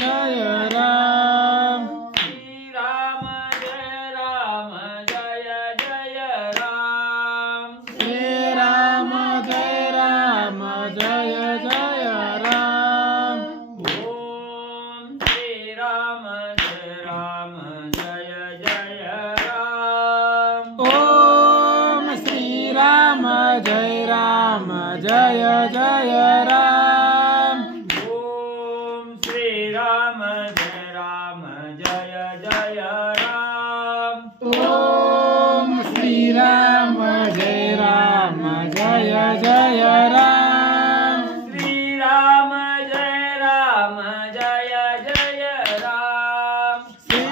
जय राम श्री राम जय जय राम श्री राम जय जय राम ओम श्री राम जय जय राम ओम श्री राम जय जय राम ओम श्री राम जय जय राम ओम श्री राम जय जय राम श्री राम जय जय राम श्री राम जय जय राम श्री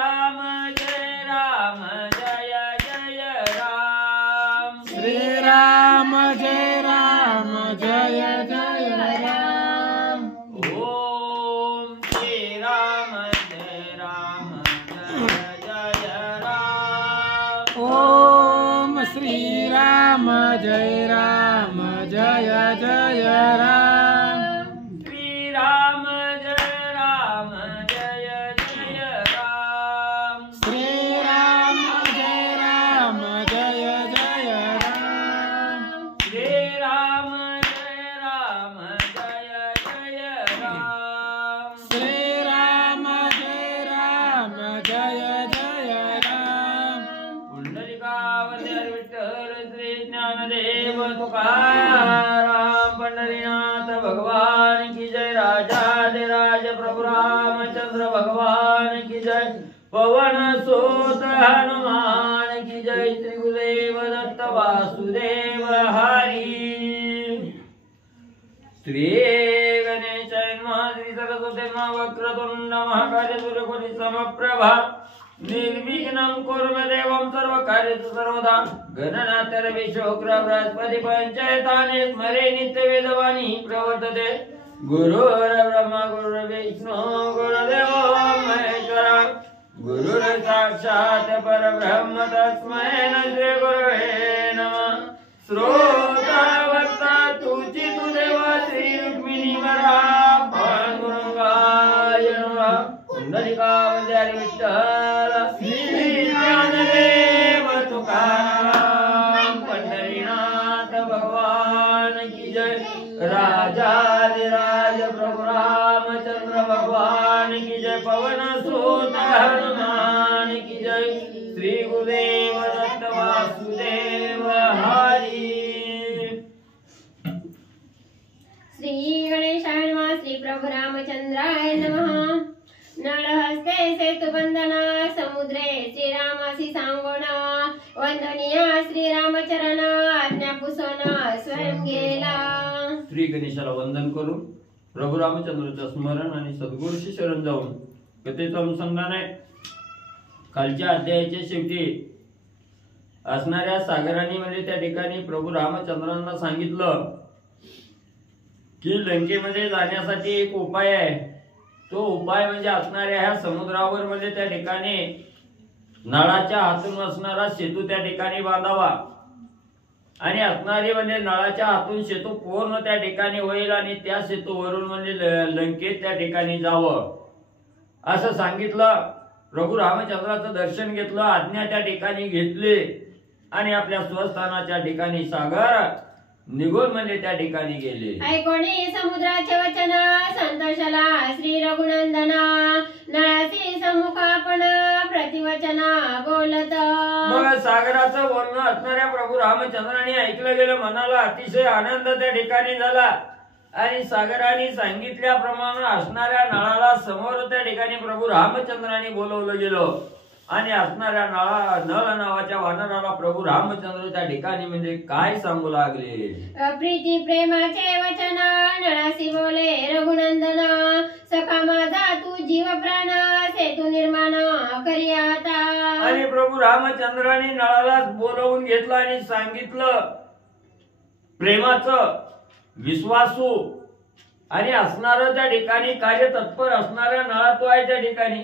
राम जय जय राम श्री राम जय जय राम ओम श्री राम जय जय राम ओम श्री राम जय जय राम श्री राम जय जय राम श्री राम जय जय राम श्री राम जय जय राम श्री राम जय जय राम पुंडलिकावती विठ्ठल श्री ज्ञानदेव तुकाराम पंढरीनाथ भगवान की जय राजाधिराज प्रभु रामचंद्र भगवान की जय पवन सुत हनुमान की जय श्री गुरुदेव दत्त वासुदेव हरी श्री गणेशाय नमः श्री सरस्वती नमः वक्रतुंड महाकाय सूर्यकोटि समप्रभा निर्विघ्नं कुरु मे देवं सर्वकार्येषु सर्वदा गणनाथ रविशोक्र बृहस्पति पंचायताने स्मरे नित्य वेदवाणी प्रवर्तते गुरुर्ब्रह्मा गुरुर्विष्णु गुरुदेवो महेश्वरा गुरुर साक्षात् परब्रह्म तस्मै श्री गुरवे नमः श्रोता वक्ता तुझी तु देवा श्री रुक्मिणी वरा पांडुरंगाय नमः पुंडलिकावती विठ्ठल श्री ज्ञानदेव तुकाराम पंढरीनाथ भगवान की जय राजाधिराज प्रभु रामचंद्र भगवान की जय पवन सुत हनुमान की जय श्री गुरुदेव दत्त वासुदेव हरी श्री गणेशाय नमः श्री प्रभु रामचंद्राय नमः नळहस्ते सेतुबंधना समुद्रे श्रीरामासी सांगोना वंदनीय श्रीरामचरण आज्ञा पुसोना स्वयं गेला श्री गणेशाला वंदन करून प्रभू रामचंद्राचं स्मरण आणि सद्गुरूशी शरण जाऊन कथेचं अनुसंधान आहे. खालच्या अध्यायाच्या शेवटी असणाऱ्या सागराने म्हणजे त्या ठिकाणी प्रभू रामचंद्रांना सांगितलं की लंकेमध्ये जाण्यासाठी एक उपाय आहे. तो उपाय म्हणजे असणाऱ्या ह्या समुद्रावर म्हणजे त्या ठिकाणी नळाच्या हातून असणारा सेतू त्या ठिकाणी बांधावा आणि असणारी म्हणजे नळाच्या हातून सेतू पूर्ण त्या ठिकाणी होईल आणि त्या सेतूवरून म्हणजे लंकेत त्या ठिकाणी जावं असं सांगितलं. प्रभू रामचंद्राचं दर्शन घेतलं, आज्ञा त्या ठिकाणी घेतली आणि आपल्या स्वस्थानाच्या ठिकाणी सागर निघून म्हणजे त्या ठिकाणी गेले. ऐकोणी समुद्राचे वचन संतोषला श्री रघुनंदना नळासी सम्मुख आपण प्रतिवचना बोलत. मग सागराचं बोलणं असणाऱ्या प्रभू रामचंद्रांनी ऐकलं गेलं. मनाला अतिशय आनंद त्या ठिकाणी झाला आणि सागराने सांगितल्याप्रमाणे असणाऱ्या नळाला समोर त्या ठिकाणी प्रभू रामचंद्रांनी बोलवलं गेलं आणि असणाऱ्या नळ नावाच्या वानराला प्रभू रामचंद्र त्या ठिकाणी म्हणजे काय सांगू लागले. प्रीती प्रेमाचे वचन नळासी बोले रघुनंदना सखा माझा तू जीव प्राण सेतू निर्माण करी आता. आणि प्रभू रामचंद्रांनी नळाला बोलवून घेतलं आणि सांगितलं प्रेमाचं विश्वासू आणि असणारं त्या ठिकाणी कार्य तत्पर असणाऱ्या नळा तो आहे त्या ठिकाणी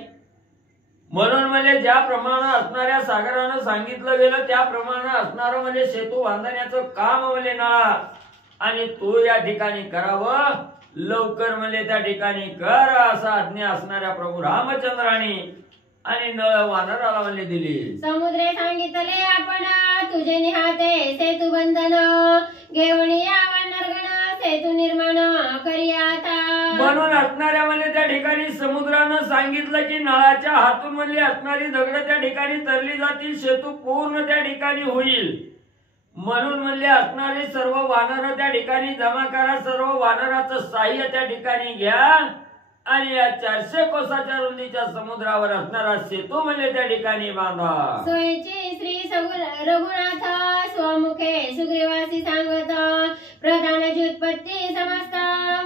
म्हणून म्हणजे ज्याप्रमाणे असणाऱ्या सागरानं सांगितलं गेलं त्याप्रमाणे असणारं म्हणजे सेतू बांधण्याचं काम म्हणजे नळा आणि तो या ठिकाणी करावं लवकर म्हणजे त्या ठिकाणी कर असा आज्ञा असणाऱ्या प्रभू रामचंद्राने आणि नळ वानराला म्हणजे दिली. समुद्रे सांगितले आपण तुझे निहाते सेतू बंधन घेऊन या वानरगण सेतू निर्माण करी आता. म्हणून असणाऱ्या म्हणजे त्या ठिकाणी समुद्रानं सांगितलं की नळाच्या हातून म्हणजे असणारी दगड त्या ठिकाणी तरली जातील सेतू पूर्ण त्या ठिकाणी होईल. म्हणून म्हणले असणारे सर्व वानर त्या ठिकाणी जमा करा सर्व वानराचं साह्य त्या ठिकाणी घ्या आणि या 400 कोसाच्या रुंदीच्या समुद्रावर असणारा सेतू म्हणजे त्या ठिकाणी बांधा. सोयची श्री रघुनाथ स्वमुखे सुग्रीवासी सांगत प्रधान ज्युत्पत्ती समस्त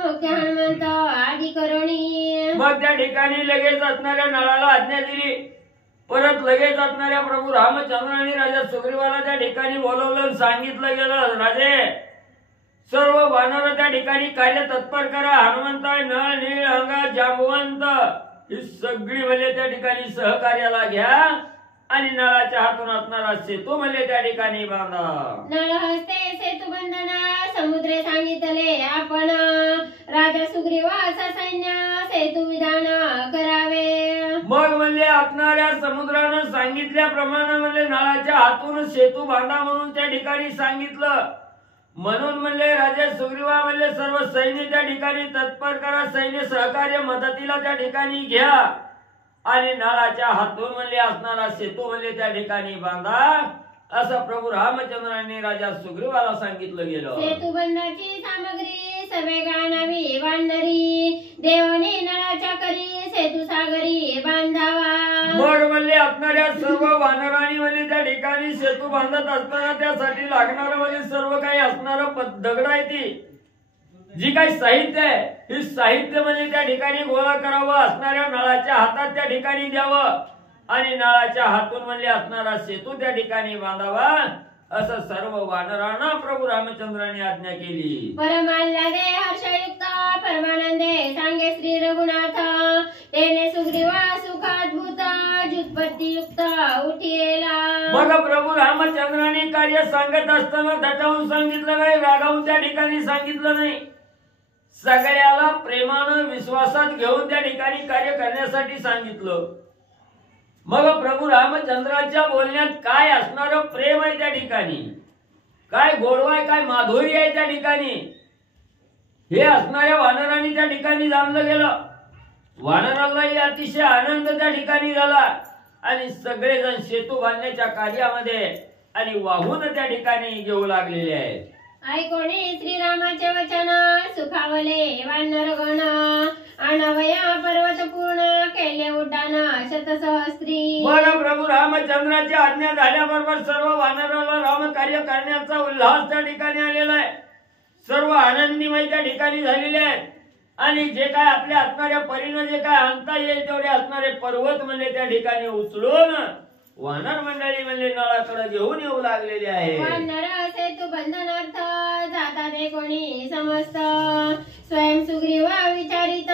मुख्य हनुमंत आदी करुणी. मग त्या ठिकाणी लगेच असणाऱ्या नळाला आज्ञा दिली. परत लगेच असणाऱ्या प्रभू रामचंद्राने राजा सुग्रीवाला त्या ठिकाणी बोलवलं सांगितलं गेलं राजे सर्व वानर त्या ठिकाणी कार्य तत्पर करा. हनुमंत नळ नीळ अंगा जांबवंत ही सगळी म्हणजे त्या ठिकाणी सहकार्याला घ्या आणि नळाच्या हातून असणारा सेतू म्हणजे त्या ठिकाणी बांधा. नळ हस्ते सेतू बंधना समुद्रे सांगितले आपण राजा सुग्रीवास सैन्य सेतू विधान करावे. मग म्हणजे असणाऱ्या समुद्रानं सांगितल्याप्रमाणे म्हणजे नळाच्या हातून सेतू बांधा म्हणून त्या ठिकाणी सांगितलं. म्हणून म्हणजे राजा सुग्रीवा म्हणजे सर्व सैन्य त्या ठिकाणी तत्पर करा सैन्य सहकार्य मदतीला त्या ठिकाणी घ्या आणि नळाच्या हातून म्हणजे असणारा सेतू म्हणजे त्या ठिकाणी बांधा असं प्रभू रामचंद्रांनी राजा सुग्रीवाला सांगितलं गेलं. सेतू बंधाची सामग्री सवे गाणावी वानरी देवने नळाच्या करी सेतू सागरी बांधावा. मग म्हणले असणाऱ्या सर्व वानरांनी म्हणजे त्या ठिकाणी सेतू बांधत असताना त्यासाठी लागणारं म्हणजे सर्व काही असणारं दगड आहे ती जी काही साहित्य आहे ही साहित्य म्हणजे त्या ठिकाणी गोळा करावं असणाऱ्या नळाच्या हातात त्या ठिकाणी द्यावं आणि नळाच्या हातून म्हणजे असणारा सेतू त्या ठिकाणी बांधावा असं सर्व वानरांना प्रभू रामचंद्रांनी आज्ञा केली. परमाल्हादे हर्षयुक्त परमानंदे सांगे श्री रघुनाथ तेने सुग्रीवा सुखाद्भुत ज्युत्पत्ती युक्त उठिला. मग प्रभू रामचंद्रांनी कार्य सांगत असताना दटावून सांगितलं नाही रागावून त्या ठिकाणी सांगितलं नाही. सगळ्याला प्रेमानं विश्वासात घेऊन त्या ठिकाणी कार्य करण्यासाठी सांगितलं. मग प्रभू रामचंद्राच्या बोलण्यात काय असणारं प्रेम आहे त्या ठिकाणी काय गोडवा आहे काय माधुरी आहे त्या ठिकाणी हे असणाऱ्या वानरांनी त्या ठिकाणी जाणलं गेलं. वानरालाही अतिशय आनंद त्या ठिकाणी झाला आणि सगळेजण सेतू बांधण्याच्या कार्यामध्ये आणि वाहून त्या ठिकाणी घेऊ लागलेले आहेत. ऐकोणे श्रीरामाचे वचन सुखावले वानरगण अनवया पर्वत पूर्ण केले उड्डाण शतसहस्त्री. मग प्रभू रामचंद्राची आज्ञा झाल्याबरोबर सर्व वानराला राम कार्य करण्याचा उल्हास त्या ठिकाणी आलेला आहे. सर्व आनंदीमय त्या ठिकाणी झालेले आहेत आणि जे काय आपल्या असणाऱ्या परीनं जे काय आणता येईल तेवढे असणारे पर्वत म्हणजे त्या ठिकाणी उचलून वानर मंडळी म्हणजे नळाकडे घेऊन येऊ लागलेले आहे. वानर सेतू बंधनार्थ जातात कोणी समस्त स्वयं सुग्रीवा विचारित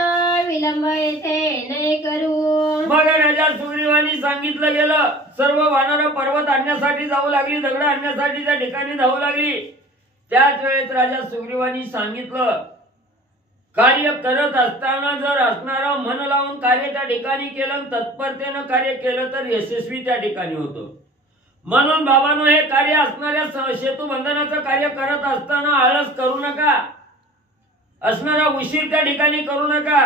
विलंब येथे नाही करू. मग राजा सुग्रीवानी सांगितलं गेलं सर्व वानर पर्वत आणण्यासाठी जाऊ लागली दगड आणण्यासाठी त्या ठिकाणी जाऊ लागली. त्याच वेळेत राजा सुग्रीवानी सांगितलं कार्य करत असताना जर असणारा मन लावून कार्य त्या ठिकाणी केलं तत्परतेनं कार्य केलं तर यशस्वी त्या ठिकाणी होतं. म्हणून बाबांनो हे कार्य असणाऱ्या सेतू बंधनाचं कार्य करत असताना आळस करू नका असणारा उशीर त्या ठिकाणी करू नका.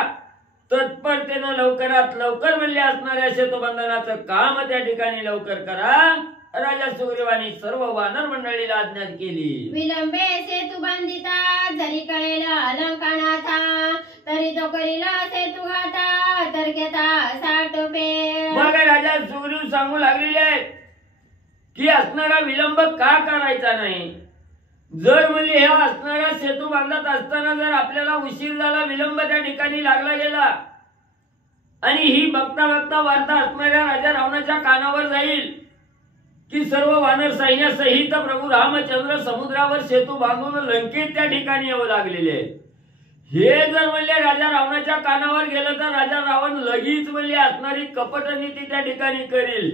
तत्परतेनं लवकरात लवकर म्हणले असणाऱ्या सेतू बंधनाचं काम त्या ठिकाणी लवकर करा. राजा सुग्रीवानी सर्व वानर मंडळीला आज्ञा केली. विलंबे सेतू बांधिता जरी कळेल लंकानाथा तरी तो करीला सेतू घाता तर घेता साठोपे. मग राजा सुग्रीव सांगू लागलेले आहेत की असणारा विलंब का करायचा नाही. जर म्हणजे हे असणारा सेतू बांधत असताना जर आपल्याला उशीर झाला विलंब त्या ठिकाणी लागला गेला आणि ही बघता बघता वार्ता असणाऱ्या राजा रावणाच्या कानावर जाईल की सर्व वानर सैन्यासहित प्रभू रामचंद्र समुद्रावर सेतू बांधून लंकेत त्या ठिकाणी येऊ लागलेले आहेत. हे जर म्हणले राजा रावणाच्या कानावर गेलं तर राजा रावण लगेच म्हणले असणारी कपटनीती त्या ठिकाणी करील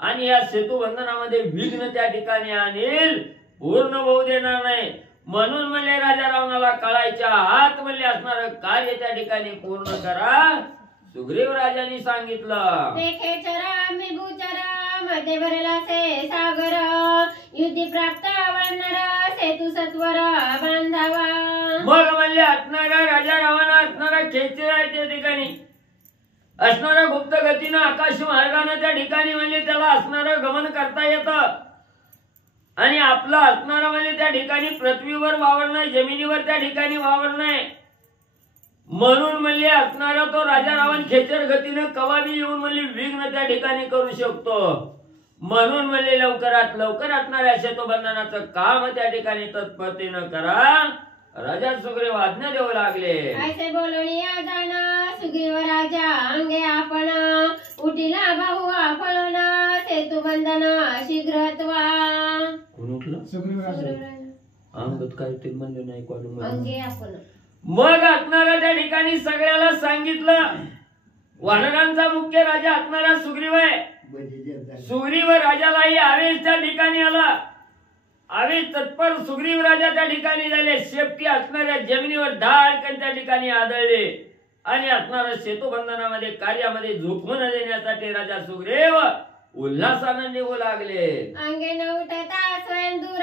आणि या सेतू बंधनामध्ये विघ्न त्या ठिकाणी आणेल, पूर्ण होऊ देणार नाही. म्हणून म्हणले राजा रावणाला कळायच्या आत म्हणले असणार कार्य त्या ठिकाणी पूर्ण करा. सुग्रीव राजांनी सांगितलं, देखे चरा मी भूचरा मध्ये भरला से सागर, युद्धी प्राप्त वानर सेतू सत्वर बांधावा. मग म्हणले असणारा राजा रावण असणारा खेचर आहे त्या ठिकाणी असणारा गुप्त गतीनं आकाश मार्गाने त्या ठिकाणी म्हणजे त्याला असणारं गमन करता येतं आणि आपला असणारा म्हणजे त्या ठिकाणी पृथ्वीवर वावर नाही, जमिनीवर त्या ठिकाणी वावर नाही. म्हणून म्हणले असणारा तो राजा रावण खेचर गतीनं कवाबी येऊन म्हणले विघ्न त्या ठिकाणी करू शकतो. म्हणून म्हणले लवकरात लवकर असणाऱ्या सेतुबंधनाचं काम त्या ठिकाणी तत्परतेनं करा. राजा सुग्रीव आज्ञा देऊ लागले. ऐसे बोलणी जाना सुग्रीव राजा अंगे आपण, उठिला भाऊ आपण सेतू बंधन शीघ्रत्वा. कोण उठलं? सुग्रीव राजा. अंगत काय ते म्हणलं नाही कोण अंगे आपण. मग असणारा त्या ठिकाणी सगळ्याला सांगितलं. वानरांचा मुख्य राजा असणारा सुग्रीव आहे. सुग्रीव राजालाही आवेश त्या ठिकाणी आला. आवेश तत्पर सुग्रीव राजा त्या ठिकाणी झाले. शेपटी असणाऱ्या जमिनीवर धाडकन त्या ठिकाणी आदळले आणि असणाऱ्या सेतुबंधनामध्ये कार्यामध्ये झोकून देण्यासाठी राजा सुग्रीव उल्हासानं निघू लागले. अंगे न उठता स्वयं दूर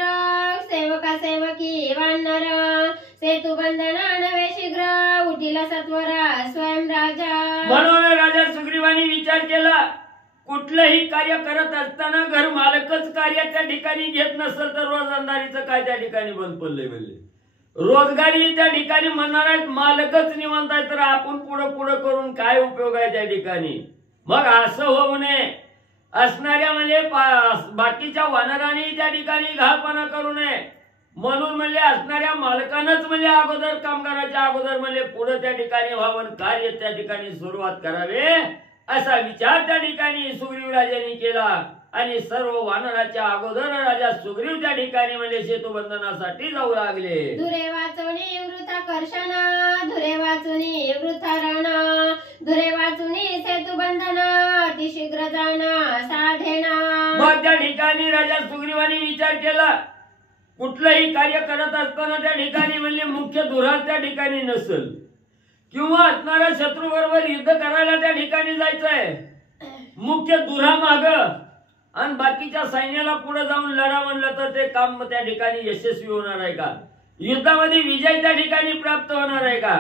सेवका सेवकी वानर, सेतू बंधना नवे शीघ्र उठिला सत्वर स्वयं राजा. म्हणून राजा सुग्रीवानी विचार केला, कुठलंही कार्य करत असताना घर मालकच कार्य त्या ठिकाणी घेत नसेल तर रोजंदारीचं काय त्या ठिकाणी बंद पडलंय. म्हणले रोजगारी त्या ठिकाणी म्हणणार आहेत मालकच निवांत आहे तर आपण पुढं पुढं करून काय उपयोग आहे त्या ठिकाणी. मग असं होऊ नये. असणाऱ्या म्हणजे बाकीच्या वानरांनी त्या ठिकाणी घाळपणा करू नये. म्हणून म्हणले असणाऱ्या मालकानंच म्हणजे अगोदर कामगाराच्या अगोदर म्हणजे पुढे त्या ठिकाणी व्हावं, कार्य त्या ठिकाणी सुरुवात करावे असा विचार त्या ठिकाणी सुग्रीव राजांनी केला आणि सर्व वानराच्या अगोदर राजा सुग्रीव त्या ठिकाणी म्हणजे सेतुबंधनासाठी जाऊ लागले. धुरे वाचवणी वृथा कर्षण, धुरे वाचुनी वृथा रण, धुरे वाचुनी सेतुबंधन अतिशीघ्र जाण साधेण. मग त्या ठिकाणी राजा सुग्रीवानी विचार केला, कुठलंही कार्य करत असताना त्या ठिकाणी म्हणजे मुख्य धुरा त्या ठिकाणी नसेल किंवा असणाऱ्या शत्रू बरोबर युद्ध करायला त्या ठिकाणी जायचंय, मुख्य धुरा माग आणि बाकीच्या सैन्याला पुढे जाऊन लढा म्हणलं तर ते काम त्या ठिकाणी यशस्वी होणार आहे का? युद्धामध्ये विजय त्या ठिकाणी प्राप्त होणार आहे का?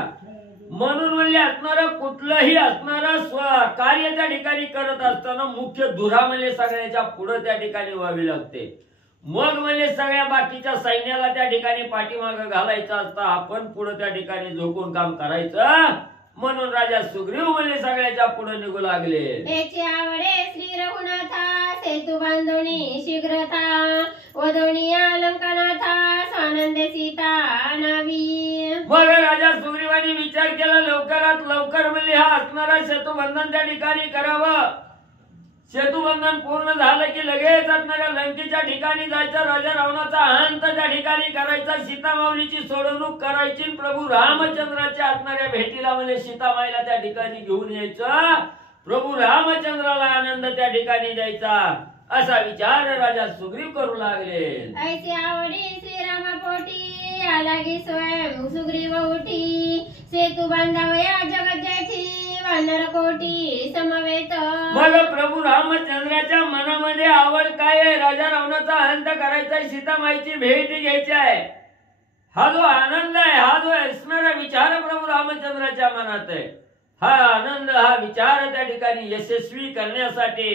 म्हणून म्हणले असणारा कुठलंही असणारा कार्य त्या ठिकाणी करत असताना मुख्य धुरा म्हणजे सगळ्याच्या पुढे त्या ठिकाणी व्हावी लागते. मग म्हणजे सगळ्या बाकीच्या सैन्याला त्या ठिकाणी पाठीमाग घालायचं असतं, आपण पुढे त्या ठिकाणी झोकून काम करायचं. म्हणून राजा सुग्रीव म्हणजे सगळ्याच्या पुढे निघू लागले. त्याची आवडे श्री रघुनाथा सेतू बांधोणी शीघ्रता, वधोणी अलंकनाथा स्वानंदे सीता नावी. मग राजा सुग्रीवानी विचार केला, लवकरात लवकर म्हणजे हा असणारा सेतुबंधन त्या ठिकाणी करावं. सेतुबंधन पूर्ण झालं की लगेच असणाऱ्या लंकेच्या ठिकाणी जायचं, राजा रावणाचा अंत त्या ठिकाणी करायचा, सीतामाऊलीची सोडवणूक करायची, प्रभू रामचंद्राच्या असणाऱ्या भेटीला म्हणजे सीतामाईला त्या ठिकाणी घेऊन यायचं, प्रभू रामचंद्राला आनंद त्या ठिकाणी द्यायचा असा विचार राजा सुग्रीव करू लागले. ऐसी आवडी श्रीरामा पोटी आलागी स्वयं सुग्रीव उठी, सेतू बांधावया जगत जेठी वानर कोटी समवेत. मग प्रभू रामचंद्राच्या मनामध्ये आवड काय आहे? राजा रावणाचा अंत करायचा, सीतामाईची भेट घ्यायची आहे. हा जो आनंद आहे, हा जो असणारा विचार प्रभू रामचंद्राच्या मनात आहे, हा आनंद हा विचार त्या ठिकाणी यशस्वी करण्यासाठी,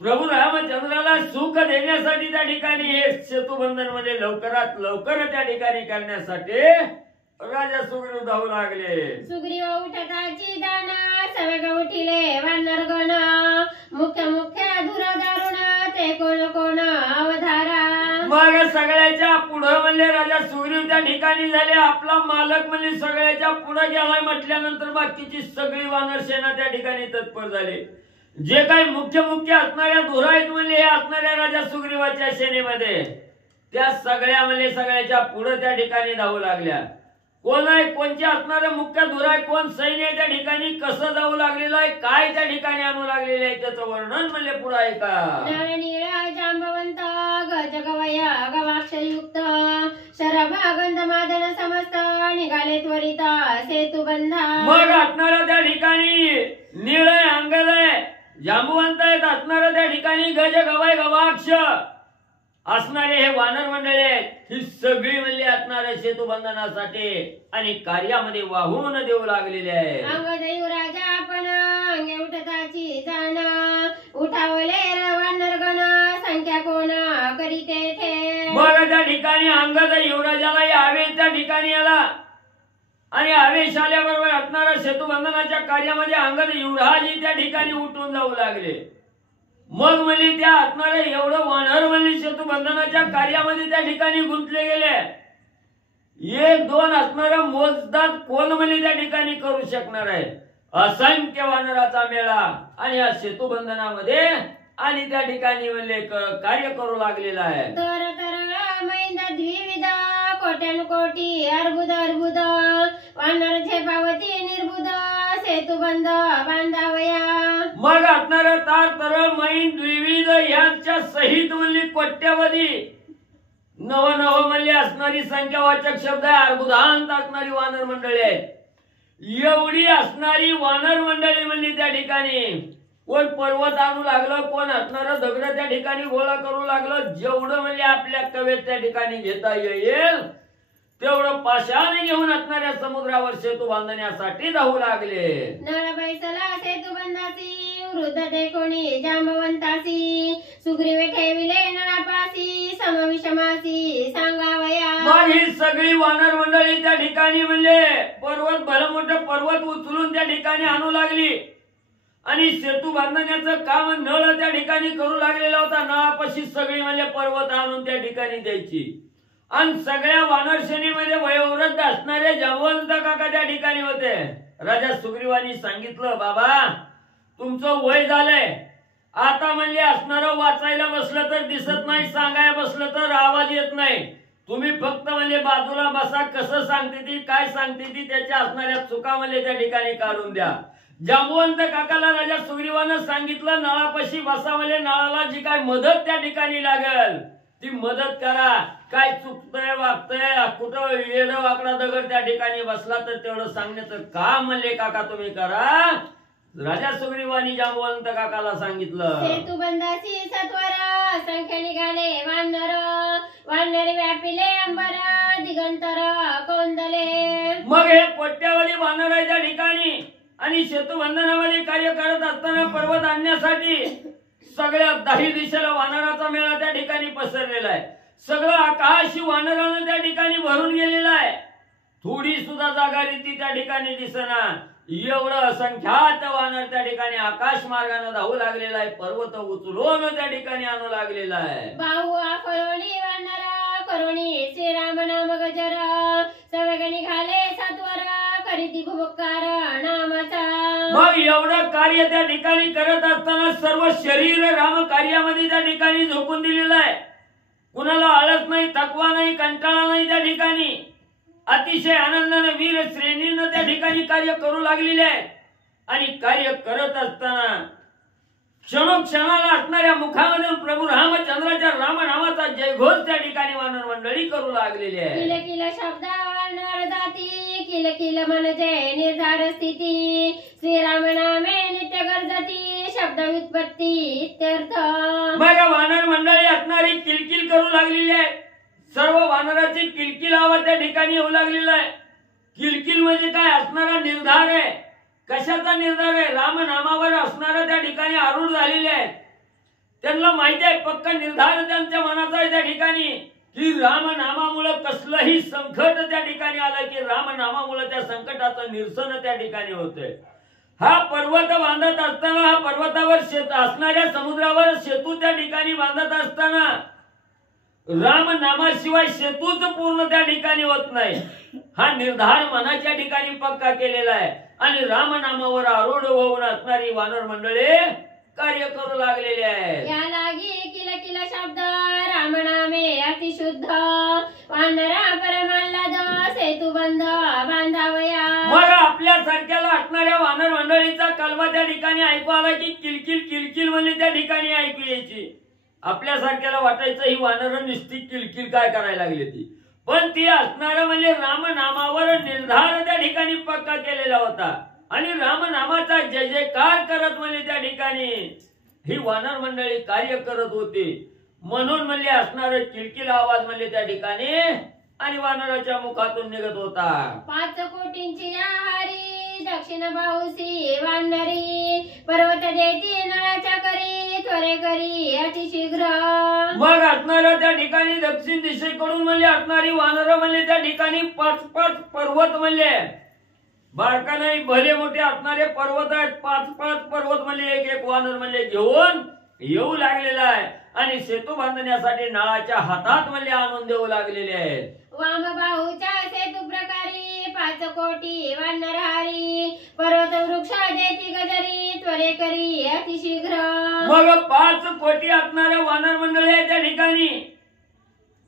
प्रभू रामचंद्राला सुख देण्यासाठी त्या ठिकाणी हे सेतुबंधन मध्ये लवकरात लवकर त्या ठिकाणी करण्यासाठी राजा सुग्रीव धावू लागले. सुग्रीव उठताची दाना सवेग उठिले वानर गण, मुख्य मुख्य धुरा दारुण ते कोण कोण अवधारा. मग सगळ्याच्या पुढे म्हणजे राजा सुग्रीव त्या ठिकाणी झाले. आपला मालक म्हणजे सगळ्याच्या पुढे गेलाय म्हटल्यानंतर बाकीची सगळी वानर सेना त्या ठिकाणी तत्पर झाली. जे काही मुख्य मुख्य असणाऱ्या धुरा आहेत म्हणजे हे असणाऱ्या राजा सुग्रीवाच्या सेनेमध्ये त्या सगळ्या म्हणजे सगळ्याच्या पुढे त्या ठिकाणी धावू लागल्या. कोण आहे, कोणचे असणारे मुख्य धुर आहे, कोण सैन्य त्या ठिकाणी कसं जाऊ लागलेलं आहे, काय त्या ठिकाणी आणू लागलेले आहे, त्याचं वर्णन म्हणले पुढे आहे का. नळनीळ जांबवंत गजगवय गवाक्षयुक्त शरभ गंधमादन समस्त निघाले त्वरित सेतुबंधा. मग असणारा त्या ठिकाणी निळ आहे, अंगद आहे, जांबुवंत आहेत, असणारा त्या ठिकाणी गज गवय गवाक्ष असणारे हे वानर मंडळी आहेत. ही सगळी म्हणली असणारे सेतुबंधनासाठी आणि कार्यामध्ये वाहून देऊ लागलेले आहे. अंगदेव राजा आपण अंगे उठताची जाण उठावले वानरगण संख्या कोण करीते थे. मग त्या ठिकाणी अंगद युवराजाला यावे त्या ठिकाणी आला आणि आवेश आल्याबरोबर असणारा सेतुबंधनाच्या कार्यामध्ये अंगद युवराजी त्या ठिकाणी उठून जाऊ लागले. मग म्हणली त्या असणारे एवढं वानर म्हणली सेतुबंधनाच्या कार्यामध्ये त्या ठिकाणी गुंतले गेले. एक दोन असणारा मोजदाद कोण म्हणली त्या ठिकाणी करू शकणार आहे. असंख्य वानराचा मेळा आणि या सेतुबंधनामध्ये आणि त्या ठिकाणी म्हणले कार्य करू लागलेला आहे. तर मैंद द्विविध कोट्यानुकोटी अर्बुद अर्बुद वानर झेपावती निर्बुद सेतुबंध बांधावया. मग असणारा तार तरळ मैन द्विविध यांच्या सहित म्हणली कोट्यावधी नव नव म्हणली असणारी संख्यावाचक शब्द आहे. अर्बुदांत असणारी वानर मंडळी आहे. एवढी असणारी वानर मंडळी म्हणली त्या ठिकाणी कोण पर्वत आणू लागलं, कोण असणार दगड त्या ठिकाणी गोळा करू लागलं. जेवढं म्हणजे आपल्या कवेत त्या ठिकाणी घेता येईल तेवढं पाशाने घेऊन असणाऱ्या समुद्रावर सेतू बांधण्यासाठी धावू लागले. नळ बैसला सेतुबंधासी वृद्ध ते कोणी जांबवंतासी सुग्रीवे ठेविले नळापासी समविषमासी सांगावया. मग ही सगळी वानर मंडळी त्या ठिकाणी म्हणजे पर्वत भलं मोठं पर्वत उचलून त्या ठिकाणी आणू लागली आणि सेतू बांधण्याचं काम नळ त्या ठिकाणी करू लागलेला होता. नळापाशी सगळी म्हणजे पर्वत आणून त्या ठिकाणी द्यायची आणि सगळ्या वानर श्रेणीमध्ये वयोवृद्ध असणारे जांबवंत काका त्या ठिकाणी होते. राजा सुग्रीवानी सांगितलं, बाबा तुमचं वय झालंय, आता म्हणले असणारं वाचायला बसलं तर दिसत नाही, सांगायला बसलं तर आवाज येत नाही, तुम्ही फक्त म्हणजे बाजूला बसा, कसं सांगते ती काय सांगते ती त्याच्या असणाऱ्या चुका म्हणजे त्या ठिकाणी काढून द्या. जांबवंत काकाला राजा सुग्रीवानं सांगितलं, नळापाशी बसा, म्हणजे नळाला जी काय मदत त्या ठिकाणी लागेल ती मदत करा. काय चुकतंय वागतंय कुठं येड वाकडा दगड त्या ठिकाणी बसला तर तेवढं सांगण्याचं काम म्हणले काका तुम्ही करा. राजा सुग्रीवानी जांबवंत काकाला सांगितलं. सेतुबंधासी सत्वर संख्या निघाले वानर वानर व्यापिले अंबर दिगंतर कोंदले. मग हे कोट्यावधी वानर आहे त्या ठिकाणी आणि सेतुबंधनामध्ये कार्य करत असताना पर्वत आणण्यासाठी सगळ्या 10 दिशेला वानराचा मेळा त्या ठिकाणी पसरलेला आहे. सगळं आकाश वानरानं त्या ठिकाणी भरून गेलेलं आहे. थोडी सुद्धा जागा रीती त्या ठिकाणी दिसना. एवढं असंख्यात वानर त्या ठिकाणी आकाश मार्गाने धावू लागलेला आहे. पर्वत उचलून त्या ठिकाणी आणू लागलेला आहे. बाहू आफरोणी वानर करुणी श्रीराम नाम गजर सवग निघाले सत्वर करीती भुबकार नामाचा. मग एवढं कार्य त्या ठिकाणी करत असताना सर्व शरीर राम कार्यामध्ये त्या ठिकाणी झोकून दिलेलं आहे. कुणाला आळस नाही, थकवा नाही, कंटाळा नाही. त्या ठिकाणी अतिशय आनंदाने वीर श्रेणीनं त्या ठिकाणी कार्य करू लागलेले आहे आणि कार्य करत असताना क्षणोक्षणाला असणाऱ्या मुखामधून प्रभू रामचंद्राच्या रामनामाचा जयघोष त्या ठिकाणी वानर मंडळी करू लागलेली आहे. किल किल शब्द वानर जाती किल किल म्हणजे निर्धार स्थिती श्रीराम नामे नित्य गरजती शब्द व्युत्पत्ती इत्यर्थ. मग वानर मंडळी असणारी किलकिल करू लागलेली आहे. सर्व वानराची किलकिल आवाज त्या ठिकाणी येऊ लागलेला आहे. किलकिल म्हणजे काय असणारा निर्धार आहे. कशाचा निर्धार आहे? रामनामावर असणारा त्या ठिकाणी आरूढ झालेले आहेत. त्यांना माहिती आहे, पक्का निर्धार त्यांच्या मनाचा आहे त्या ठिकाणी की रामनामामुळे कसलंही संकट त्या ठिकाणी आलं की रामनामामुळे त्या संकटाचं निरसन त्या ठिकाणी होतंय. हा पर्वत बांधत असताना, हा पर्वतावर असणाऱ्या समुद्रावर सेतू त्या ठिकाणी बांधत असताना राम नामाशिवाय सेतूच पूर्ण त्या ठिकाणी होत नाही. हा निर्धार मनाच्या ठिकाणी पक्का केलेला आहे आणि रामनामावर आरूढ होऊन असणारी वानर मंडळी कार्य करू लागलेले आहे. या लागी किल किल शब्द रामनामे अतिशुद्ध वानरा परमाल्लाद सेतुबंध मग आपल्या सारख्याला असणाऱ्या वानर मंडळीचा कलमा त्या ठिकाणी ऐकू आला की किलकिल किलकिल म्हणजे त्या ठिकाणी ऐकू यायची. आपल्या सारख्याला वाटायचं ही वानर नुसती किलकिल काय करायला लागली ती, पण ती असणारं म्हणजे रामनामावर निर्धार त्या ठिकाणी पक्का केलेला होता आणि रामनामाचा जय जयकार करत म्हणजे त्या ठिकाणी ही वानर मंडळी कार्य करत होती. म्हणून म्हणजे असणार किलकिल आवाज म्हणजे त्या ठिकाणी आणि वानराच्या मुखातून निघत होता. 5 कोटींची आहारी दक्षिण बाहुसी वानरी पर्वत देती नळाच्या करी त्वरे करी अतिशीघ्र. मग असणाऱ्या त्या ठिकाणी दक्षिण दिशेकडून म्हणजे असणारी वानर म्हणजे त्या ठिकाणी 5 पर्वत म्हणजे बारका नाही भले मोठे असणारे पर्वत आहेत. 5 पर्वत म्हणजे एक वानर म्हणजे घेऊन येऊ लागलेला आहे आणि सेतू बांधण्यासाठी नळाच्या हातात म्हणजे आणून देऊ लागलेले आहेत. वामबाहूच्या सेतू प्रकारी 5 कोटी वानरहारी पर्वत वृक्ष देती गजरी त्वरे करी अतिशीघ्र. मग 5 कोटी असणारे वानर मंडळी आहे त्या ठिकाणी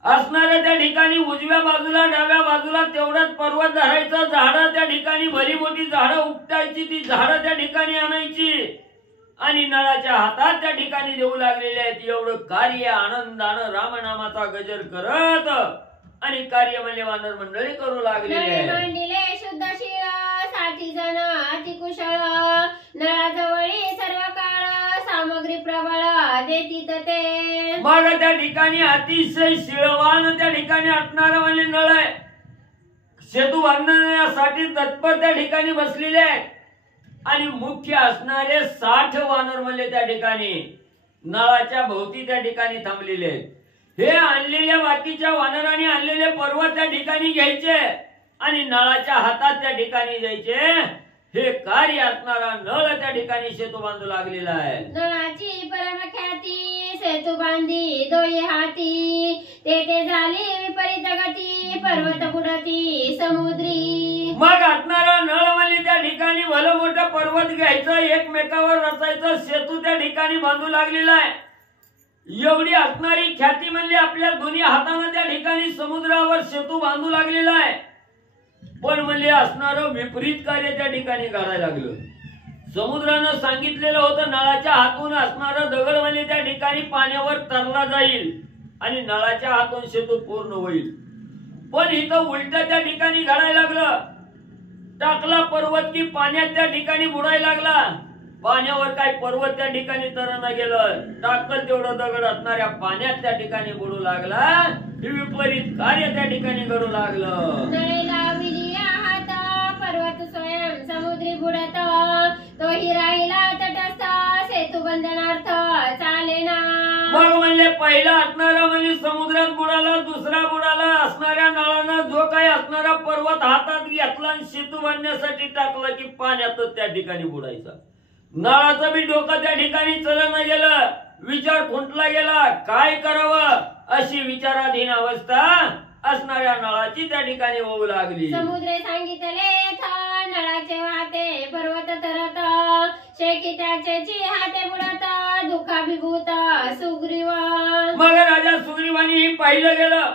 असणाऱ्या त्या ठिकाणी उजव्या बाजूला डाव्या बाजूला तेवढंच पर्वत धरायचं. झाडं त्या ठिकाणी भली मोठी झाडं उपटायची, ती झाडं त्या ठिकाणी आणायची आणि नळाच्या हातात त्या ठिकाणी देऊ लागलेले आहेत. एवढं कार्य आनंदानं रामनामाचा गजर करत आणि कार्य म्हणजे वानर मंडळी करू लागलेले मांडिले शुद्ध शिळ 60 जण अतिकुशळ नळाजवळी सर्व काळ सामग्री प्रबळ देतीत ते. मग त्या ठिकाणी अतिशय शिळवान त्या ठिकाणी असणारा म्हणजे नळ आहे. सेतू बांधण्यासाठी तत्पर त्या ठिकाणी बसलेले आहेत आणि मुख्य असणारे 60 वानर म्हणजे त्या ठिकाणी नळाच्या भोवती त्या ठिकाणी थांबलेले आहेत. हे आणलेल्या बाकीच्या वानरांनी आणलेले पर्वत त्या ठिकाणी घ्यायचे आणि नळाच्या हातात त्या ठिकाणी द्यायचे. हे कार्य असणारा नळ त्या ठिकाणी सेतू बांधू लागलेला आहे. नळाची परमख्याती सेतू बांधी दोई हाती तेथे झाली विपरीत गती पर्वत बुडती समुद्री. मग असणारा नळ म्हणजे त्या ठिकाणी भलं मोठं पर्वत घ्यायचं एकमेकावर रचायचं सेतू त्या ठिकाणी बांधू लागलेला आहे. एवढी असणारी ख्याती म्हणजे आपल्या दोन्ही हाताने त्या ठिकाणी समुद्रावर सेतू बांधू लागलेला आहे. पण म्हणजे असणारं विपरीत कार्य त्या ठिकाणी करायला लागलं. समुद्रानं सांगितलेलं होतं नळाच्या हातून असणारं दगड म्हणजे त्या ठिकाणी पाण्यावर तरला जाईल आणि नळाच्या हातून सेतू पूर्ण होईल. पण इथं उलट त्या ठिकाणी घडायला लागलं. टाकला पर्वत की पाण्यात त्या ठिकाणी बुडायला लागला. पाण्यावर काय पर्वत त्या ठिकाणी तरणं गेलं. टाकलं तेवढं दगड असणाऱ्या पाण्यात त्या ठिकाणी बुडू लागला. विपरीत कार्य त्या ठिकाणी घडू लागलं. नळेला विलिया हात पर्वत स्वयं समुद्री बुडत तोही राहिला तटस्थ सेतू बंधनार्थ चालेना. मग म्हणजे पहिला असणारा म्हणजे समुद्रात बुडाला, दुसरा बुडाला. असणाऱ्या नळानं जो काही असणारा पर्वत हातात घेतला आणि सेतू बांधण्यासाठी टाकला की पाण्यातच त्या ठिकाणी बुडायचा. नळाचं बी डोकं त्या ठिकाणी चलना गेलं. विचार खुंटला गेला, काय करावं अशी विचाराधीन अवस्था असणाऱ्या नळाची त्या ठिकाणी होऊ लागली. समुद्रे सांगितले नळाचे वाहते पर्वत तरत शेकी त्याचे हाते बुडत दुःखाभिभूत सुग्रीव. मग राजा सुग्रीवानी पाहिलं गेलं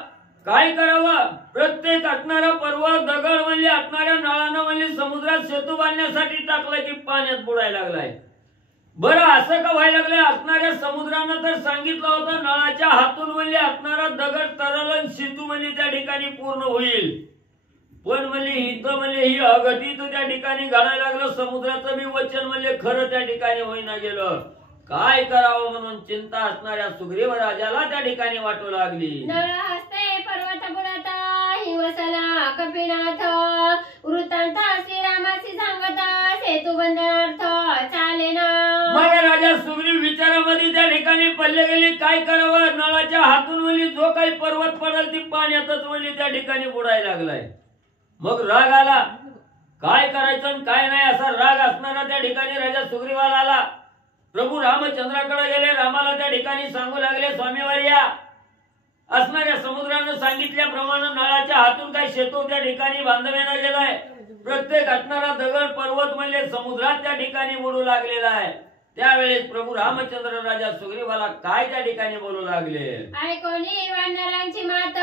काय करावं. प्रत्येक असणारा पर्वत दगड म्हणजे असणाऱ्या नळानं म्हणजे समुद्रात सेतू बांधण्यासाठी टाकलं की पाण्यात बुडायला लागलाय. बरं असं का व्हायला लागलंय. असणाऱ्या समुद्रानं तर सांगितलं होतं नळाच्या हातून म्हणजे असणारा दगड तरल सेतू म्हणजे त्या ठिकाणी पूर्ण होईल. पण म्हणजे इथं म्हणजे ही अगतित त्या ठिकाणी घडायला लागलं. समुद्राचं बी वचन म्हणजे खरं त्या ठिकाणी होईना गेलं. काय करावं म्हणून चिंता असणाऱ्या सुग्रीव राजाला त्या ठिकाणी वाटू लागली. नळ हस्ते पर्वत बुडत हिवसला कपिनाथ वृत्तांत श्रीरामाशी सांगत सेतू बंधनार्थ चालेना. मग राजा सुग्रीव विचारामध्ये त्या ठिकाणी पडले गेले. काय करावं. नळाच्या हातून म्हणजे जो काही पर्वत पडल ती पाण्यातच म्हणजे त्या ठिकाणी बुडायला लागलाय. मग राग आला. काय करायचं काय नाही असा राग असणारा त्या ठिकाणी राजा सुग्रीवाला आला. प्रभू रामचंद्राकडे गेले. रामाला त्या ठिकाणी सांगू लागले स्वामीवर्या असणाऱ्या समुद्रानं सांगितल्याप्रमाणे नळाच्या हातून काही सेतू त्या ठिकाणी बांधण्यात गेलाय. प्रत्येक असणारा दगड पर्वत म्हणजे समुद्रात त्या ठिकाणी बुडू लागलेला आहे. त्यावेळेस प्रभू रामचंद्र राजा सुग्रीवाला काय त्या ठिकाणी बोलू लागले. ऐकोनी वानरांची मात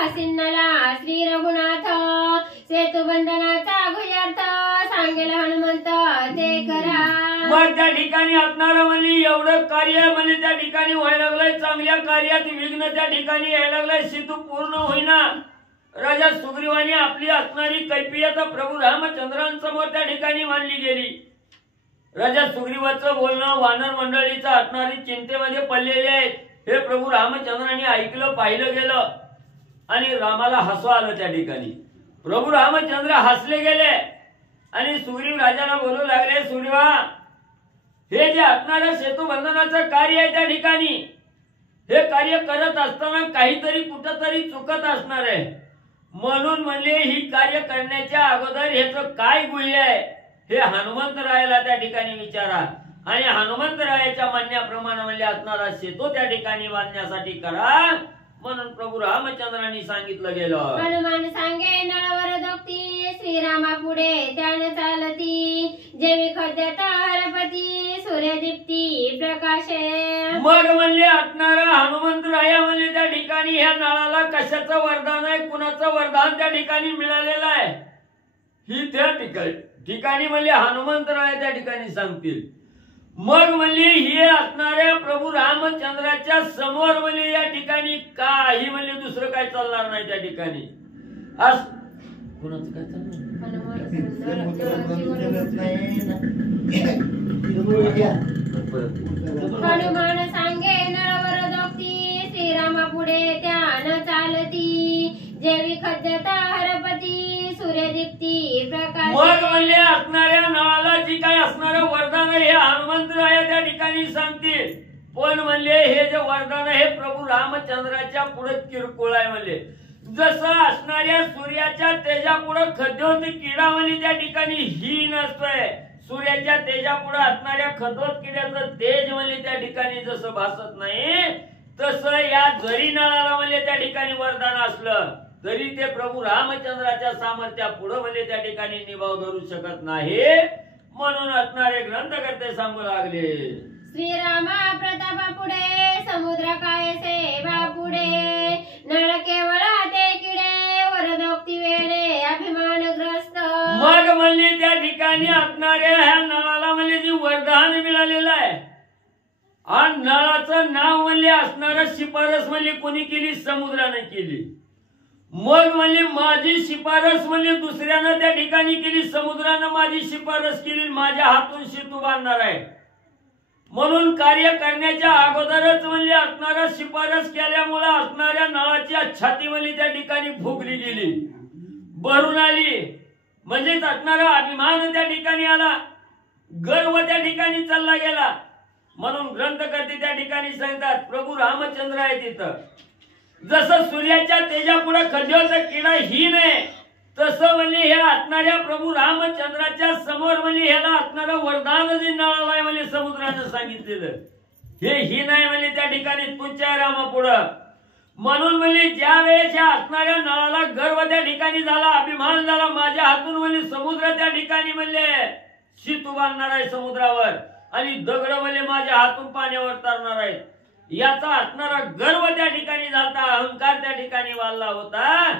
हसिन्नला श्री रघुनाथ सेतू बंधनाचा गुह्यार्थ मग त्या ठिकाणी असणारं म्हणजे एवढं कार्य म्हणजे त्या ठिकाणी व्हायला लागलंय, चांगल्या कार्यात विघ्न त्या ठिकाणी यायला लागलंय, सेतू पूर्ण होईना. राजा सुग्रीवाने आपली असणारी कैफियत प्रभू रामचंद्रांसमोर त्या ठिकाणी मांडली गेली. राजा सुग्रीवाचं बोलणं वानर मंडळीचं असणारी चिंतेमध्ये पडलेले आहेत हे प्रभू रामचंद्रांनी ऐकलं, पाहिलं गेलं आणि रामाला हसू आलं. त्या ठिकाणी प्रभू रामचंद्र हसले गेले आणि सुग्रीव राजाला बोलू लागले, सुग्रीवा, हे जे असणारं सेतू बंधनाचं कार्य आहे त्या ठिकाणी हे कार्य करत असताना काहीतरी कुठंतरी चुकत असणार आहे. म्हणून म्हणले ही कार्य करण्याच्या अगोदर ह्याचं काय गुह्य आहे हे हनुमंतरायाला त्या ठिकाणी विचारा आणि हनुमंतरायाच्या म्हणण्याप्रमाणे म्हणले असणारा सेतू त्या ठिकाणी बांधण्यासाठी करा. म्हणून प्रभू रामचंद्रांनी सांगितलं गेलं. हनुमान सांगे नळवर दोक्ती श्रीरामा पुढे त्यान चालती जेवी खद्यात हरपती सूर्यदीप्ती प्रकाशे. मग म्हणले असणारा हनुमंतराया म्हणले त्या ठिकाणी ह्या नळाला कशाचं वरदान आहे, कुणाचं वरदान त्या ठिकाणी मिळालेलं आहे ही त्या ठिकाणी म्हणले हनुमंतराया त्या ठिकाणी सांगतील. मग म्हणले हे असणाऱ्या प्रभू रामचंद्राच्या समोर म्हणले या ठिकाणी काही म्हणले दुसरं काय चालणार नाही. त्या ठिकाणी कुणाचं काय चालणार. हनुमान सांगे नळवर दोक्ती श्रीरामा पुढे त्यान चालती जेवी खद्यात हरपती सूर्यदीप्ती प्रकाश. मग म्हणले असणाऱ्या नळाला जी काय असणारं वरदान आहे हे हनुमंतराया त्या ठिकाणी सांगतील. पण म्हणले हे जे वरदान आहे प्रभू रामचंद्राच्या पुढे किरकोळ आहे. म्हणले जसं असणाऱ्या सूर्याच्या तेजापुढे खद्योत किडा म्हणले त्या ठिकाणी ही नसतोय, सूर्याच्या तेजापुढे असणाऱ्या खद्योत किड्याचं तेज म्हणले त्या ठिकाणी जसं भासत नाही तसं या जरी नळाला म्हणले त्या ठिकाणी वरदान असलं तरी ते प्रभू रामचंद्राच्या सामर्थ्यापुढे म्हणजे त्या ठिकाणी निभाव धरू शकत नाही. म्हणून असणारे ग्रंथकर्ते सांगू लागले, श्रीरामा प्रतापा पुढे समुद्र काय सेवा पुढे नळ केवळ ते किडे वरदोक्ती वेळे अभिमानग्रस्त. मग म्हणले त्या ठिकाणी असणाऱ्या ह्या नळाला म्हणजे जी वरदान मिळालेलं आहे आणि नळाचं नाव म्हणले असणारं शिफारस म्हणले कोणी केली, समुद्राने केली. मग म्हणले माझी शिफारस म्हणले दुसऱ्यानं त्या ठिकाणी केली, समुद्रानं माझी शिफारस केली, माझ्या हातून सेतू बांधणार आहे. म्हणून कार्य करण्याच्या अगोदरच म्हणले असणारा शिफारस केल्यामुळे असणाऱ्या नळाची छाती म्हणली त्या ठिकाणी फुगली गेली, भरून आली. म्हणजेच असणारा अभिमान त्या ठिकाणी आला, गर्व त्या ठिकाणी चालला गेला. म्हणून ग्रंथकर्ते त्या ठिकाणी सांगतात प्रभू रामचंद्र आहे तिथं. जसं सूर्याच्या तेजापुढे खद्योत किडा ही नाही तसं म्हणजे हे असणाऱ्या प्रभू रामचंद्राच्या समोर म्हणजे ह्याला असणारं वरदान जे नळाला म्हणजे समुद्रानं सांगितलेलं हे ही नाही म्हणजे त्या ठिकाणी तुझ्या रामापुढं. म्हणून म्हणजे ज्या वेळेस ह्या असणाऱ्या नळाला गर्व त्या ठिकाणी झाला, अभिमान झाला, माझ्या हातून म्हणजे समुद्र त्या ठिकाणी म्हणले सेतू बांधणार आहे समुद्रावर आणि दगड म्हणजे माझ्या हातून पाण्यावर तरणार आहे, याचा असणारा गर्व त्या ठिकाणी झाला, अहंकार त्या ठिकाणी वाढला होता.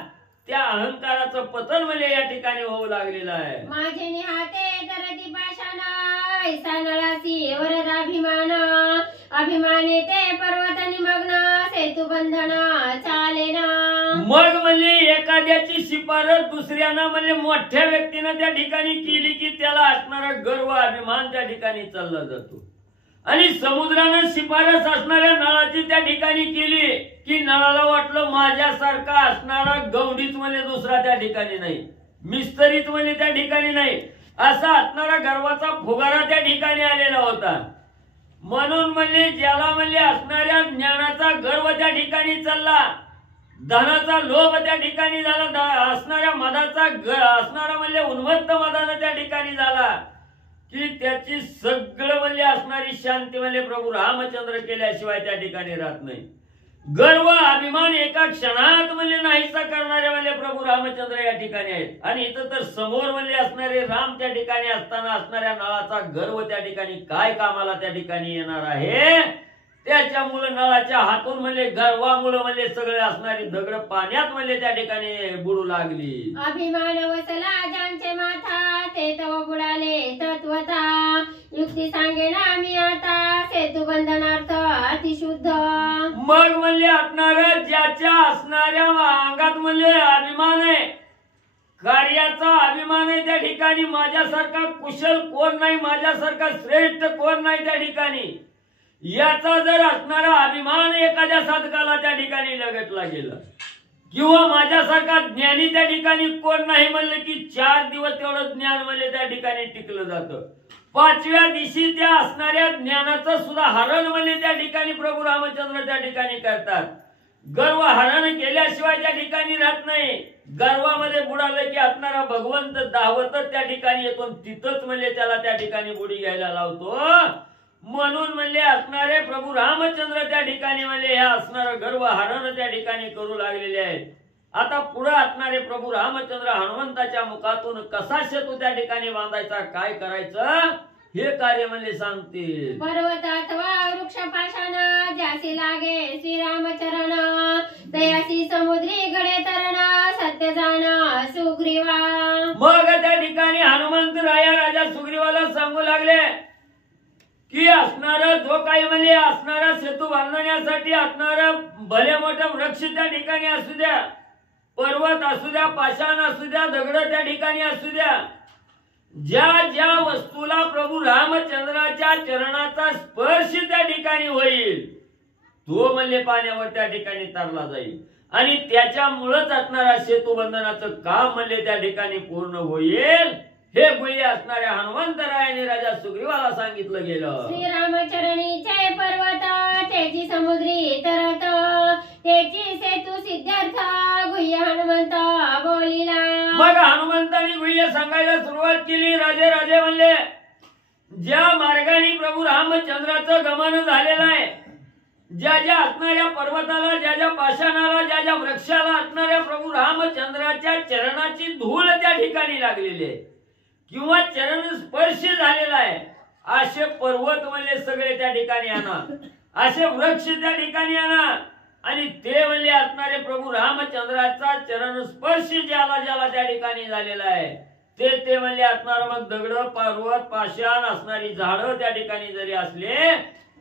त्या अहंकाराचं पतन म्हणजे या ठिकाणी होऊ लागलेलं आहे. माझे निहाते तरती पाषाण ऐसा नळासी वरद अभिमान अभिमाने ते पर्वत निमग्न सेतू बंधन चालेना. मग म्हणजे एखाद्याची शिफारस दुसऱ्यानं म्हणजे मोठ्या व्यक्तीनं त्या ठिकाणी केली की त्याला असणारा गर्व अभिमान त्या ठिकाणी चालला जातो. आणि समुद्रानं शिफारस असणाऱ्या नळाची त्या ठिकाणी केली की नळाला वाटलं माझ्यासारखा असणारा गवडीच म्हणजे दुसरा त्या ठिकाणी नाही, मिस्त्रीच म्हणजे त्या ठिकाणी नाही, असा असणारा गर्वाचा फुगारा त्या ठिकाणी आलेला होता. म्हणून म्हणजे ज्याला म्हणजे असणाऱ्या ज्ञानाचा गर्व त्या ठिकाणी चालला, धनाचा लोभ त्या ठिकाणी झाला, असणाऱ्या मदाचा असणारा म्हणजे उन्मत्त मदानं त्या ठिकाणी झाला की त्याची सगळं म्हणजे असणारी शांती म्हणजे प्रभू रामचंद्र केल्याशिवाय त्या ठिकाणी राहत नाही. गर्व अभिमान एका क्षणात म्हणजे नाहीसा करणारे म्हणजे प्रभू रामचंद्र या ठिकाणी आहेत. आणि इथं तर समोर म्हणजे असणारे राम त्या ठिकाणी असताना असणाऱ्या नळाचा गर्व त्या ठिकाणी काय कामाला त्या ठिकाणी येणार आहे त्याच्यामुळे नळाच्या हातून म्हणले गर्वामुळे म्हणले सगळे असणारी दगड पाण्यात म्हणले त्या ठिकाणी बुडू लागली. अभिमान वसला ज्यांचे माथा ते तव बुडाले तत्वता युक्ती सांगेन आम्ही आता सेतू बंधनार्थ अतिशुद्ध. मग म्हणले असणार ज्याच्या असणाऱ्या अंगात म्हणले अभिमान आहे, कार्याचा अभिमान आहे, त्या ठिकाणी माझ्यासारखा कुशल कोण नाही, माझ्यासारखा श्रेष्ठ कोण नाही त्या ठिकाणी, याचा जर असणारा अभिमान एखाद्या साधकाला त्या ठिकाणी लगटला गेला किंवा माझ्यासारखा ज्ञानी त्या ठिकाणी कोण नाही म्हणले की 4 दिवस तेवढं ज्ञान म्हणले त्या ठिकाणी टिकलं जातं. 5व्या दिवशी त्या असणाऱ्या ज्ञानाचं सुद्धा हरण म्हणले त्या ठिकाणी प्रभू रामचंद्र त्या ठिकाणी करतात. गर्व हरण केल्याशिवाय त्या ठिकाणी राहत नाही. गर्वामध्ये बुडालं की असणारा भगवंत धावतच त्या ठिकाणी येतो, तिथंच म्हणले त्याला त्या ठिकाणी बुडी घ्यायला लावतो. म्हणून म्हणले असणारे प्रभू रामचंद्र त्या ठिकाणी म्हणले हे असणार गर्व हरण त्या ठिकाणी करू लागलेले आहेत. आता पुढे असणारे प्रभू रामचंद्र हनुमंताच्या मुखातून कसा सेतू त्या ठिकाणी बांधायचा, काय करायचं हे कार्य म्हणले सांगतील. पर्वत अथवा वृक्ष पाषाण ज्यासी लागे श्रीरामचरण तयासी समुद्री गडे तरण सत्य जाण सुग्रीवा. मग त्या ठिकाणी हनुमंत राजा सुग्रीवाला सांगू लागले की असणार जो काही म्हणजे असणारा सेतू बांधण्यासाठी असणार भले मोठे वृक्ष त्या ठिकाणी असू द्या, पर्वत असू द्या, पाषाण असू द्या, दगड त्या ठिकाणी असू द्या, ज्या ज्या वस्तूला प्रभू रामचंद्राच्या चरणाचा स्पर्श त्या ठिकाणी होईल तो म्हणले पाण्यावर त्या ठिकाणी तरला जाईल आणि त्याच्यामुळेच असणारा सेतू बंधनाचं काम म्हणले त्या ठिकाणी पूर्ण होईल. हे गुह्य असणाऱ्या हनुमंतरायाने राजा सुग्रीवाला सांगितलं गेलं. श्रीरामचरणीचे पर्वत त्याची समुद्री तरत त्याची सेतू सिद्धार्थ गुह्य हनुमंत बोलिला. मग हनुमंताने गुह्य सांगायला सुरुवात केली. राजे राजे म्हणले ज्या मार्गाने प्रभू रामचंद्राचं गमन झालेलं आहे, ज्या ज्या असणाऱ्या पर्वताला, ज्या ज्या पाषाणाला, ज्या ज्या वृक्षाला असणाऱ्या प्रभू रामचंद्राच्या चरणाची धूळ त्या ठिकाणी लागलेली आहे किंवा चरण स्पर्श झालेला आहे, असे पर्वत म्हणले सगळे त्या ठिकाणी आणा, असे वृक्ष त्या ठिकाणी आणा आणि ते म्हणले असणारे प्रभू रामचंद्राचा चरण स्पर्श ज्याला ज्याला त्या ठिकाणी झालेला आहे ते म्हणले असणार. मग दगड, पर्वत, पाषाण असणारी झाडं त्या ठिकाणी जरी असले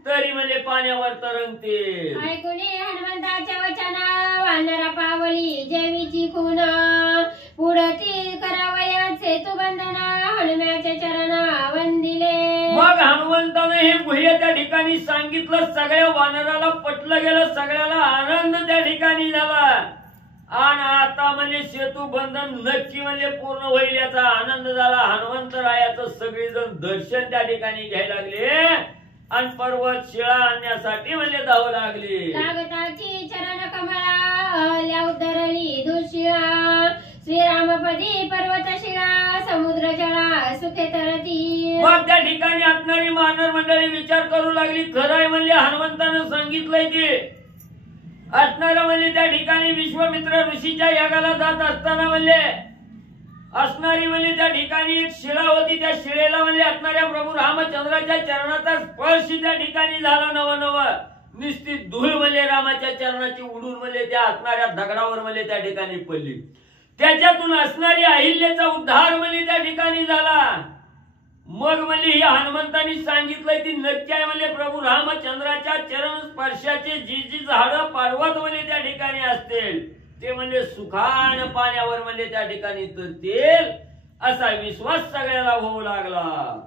तरी म्हणजे पाण्यावर तरंगतील. ऐकुनी हनुमंताचे वचन वानरा पावली जेवीची खून पुढती करावयात सेतू बंधना हनुम्याचे चरण वंदिले. मग हनुमंताने हे गुह्य त्या ठिकाणी सांगितलं. सगळ्या वानराला पटलं गेलं, सगळ्याला आनंद त्या ठिकाणी झाला आणि आता म्हणजे सेतू बंधन नक्की म्हणजे पूर्ण होईल याचा आनंद झाला. हनुमंतरायाचं सगळेजण दर्शन त्या ठिकाणी घ्यायला लागले आणि पर्वत शिळा आणण्यासाठी म्हणजे धावू लागली. लागताची चरण कमळा उतरली दुशिळा श्रीरामपदी पर्वत शिळा समुद्र जळा सुखे तरती. मग त्या ठिकाणी असणारी मानव मंडळी विचार करू लागली. खरंय म्हणजे हनुमंतानं सांगितलंय की असणार म्हणजे त्या ठिकाणी विश्वामित्र ऋषीच्या यागाला जात असताना म्हणजे असणारी म्हणजे त्या ठिकाणी एक शिळा होती. त्या शिळेला म्हणजे असणाऱ्या प्रभू रामचंद्राच्या चरणाचा स्पर्श त्या ठिकाणी झाला. नव निश्चित धूळ म्हणजे रामाच्या चरणाची उडून म्हणजे त्या असणाऱ्या दगडावर म्हणजे त्या ठिकाणी पडली. त्याच्यातून असणारी अहिल्याचा उद्धार म्हणजे त्या ठिकाणी झाला. मग म्हणजे ही हनुमंतांनी सांगितलंय ती नक्की आहे म्हणजे प्रभू रामचंद्राच्या चरण स्पर्शाचे जी जी झाडं पर्वत म्हणजे त्या ठिकाणी असतील ते म्हणजे सुखान पाण्यावर म्हणजे त्या ठिकाणी तरतील असा विश्वास सगळ्याला होऊ लागला.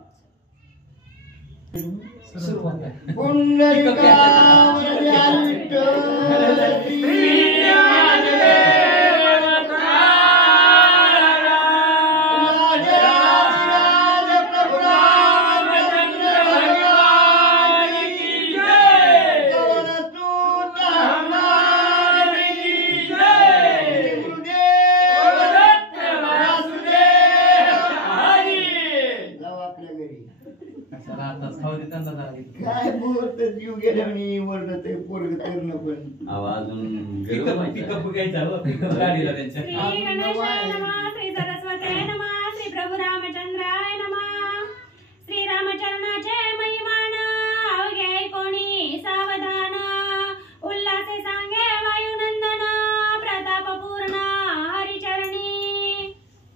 काय बोलत जीव गेल्याने वरडत आहे पोरग करणं पण आवाजून पिकअप घ्यायचा गाडीला त्यांच्या. श्री गणेशाय नमः, श्री सरस्वती नमः, श्री प्रभू रामचंद्राय नमः. श्री रामचरणाचे महिमान अवघे कोणी सावधान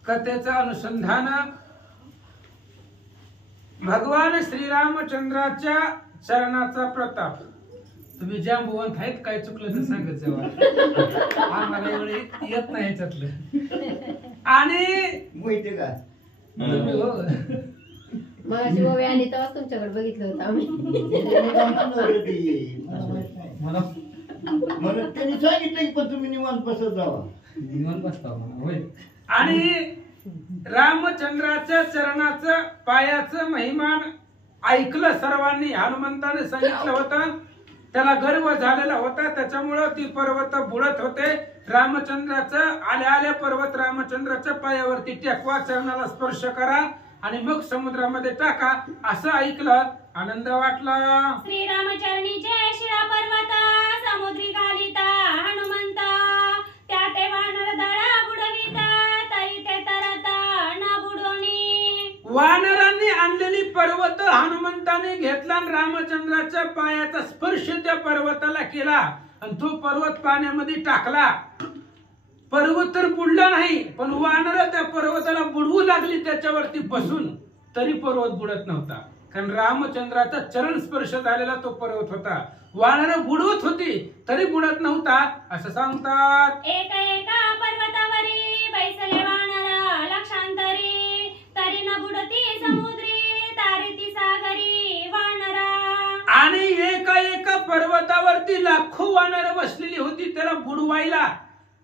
कथेचं अनुसंधान भगवान श्रीरामचंद्राच्या चरणाचा प्रताप. तुम्ही जांबुवंत आहेत, काय चुकलं तर सांगत जावा, आम्हाला एवढं येत नाही ह्याच्यातलं. आणि माहितीये का तुम्ही हो, माझी ओवी आणि तेव्हाच तुमच्याकडे बघितलं होतं आम्ही. मला त्यांनी सांगितलं की पण तुम्ही निवांत बसत जावा. निवांत बसता म्हणा होय. आणि रामचंद्राच्या चरणाचं पायाचं महिमान ऐकलं सर्वांनी. हनुमंताने सांगितलं होतं, त्याला गर्व झालेला होता, त्याच्यामुळं ती पर्वत बुडत होते. रामचंद्राचं आल्या आल्या पर्वत रामचंद्राच्या पायावरती टेकवा, चरणाला स्पर्श करा आणि मग समुद्रामध्ये टाका, असं ऐकलं. आनंद वाटला. श्रीरामचरणीचे शिळा पर्वता समुद्री घालिता हनुमंता, त्या ते वानर दळा बुडविता तरी ते तरता न बुडोनी. वानरांनी आणलेली पर्वत हनुमंताने घेतला आणि रामचंद्राच्या पायाचा स्पर्श त्या पर्वताला केला आणि तो पर्वत पाण्यामध्ये टाकला. पर्वत तर बुडला नाही, पण वानर त्या पर्वताला बुडवू लागली त्याच्यावरती बसून, तरी पर्वत बुडत नव्हता. कारण रामचंद्राचा चरण स्पर्श झालेला तो पर्वत होता. वानर बुडवत होती तरी बुडत नव्हता, असं सांगतात. एका एका पर्वतावरी बैसले वानर लक्षांतरी, तरी न बुडती समुद्री तारिती सागरी वानरा. आणि एका एका पर्वतावरती लाखो वानर बसलेली होती त्याला बुडवायला,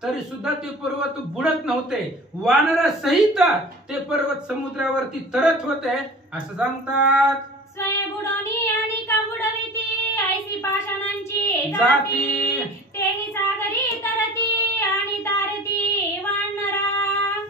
तरी सुद्धा ते पर्वत बुडत नव्हते. वानर सहित ते पर्वत समुद्रावरती तरत होते, असं सांगतात. स्वयं बुडोनी आणि का बुडविती ऐसी पाषाणांची जाती, जाती, तेही सागरी तरती आणि तारती वानरा.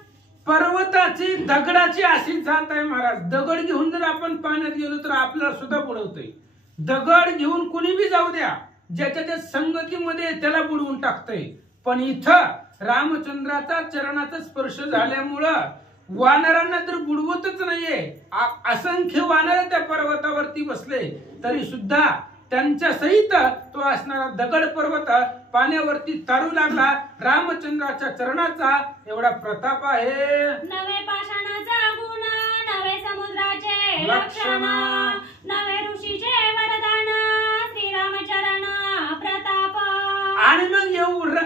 पर्वताची दगडाची अशी जात आहे महाराज. दगड घेऊन जर आपण पाण्यात गेलो तर आपल्याला सुद्धा बुडवतोय. दगड घेऊन कुणी बी जाऊ द्या, ज्याच्या त्या संगतीमध्ये त्याला बुडवून टाकतंय. पण इथं रामचंद्राचा चरणाचा स्पर्श झाल्यामुळं वानरांना तर बुडवतच नाहीये. असंख्य वानर त्या पर्वतावरती बसले, तरी सुद्धा त्यांच्या सहित तो असणारा दगड पर्वत पाण्यावरती तारू लागला. रामचंद्राच्या चरणाचा एवढा प्रताप आहे. नवे पाषाणाचा गुण, नवे समुद्राचे लक्षण, लक्षण, नवे ऋषीचे वरदान, श्रीरामचरण प्रताप. आणि मग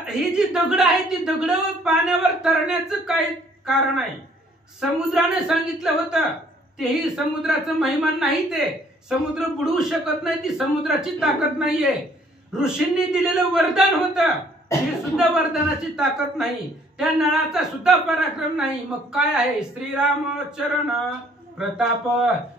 ही जी दगड आहे ती दगड पाण्यावर तरण्याचं काय कारण आहे? समुद्राने सांगितलं होतं, तेही समुद्राचं महिमान नाही. ते समुद्र बुडवू शकत नाही, ती समुद्राची ताकद नाहीये. ऋषींनी दिलेलं वरदान होतं, हे सुद्धा वरदानाची ताकद नाही. त्या नळाचा सुद्धा पराक्रम नाही. मग काय आहे? श्रीरामचरण प्रताप.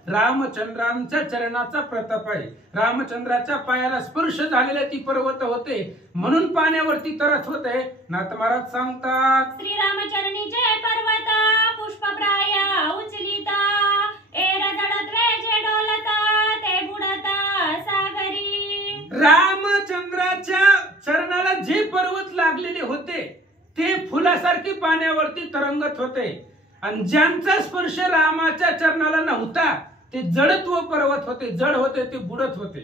रामचंद्रांच्या चरणाचा प्रताप आहे. रामचंद्राच्या पायाला स्पर्श झालेले ती पर्वत होते, म्हणून पाण्यावरती तरत होते. नाथ महाराज सांगतात. श्रीरामचरणीचे पर्वत पुष्पप्राय उचलिता, एर जडत्वे जे डोलता ते बुडता सागरी. रामचंद्राच्या चरणाला जे पर्वत लागलेले होते ते फुलासारखे पाण्यावरती तरंगत होते, आणि ज्यांचा स्पर्श रामाच्या चरणाला नव्हता ते जडत्व पर्वत होते, जड होते, ते बुडत होते.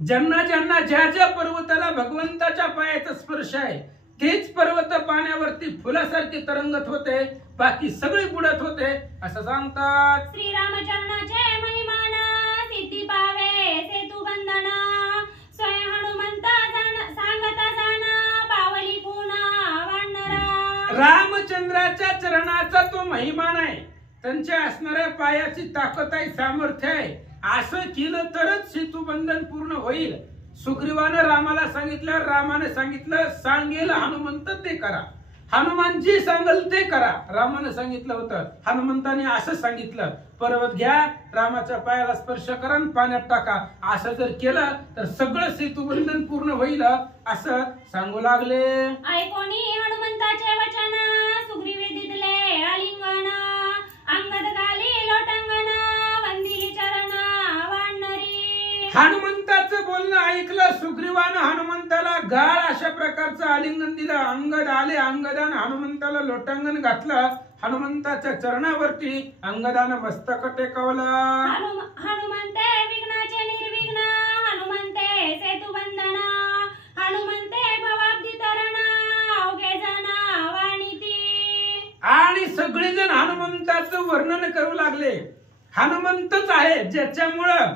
ज्यांना ज्यांना ज्या ज्या पर्वताला भगवंताच्या पायाचा स्पर्श आहे तेच पर्वत पाण्यावरती फुलासारखे तरंगत होते, बाकी सगळे बुडत होते, असं सांगतात. श्रीरामचरणाचे महिमान सिद्धी पावे सेतु बंधन, स्वयं हनुमंत सांगता जाण पावली पुन्हा वानरा. रामचंद्राच्या चरणाचा तो महिमान आहे, त्यांच्या असणाऱ्या पायाची ताकद आहे, सामर्थ्य आहे. असं केलं तरच सेतुबंधन पूर्ण होईल. सुग्रीवानं रामाला सांगितलं, रामाने सांगितलं, सांगेल हनुमंत ते करा. हनुमान जी सांगल ते करा. रामाने सांगितलं होतं, हनुमंताने असं सांगितलं, पर्वत घ्या, रामाच्या पायाला स्पर्श करा, पाण्यात टाका. असं जर केलं तर सगळं सेतुबंधन पूर्ण होईल, असं सांगू लागले. ऐकोनी हनुमंताचे वचन, सुग्रीवे दिदले आलिंगन, अंगद गाली लोटंगण, वंदिली चरण वानरी. हनुमंताचं बोलणं ऐकलं सुग्रीवानं हनुमंताला गाळ अशा प्रकारचं आलिंगन दिलं. अंगद आले, अंगदानं हनुमंताला लोटांगण घातलं. हनुमंताच्या चरणावरती अंगदानं मस्तक टेकवलं. हनुमंते विघ्नाचे निर्विघ्न, हनुमंते सेतुबंधन, हनुमंते भवाब्दी तरण, अवघे जन वाणीती. आणि सगळेजण हनुमंताचं वर्णन करू लागले. हनुमंतच आहे ज्याच्यामुळं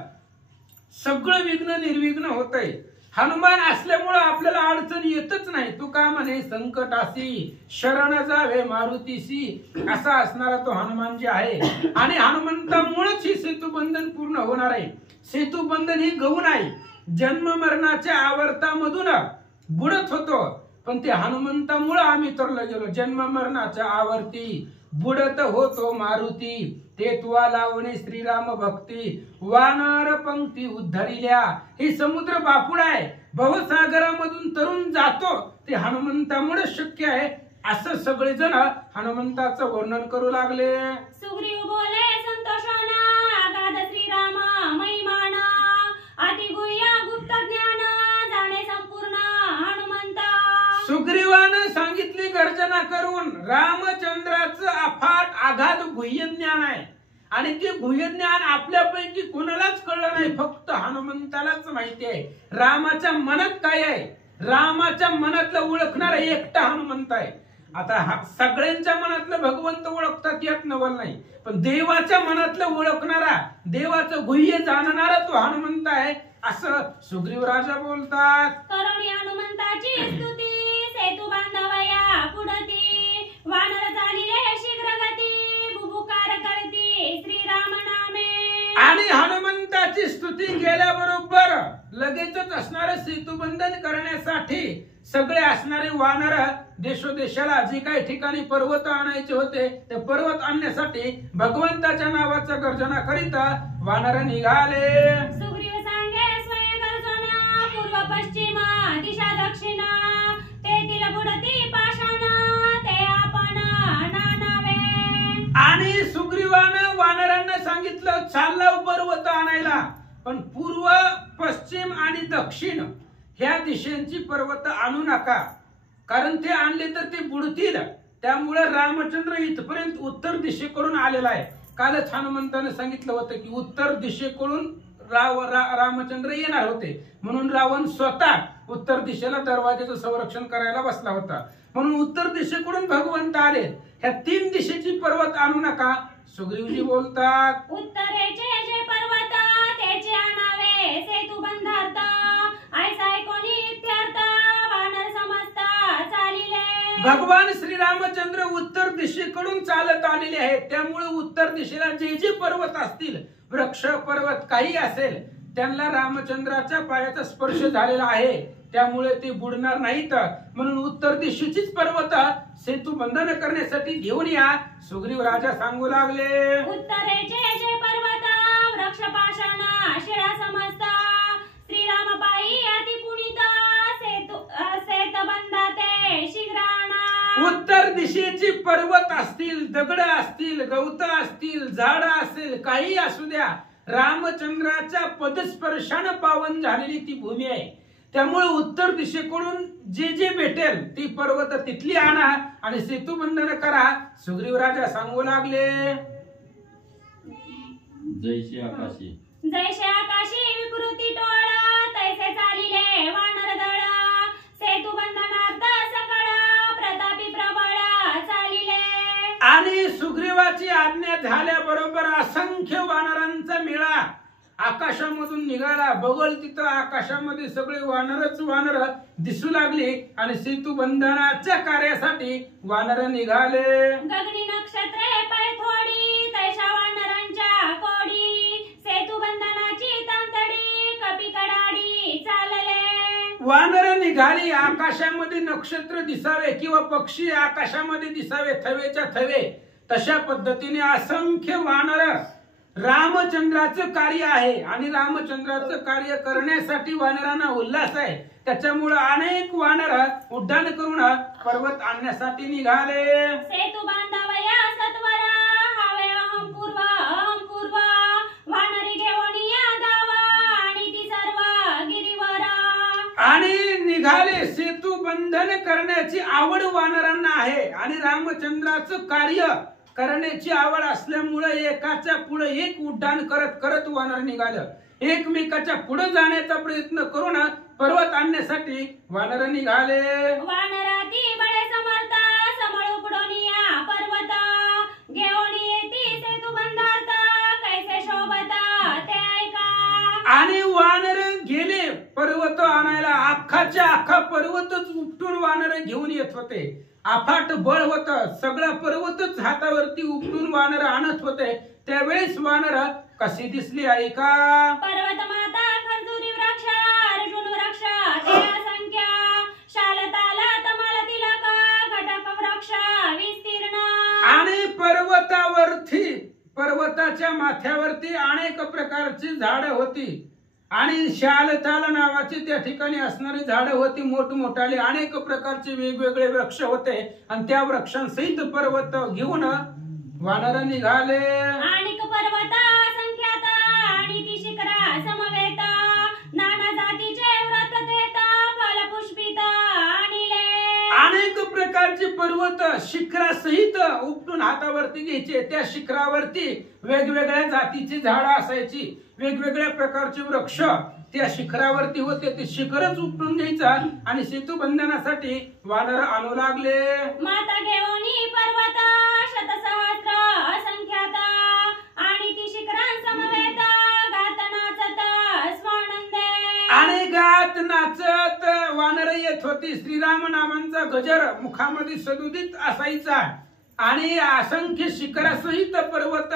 सगळं विघ्न निर्विघ्न होतंय. हनुमान असल्यामुळं आपल्याला अडचण येतच नाही. तुका म्हणे संकटासी शरण जावे मारुतीसी, असा असणारा तो हनुमान जे आहे. आणि हनुमंतामुळेच ही सेतुबंधन पूर्ण होणार आहे. सेतुबंधन ही गौण आहे. जन्म मरणाच्या आवर्तामधून बुडत होतो, पण ते हनुमंतामुळे आम्ही तरलो गेलो. जन्म मरणाच्या आवर्ती बुडत होतो मारुती, ते तुवा लावणे श्रीराम भक्ती, वानर पंक्ती उद्धरिल्या. हे समुद्र बापुड आहे, भवसागरामधून तरुण जातो ते हनुमंतामुळे शक्य आहे. असं सगळेजण हनुमंताचं वर्णन करू लागले. सुग्रीव बोले संतोषाना अगाध श्रीराम महिमाना, अति गुह्य गुप्त ज्ञान जाणे संपूर्ण हनुमंता. सुग्रीवानं सांगितली गर्जना करून रामचंद्राचं अफाट आघात गुह्य ज्ञान आहे. आणि ते गुह्य ज्ञान आपल्यापैकी कोणालाच कळलं नाही, फक्त हनुमंतालाच माहिती आहे. रामाच्या मनात काय आहे, रामाच्या मनातलं ओळखणारा एकटा हनुमंत आहे. आता सगळ्यांच्या मनातलं भगवंत ओळखतात यात नवल नाही, पण देवाच्या मनातलं ओळखणारा, देवाचं गुह्य जाणणारा तो हनुमंत आहे, असं सुग्रीव राजा बोलतात. करुणी हनुमंताची स्तुती, सेतू बांधवया पुढती, वानर चालिले शीघ्र गती, बुबुकार करती श्रीराम नामे. आणि हनुमंताची स्तुती केल्याबरोबर लगेचच असणारे सेतुबंधन करण्यासाठी सगळे असणारे वानर देशोदेशाला जे काही ठिकाणी पर्वत आणायचे होते ते पर्वत आणण्यासाठी भगवंताच्या नावाचा गर्जना करीता वानर निघाले. सुग्रीव सांगे स्वयं गर्जना, पूर्व पश्चिम दिशा दक्षिण, तेथील बुडती पाषाण, ते आपण नानावे. आणि सुग्रीवानं वानरांना सांगितलं चाललं पर्वत आणायला, पण पूर्व पश्चिम आणि दक्षिण ह्या दिशेंची पर्वत आणू नका, कारण ते आणले तर ते बुडतील. त्यामुळे रामचंद्र इथपर्यंत उत्तर दिशेकडून आलेला आहे. कालच हनुमंताने सांगितलं होतं की उत्तर दिशेकडून रामचंद्र येणार होते, म्हणून रावण स्वतः उत्तर दिशेला दरवाजाचं संरक्षण करायला बसला होता. म्हणून उत्तर दिशेकडून भगवंत आले. ह्या 3 दिशेची पर्वत आणू नका. सुग्रीवजी बोलतात, उत्तरेचे जे पर्वत त्याचे आणावे सेतू बंधार्थ, ऐसा कोणी इत्यर्थ वानर समजता चालिले. भगवान श्रीरामचंद्र उत्तर दिशेकडून चालत आलेले आहेत. त्यामुळे उत्तर दिशेला जे जे पर्वत असतील, वृक्ष पर्वत काही असेल, त्यांना रामचंद्राच्या पायाचा स्पर्श झालेला आहे, त्यामुळे ते बुडणार नाहीत. म्हणून उत्तर दिशेचीच पर्वत सेतू बंधन करण्यासाठी घेऊन या. सुग्रीव राजा सांगू लागले, उत्तरेचे जे पर्वत वृक्ष पाषाण शिळा समजता, श्रीराम पायी अति पुनीत, सेत बंधाते शीघ्राणा. उत्तर दिशेची पर्वत असतील, दगड असतील, गवत असतील, झाड असेल, काही असू द्या, रामचंद्राच्या पदस्पर्शाने पावन झालेली ती भूमी आहे. त्यामुळे उत्तर दिशेकडून जे जे भेटेल ती पर्वत तिथली आणा आणि सेतुबंधन करा. सुग्रीव राजा सांगू लागले, जैसे आकाशी जैसे आकाशी विकृती टोळ, तैसे चालिले वानर दळ, सेतू बंधनार्थ सकळ, प्रतापी प्रबळ चालिले. आणि सुग्रीवाची आज्ञा झाल्याबरोबर असंख्य वानरांचा मेळा आकाशामधून निघाला. बगल तिथं आकाशामध्ये सगळे वानरच वानर दिसू लागले आणि सेतू बंधनाच्या कार्यासाठी वानर निघाले. गगनी नक्षत्रे पै थोडी, तैशा वानरांच्या कोडी, सेतू बंधनाची तांतडी, कपी कडाडी चालले. वानर निघाली. आकाशामध्ये नक्षत्र दिसावे किंवा पक्षी आकाशामध्ये दिसावे, थवेच्या थवे, तशा पद्धतीने असंख्य वानर. रामचंद्राचं कार्य आहे आणि रामचंद्राचं कार्य करण्यासाठी वानरांना उल्हास आहे. त्याच्यामुळे अनेक वानर उड्डाण करून पर्वत आणण्यासाठी निघाले. सेतू बांधावया सत्वर, हावे अहम पूर्व, वानरी घेऊन या धाव, आणि ती सर्व गिरीवर. आणि निघाले. सेतू बंधन करण्याची आवड वानरांना आहे आणि रामचंद्राचं कार्य करण्याची आवड असल्यामुळे एकाच्या पुढे एक उड्डाण करत करत वानर निघालं. एकमेकाच्या पुढे जाण्याचा प्रयत्न करून पर्वत आणण्यासाठी वानर निघाले. वानराती बळे समर्थ, समळ उपडून या पर्वत, अख्खा पर्वतच उपटून वानर घेऊन येत होते. अफाट बळ होत, सगळा पर्वतच हातावरती उपटून वानर आणत होते. त्यावेळेस वानर कशी दिसली आहे का? पर्वत माता खंजुरी वृक्ष अर्जुन वृक्ष तेरा संख्या शालताला तमाला तिलक घटक वृक्ष विस्तीर्ण. आणि पर्वताच्या माथ्यावरती अनेक प्रकारची झाडं होती आणि शालताला नावाची त्या ठिकाणी असणारी झाडं होती. मोठमोठाले अनेक प्रकारचे वेगवेगळे वृक्ष होते आणि त्या वृक्षांसहित पर्वत घेऊन वानर निघाले. आणिक पर्वत संख्यात आणि ती शिखरा समवेत नाना जातीचे व्रत देत फल पुष्पित आणिले. अनेक प्रकारचे पर्वत शिखरासहित उपटून हातावरती घ्यायचे. त्या शिखरावरती वेगवेगळ्या जातीची झाडं असायची, वेगवेगळ्या प्रकारचे वृक्ष त्या शिखरावरती होते. ते शिखरच उपटून घ्यायचा आणि सेतुबंधनासाठी वानर आणू लागले. माता घेऊनी पर्वत शतसहस्र असंख्यात आणि ती शिखरां समवेत गात नाचत स्वानंदे. आणि गात नाचत वानर येत होती. श्रीराम नावांचा गजर मुखामध्ये सदुदित असायचा आणि असंख्य शिखरासहित पर्वत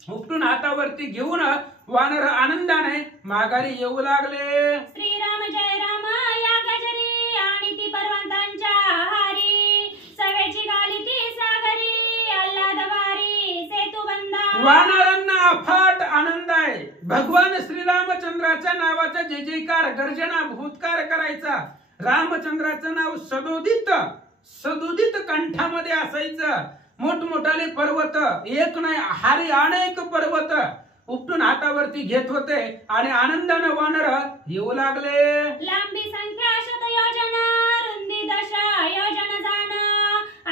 उपटून हातावरती घेऊन वानर आनंदाने माघारी येऊ लागले. श्रीराम जय राम या गजरी आणि ती पर्वतांच्या हारी सवेची गाली ती सागरी अल्लादवारी सेतुबंधा. वानरांना अफाट आनंद आहे. भगवान श्रीरामचंद्राच्या नावाचा जय जयकार गर्जना भूतकार करायचा. रामचंद्राचं नाव सदुदित कंठामध्ये असायचं. मोठमोठाले पर्वत एक नाही हारी अनेक पर्वत उपटून हातावरती घेत होते आणि आनंदाने वानर येऊ लागले. लांबी संख्या शत योजना रुंदी दश योजन जाण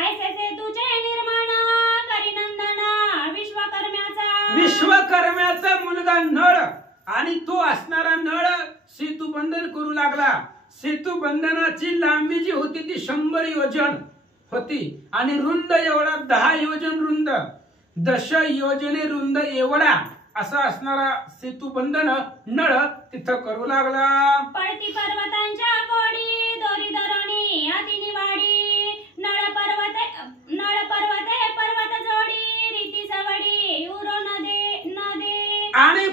ऐसे सेतूचे निर्माण करिनंदन विश्वकर्म्याचा मुलगा नळ आणि तो असणारा नळ सेतुबंधन करू लागला. सेतुबंधनाची लांबी जी होती ती 100 योजन होती आणि रुंद एवढा 10 योजन रुंद, 10 योजने रुंद एवढा असा असणारा सेतुबंधन नळ तिथं करू लागला. पळती पर्वतांच्या कोडी दोरी दरोणी अति निवाडी नळ पर्वते पर्वत जोडी रीती सवडी उरो नदे. आणि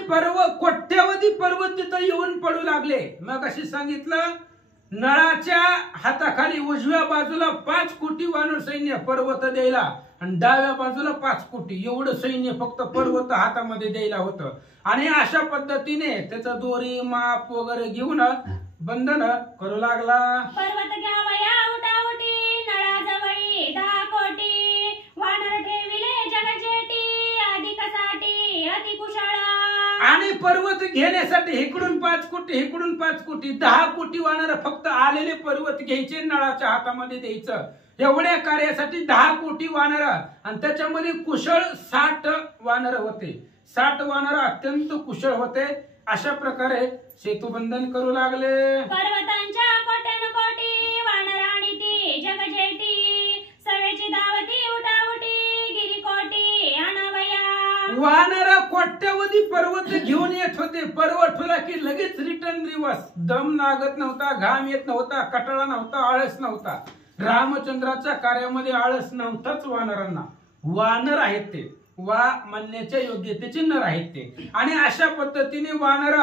कोट्यवधी पर्वत तिथं येऊन पडू लागले. मग अशी सांगितलं नळाच्या हाताखाली उजव्या बाजूला 5 कोटी वानर सैन्य पर्वत द्यायला आणि डाव्या बाजूला 5 कोटी एवढं सैन्य फक्त पर्वत हातामध्ये द्यायला होतं. आणि अशा पद्धतीने त्याचं दोरी माप वगैरे घेऊन बंधन करू लागला. पर्वत घ्यावया उठाउटी नळाजवळी 10 कोटी वानर ठेविले जगजेटी अधिकसाठी अति कुशळ. आणि पर्वत घेण्यासाठी इकडून 5 कोटी इकडून 5 कोटी 10 कोटी वानर फक्त आलेले पर्वत घ्यायचे नळाच्या हातामध्ये द्यायचं. एवढ्या कार्यासाठी 10 कोटी वानर आणि त्याच्यामध्ये कुशळ 60 वानर होते. 60 वानर अत्यंत कुशळ होते. अशा प्रकारे सेतुबंधन करू लागले. पर्वतांच्या कोट्यान कोटी वानर आणि ती जगजेटी सवेची दावती उठाउटी गिरी कोटी अनावया. वानर कोट्यवधी पर्वत घेऊन येत होते. पर्वत ठुला की लगेच रिटर्न दिवस. दम लागत नव्हता, घाम येत नव्हता, कटाळा नव्हता, आळस नव्हता. रामचंद्राच्या कार्यामध्ये आळस नव्हताच वानरांना. वानर आहेत ते, वा म्हणण्याच्या योग्यतेचे नर आहेत ते. आणि अशा पद्धतीने वानर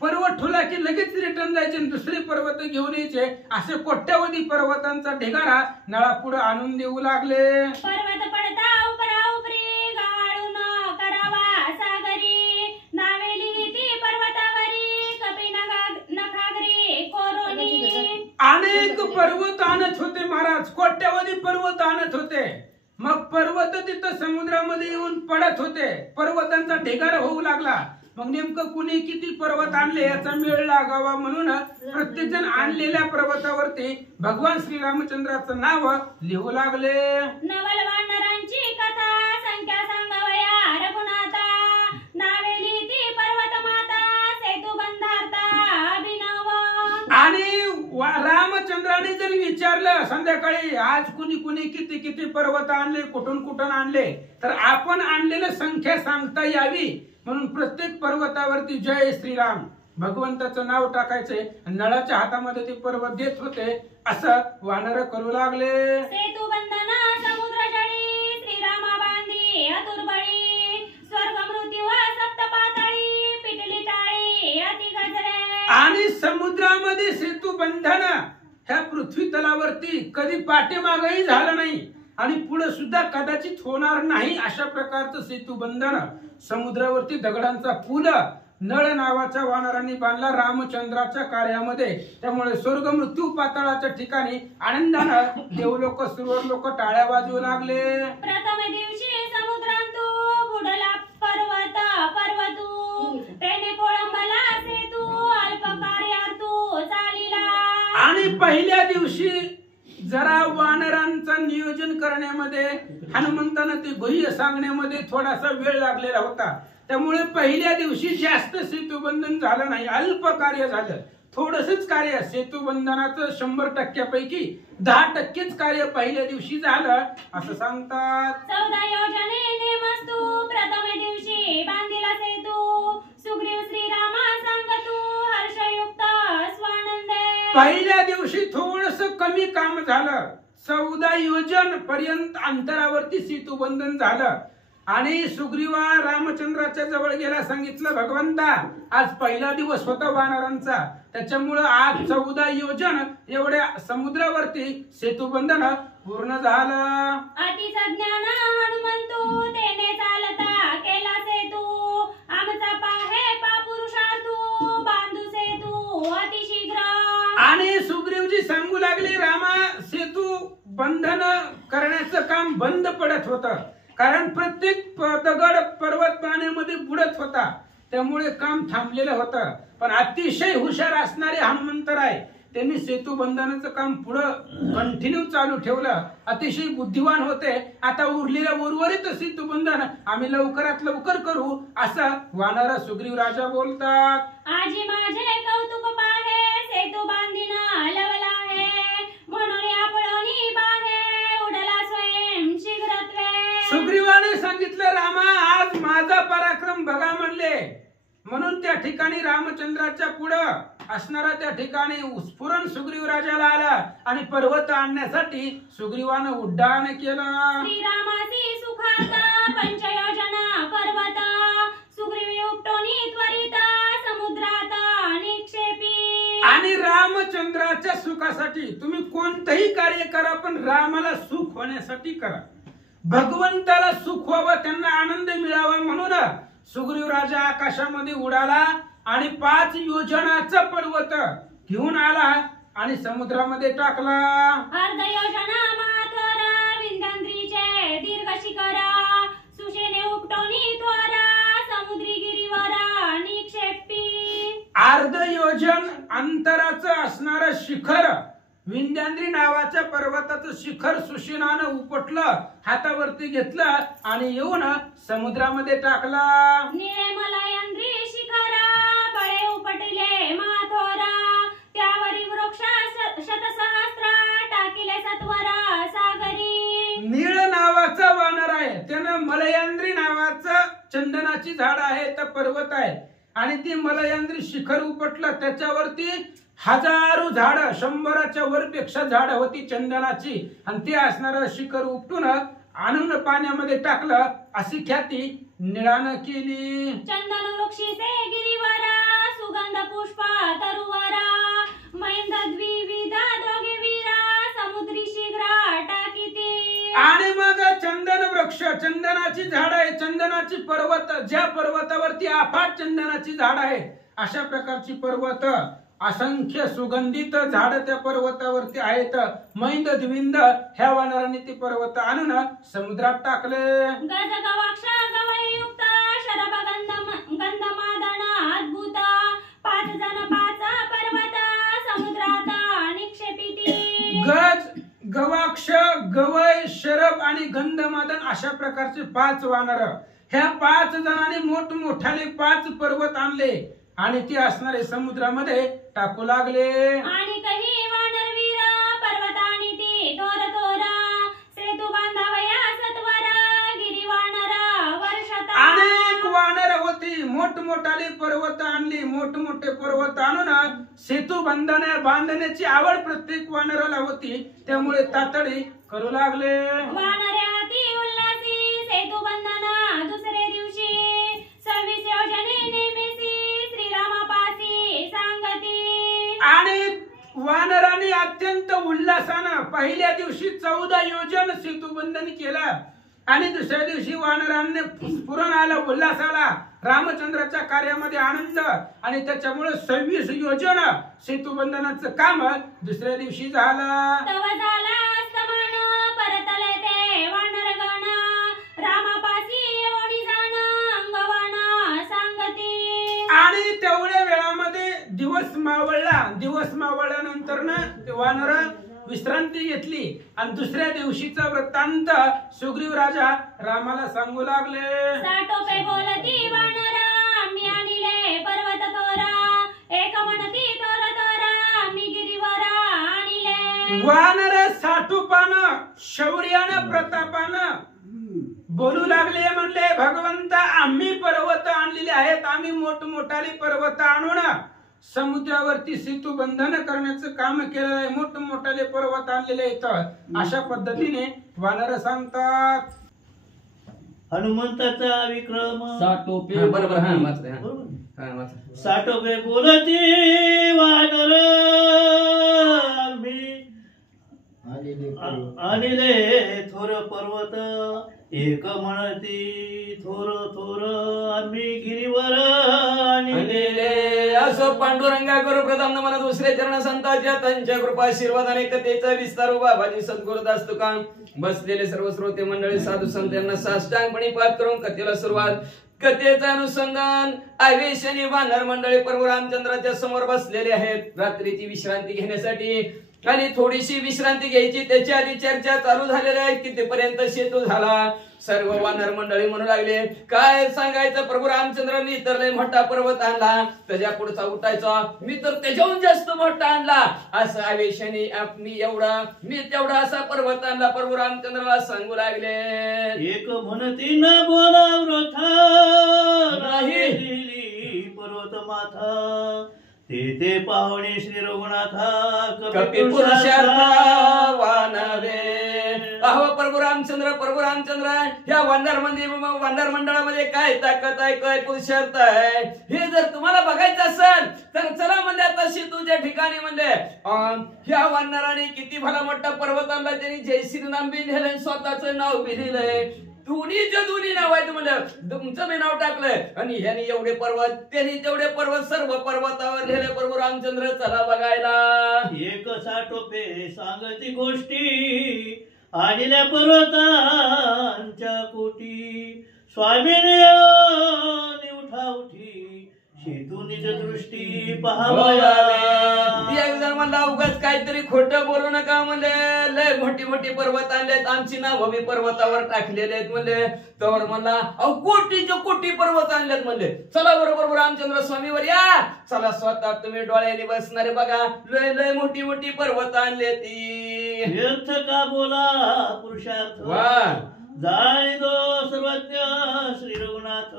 पर्वत ठुला की लगेच रिटर्न जायचे, दुसरे पर्वत घेऊन यायचे. असे कोट्यवधी पर्वतांचा ढिगारा नळापुढे आणून देऊ लागले. पर्वत पडता उपरा उपरी गाळून करावा सागरी नावेली ती पर्वतावरी कपी नखागरी कोरोनी. अनेक पर्वत आणत होते महाराज, कोट्यवधी पर्वत आणत होते. मग पर्वत तिथं समुद्रामध्ये येऊन पडत होते. पर्वतांचा ढिगारा होऊ लागला. मग नेमकं कुणी किती पर्वत आणले याचा मेळ लागावा म्हणून प्रत्येक जण आणलेल्या पर्वतावरती भगवान श्रीरामचंद्राचं नाव लिहू लागले. नवल वानरांची कथा संख्या सांगावया रघुनाथा नावेली ती पर्वत माता सेतू बंधारता अभिनव. आणि रामचंद्राने जर विचारलं संध्याकाळी आज कुणी कुणी किती किती पर्वत आणले, कुठून आणले, तर आपण आणलेलं संख्या सांगता यावी म्हणून प्रत्येक पर्वतावरती जय श्रीराम भगवंताचं नाव टाकायचे, नळाच्या हातामध्ये ते पर्वत देत होते, असं वानर करू लागले. सेतु बंधन समुद्र जळी श्रीरामा बांधी अतुर्बळी स्वर्ग मृत्यू सप्त पाताळी पिटली टाळी अति गजरे. आणि समुद्रामध्ये सेतू बंधन ह्या पृथ्वी तलावरती कधी पाठीमागही झालं नाही आणि पुढे सुद्धा कदाचित होणार नाही. अशा प्रकारचं सेतू बंधन समुद्रावरती दगडांचा पूल नळ नावाच्या वानरांनी बांधला रामचंद्राच्या कार्यामध्ये. त्यामुळे स्वर्ग मृत्यू पाताळाच्या ठिकाणी आनंदानं देवलोक सुरवर लोक टाळ्या वाजवू लागले. प्रथम दिवशी समुद्रांतू बुडला पर्वत पर्वतू तेने कोळंबला सेतू अल्प कार्यार्थू चालिला. आणि पहिल्या दिवशी जरा वानरांचं नियोजन करण्यामध्ये हनुमंतानं ते गुह्य सांगण्यामध्ये थोडासा वेळ लागलेला होता. त्यामुळे पहिल्या दिवशी जास्त सेतुबंधन झालं नाही, अल्प कार्य झालं, थोडसच कार्य. सेतुबंधनाचं 100% पैकी 10% कार्य पहिल्या दिवशी झालं असं सांगतात. 14 योजनेने मस्तू प्रथम दिवशी बांधिला सेतू सुग्रीव श्रीरामा सांगतू हर्षयुक्त स्वानंदे. पहिल्या दिवशी थोडस कमी काम झालं, 14 योजन पर्यंत अंतरावरती सेतुबंधन झालं. आणि सुग्रीवा रामचंद्राच्या जवळ गेला, सांगितलं भगवंता आज पहिला दिवस होता वानरांचा, त्याच्यामुळं आज 14 योजन एवढ्या समुद्रावरती सेतुबंधन पूर्ण झालं. अतिसज्ञान हनुमंतू तेने चालता केला सेतू आमचा पाहे पुरुषार्थू बांधू सेतू अतिशीघ्र. आणि सुग्रीवजी सांगू लागले, रामा सेतू बंधन करण्याचं काम बंद पडत होतं, कारण प्रत्येक दगड पर्वत पाण्यामध्ये बुडत होता, त्यामुळे काम थांबलेलं होतं. पण अतिशय हुशार असणारे हनुमंतराय त्यांनी सेतू बंधनाचं काम पुढं कंटिन्यू चालू ठेवलं. अतिशय बुद्धिवान होते. आता उरलेलं उर्वरित सेतू बंधन आम्ही लवकरात लवकर करू असं वानर सुग्रीव राजा बोलतात. आजी माझे कौतुक पाहे सेतू बांधिना लवला आहे म्हणून आपळोनी बाहे उडला स्वयं शीघ्रत्वे. सुग्रीवाने सांगितलं, रामा आज माझा पराक्रम बघा म्हणले, म्हणून त्या ठिकाणी रामचंद्राच्या पुढं असणारा त्या ठिकाणी स्फुरण सुग्रीव राजाला आला आणि पर्वत आणण्यासाठी सुग्रीवानं उड्डाण केलं. श्रीरामासी सुखाता पंचयोजना पर्वत सुग्रीवी उपटोनी त्वरित समुद्रात निक्षेपी. आणि रामचंद्राच्या सुखासाठी तुम्ही कोणतंही कार्य करा, पण रामाला सुख होण्यासाठी करा, भगवंताला सुख व्हावं, त्यांना आनंद मिळावा म्हणून सुग्रीव राजा आकाशामध्ये उडाला आणि 5 योजनाचा पर्वत घेऊन आला आणि समुद्रामध्ये टाकला. अर्ध योजना महात्वरा विंध्याद्रीचे दीर्घ शिखरा सुशेने उपटोनी त्वरा समुद्री गिरीवरा निक्षेपी. अर्ध योजन अंतराचं असणारं शिखर विंध्याद्री नावाच्या पर्वताचं शिखर सुशेनानं उपटलं, हातावरती घेतलं आणि येऊन समुद्रामध्ये टाकला. निळे मलयांद्री शिखरा बळे उपटले माथोरा त्यावरी वृक्ष शतसहस्र टाकिले सत्वरा सागरी. नीळ नावाचा वानर आहे, त्यानं मलयांद्री नावाचं चंदनाची झाड आहे, तर पर्वत आहे आणि ती मलयांद्री शिखर उपटलं, त्याच्यावरती हजारो झाड 100च्या वरपेक्षा झाड होती चंदनाची आणि ते असणारं शिखर उपटून आणून पाण्यामध्ये टाकलं. अशी ख्याती निळानं केली. चंदन वृक्षीचे गिरीवरा सुगंध पुष्प तरुवरा महेंद्र द्विविध दोघे वीरा समुद्री शीघ्र टाकीती. आणि मग चंदन वृक्ष, चंदनाची झाड आहे, चंदनाची पर्वत, ज्या पर्वतावरती अफाट चंदनाची झाड आहे अशा प्रकारची पर्वत, असंख्य सुगंधित झाड त्या पर्वतावरती आहेत. मैंद द्विंद ह्या वानरांनी ती पर्वत आणून समुद्रात टाकले. गज गवाक्ष गवयुक्त शरभ गंधमादन अद्भुत 5 जण 5 पर्वत समुद्रात निक्षेपिती. गज गवाक्ष गवय शरभ आणि गंधमादन अशा प्रकारचे 5 वानर, ह्या 5 जणांनी मोठमोठाले 5 पर्वत आणले आणि ते असणारे समुद्रामध्ये टाकू लागले. आणि काही वानरवीर पर्वतानी ती थोर थोर सेतू बांधावया सत्वरा गिरी वानर वर्षता. अनेक वानर होती, मोठमोठाले पर्वत आणली. मोठमोठे पर्वत आणून सेतू बांधण्याची आवड प्रत्येक वानराला होती. त्यामुळे तातडी करू लागले. वानरे हाती उल्हासी सेतू बंधना दुसरे दिवशी 26 योजने नेमेसी श्रीरामापासी सांगती. आणि वानरांनी अत्यंत उल्हासानं पहिल्या दिवशी 14 योजन सेतुबंधन केला. आणि दुसऱ्या दिवशी वानरांनी स्फुरण आला, उल्हास आला, रामचंद्राच्या कार्यामध्ये आनंद. आणि त्याच्यामुळे 26 योजन सेतुबंधनाचं काम दुसऱ्या दिवशी झालं. तव झाला अस्तमान परतले ते वानरगण रामापासी ओढी जाण अंगवण सांगती. आणि तेवढ्या वेळामध्ये दिवस मावळला. दिवस मावळल्यानंतर ना ते वानर विश्रांती घेतली. आणि दुसऱ्या दिवशीचा वृत्तांत सुग्रीव राजा रामाला सांगू लागले. साटोपे बोलती वानरा मी आणिले पर्वत तोरा एक म्हणती तोर तोरा मी गिरीवरा आणिले. वानर साठूपानं शौर्यानं प्रतापानं बोलू लागले. म्हणले भगवंता आम्ही पर्वत आणलेले आहेत. आम्ही मोठमोठाले पर्वत आणून समुद्रावरती सेतू बंधन करण्याचं काम केलेलं आहे. मोठमोठाले पर्वत आणलेले आहेत. अशा पद्धतीने वानर सांगतात. हनुमंताचा विक्रम साटोपे बरोबर. हा वाचलंय, हा. बरोबर. हा, वाचा. साटोपे बोलती वानर मी आणिले थोर पर्वत एक म्हणती थोर थोर आम्ही गिरीवर आणिले. असो पांडुरंगा गुरु प्रथम नमन दुसरे चरण संतांच्या त्यांच्या कृपा आशीर्वादाने कथेचा विस्तार बाबाजी सद्गुरुदास तुकां बसलेले सर्व श्रोते मंडळी साधू संत यांना साष्टांगपणे पाठ करून कथेला सुरुवात. कथेचं अनुसंधान आवेशाने वानर मंडळी प्रभू रामचंद्राच्या समोर बसलेले आहेत रात्रीची विश्रांती घेण्यासाठी. आणि थोडीशी विश्रांती घ्यायची त्याच्या आधी चर्चा चालू झालेल्या आहे. कितीपर्यंत सेतू झाला. सर्व वानर मंडळी म्हणू लागले काय सांगायचं प्रभू रामचंद्रांनी तर लय मोठा पर्वत आणला. त्याच्या पुढचा उठायचा मी तर त्याच्याहून जास्त मोठा आणला. असं आवेशाने मी तेवढा असा पर्वत आणला प्रभू रामचंद्राला सांगू लागले. एक म्हणती न बोला वृथा नाही पर्वत माथा ते पाहुणे श्री रघुनाथा कपी पुरुषार्थ वानरे. अहो प्रभू रामचंद्र या वानर मंडळामध्ये काय ताकद आहे काय पुरुषार्थ आहे हे जर तुम्हाला बघायचं असेल तर चला म्हणजे आता सेतूच्या ठिकाणी म्हणजे ह्या वानराने किती भला मोठा पर्वत आणला. त्यांनी जय श्रीराम बी लिहिलंय स्वतःचं नाव बी लिहिलंय. दोन्ही नाव आहेत म्हणजे तुमचं बी नाव टाकलंय. आणि ह्यानी एवढे पर्वत त्यांनी तेवढे पर्वत सर्व पर्वतावर लिहिले प्रभू रामचंद्र चला बघायला. एक साटोपे सांगती गोष्टी आणल्या पर्वतांच्या कोटी स्वामीने उठा उठी सेतू निज दृष्टी पहावया. एक जण म्हणला उगाच काहीतरी खोटं बोलू नका म्हणले. लय मोठी मोठी पर्वत आणलेत आमची नाव मी पर्वतावर टाकलेले आहेत म्हणले. तर म्हणला अहो कोटी पर्वत आणलेत म्हणले. चला बरोबर रामचंद्र स्वामीवर या. चला स्वतः तुम्ही डोळ्याने बसणारे बघा लय मोठी पर्वत आणले ती. व्यर्थ का बोला पुरुषार्थ वा जाणितो सर्वज्ञ श्री रघुनाथ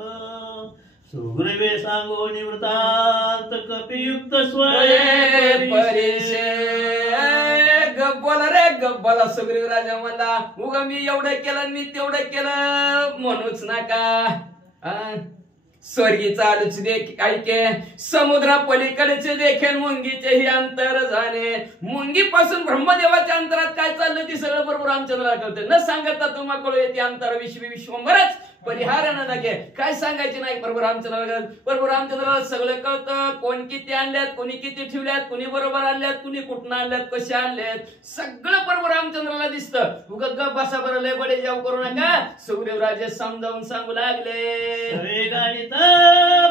सुग्रीवे सांगो निवृत्तांत कपियुक्त स्वये परिशे. गब्बाला सुग्रीव राजा म्हणला उगा मी एवढं केलं मी तेवढं केलं म्हणूच नका. स्वर्गी चालूच ऐके समुद्रा पलीकडेचे देखील मुंगीचेही अंतर जाणे. मुंगी पासून ब्रह्मदेवाच्या अंतरात काय चाललं ती सगळं बरोबर रामचंद्राला कळतं. न सांगता तुम्हाला कळू येते अंतर विश्वंभरच परिहार न लागे. काय सांगायचे नाही प्रभू रामचंद्राला सगळं कळतं. कोण किती आणल्यात कोणी किती ठेवल्यात कोणी बरोबर आणल्यात कोणी कुठं आणल्यात कसे आणल्यात सगळं प्रभू रामचंद्राला दिसतं. उगाच गप बसा बरं लय बडे जाऊ करू नका. सुग्रीव राजे समजावून सांगू लागले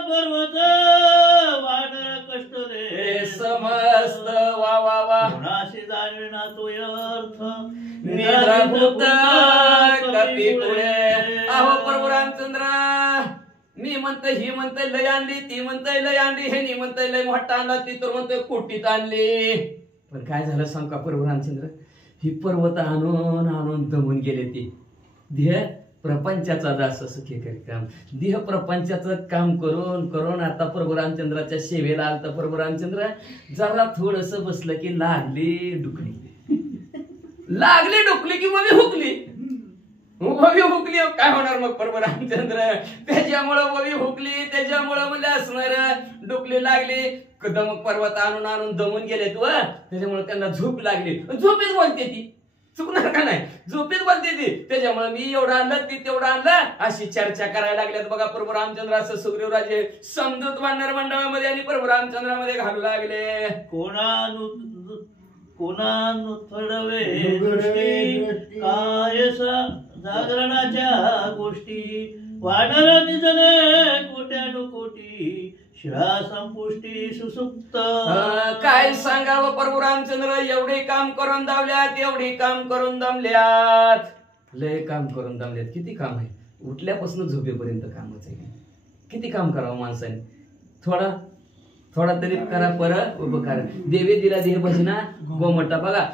पर्वत वानर कष्ट रे समस्त वा वा वा कोणाशी जाणविना तो अर्थ निद्राभूत कपी पुढे. अहो प्रभू रामचंद्र मी म्हणतोय ही म्हणतोय लय आणली ती म्हणतोय लय आणली हे म्हणतोय लय मोठा आणला ती तर म्हणतोय कोटीत आणली. पण काय झालं सांग का प्रभू रामचंद्र ही पर्वत आणून दमून गेले ती प्रपंचाचा दास सुखी करी काम. देह प्रपंचाचं काम करून करून आता प्रभू रामचंद्राच्या सेवेला आलता. प्रभू रामचंद्र जरा थोडस बसलं की लागली डुकली की मग हुकली. काय होणार मग प्रभू रामचंद्र? त्याच्यामुळं ववी हुकली, त्याच्यामुळं म्हणजे असणार डुकली लागली. दमक पर्वत आणून आणून दमून गेले तू, त्याच्यामुळे त्यांना झोप लागली. झोपेच बोलते ती, चुकणार का नाही? झोपेच बोलते ती. त्याच्यामुळे मी एवढं आणलं, ती तेवढं आणलं, अशी चर्चा करायला लागल्यात बघा. प्रभू रामचंद्र असं सुग्रीवराजे समजूत वानर मंडळामध्ये आणि प्रभू रामचंद्रामध्ये घालू लागले. कोणानु थडवे दृष्टी कायसा जागरणाच्या गोष्टी वानर निजने कोट्यानुकोटी शिळा संपुष्टी सुसुप्त. काय सांगावं प्रभू रामचंद्र, एवढे काम करून दावल्यात, एवढी काम करून दमल्यात, लय काम करून दमल्यात. किती काम आहे, उठल्यापासून झोपेपर्यंत कामच आहे. किती काम करावं माणसाने? थोडा तरी करा, परत उभं करा. देवे दिला देह भजना गोमटा. बघा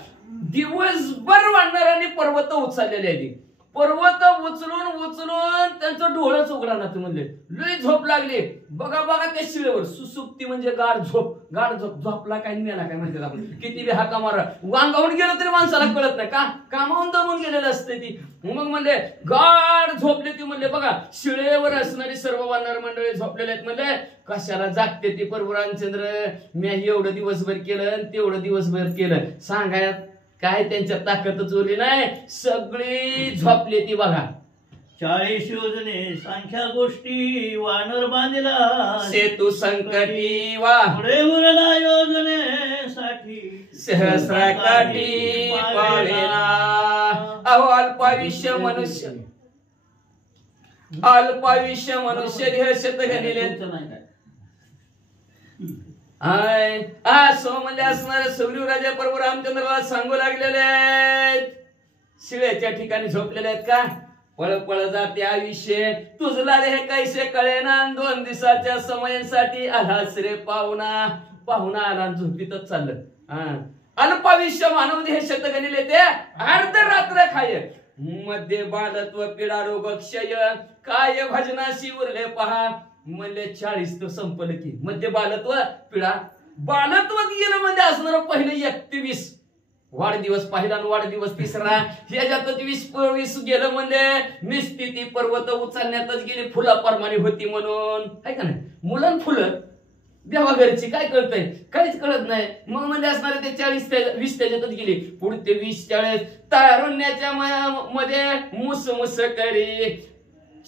दिवसभर वाढणाऱ्यांनी पर्वत उचललेले आहेत. पर्वत उचलून उचलून त्यांचं डोळंच उघडा ना. म्हणले लय झोप लागली. बघा त्या शिळेवर सुसुप्ती म्हणजे गाढ झोप. झोपला काय मेला काय म्हणतात आपण. किती बी हाका मारा, वांगावून गेलं तरी माणसाला कळत नाही का, कामावून दमून गेलेलं असते ती. मग म्हणले गाढ झोपले ती. म्हणले बघा शिळेवर असणारी सर्व वानर मंडळी झोपलेले आहेत. म्हणले कशाला जागते ती प्रभू रामचंद्र? मी एवढं दिवसभर केलं, तेवढं दिवसभर केलं, सांगाय काय त्यांच्या ताकदच उरली नाही, सगळी झोपली ती. बघा 40 योजने संख्या गोष्टी वानर बांधला सेतू संकटी वा पुढे उरला योजनेसाठी सहस्राकाठी पावेना. अहो अल्पायुष्य मनुष्य देह शतघनिले. सो म्हणजे असणारे सुग्रीवराजे प्रभू रामचंद्राला सांगू लागलेले शिळेच्या ठिकाणी झोपलेले आहेत का. पळ जाते आयुष्य तुझला रे कैसे कळेना. 2 दिवसाच्या समयासाठी आलास रे पाहुणा आला, झोपीतच चाललं. अल्पायुष्य मानव देह शतघनिले ते अर्ध रात्र खाय. मध्ये बालत्व पीडा रोग क्षय काय भजनाशी उरले पहा. म्हणजे 40 तर संपलं की मध्ये बालत्व पीडा. बालत्वात गेलं म्हणजे असणार पहिले 31 वाढदिवस पहिला, वाढदिवस तिसरा, ह्याच्यातच 20 गेलं. म्हणजे निस्थिती पर्वत उचलण्यातच गेली, फुलाप्रमाणे होती म्हणून. आहे का नाही? मुलं फुलं देवा घरची काय कळतंय, काहीच कळत नाही. मग म्हणजे असणारे ते 40-20 त्याच्यातच गेली. पुढे 20-40 तारुण्याच्या मध्ये मुस करी.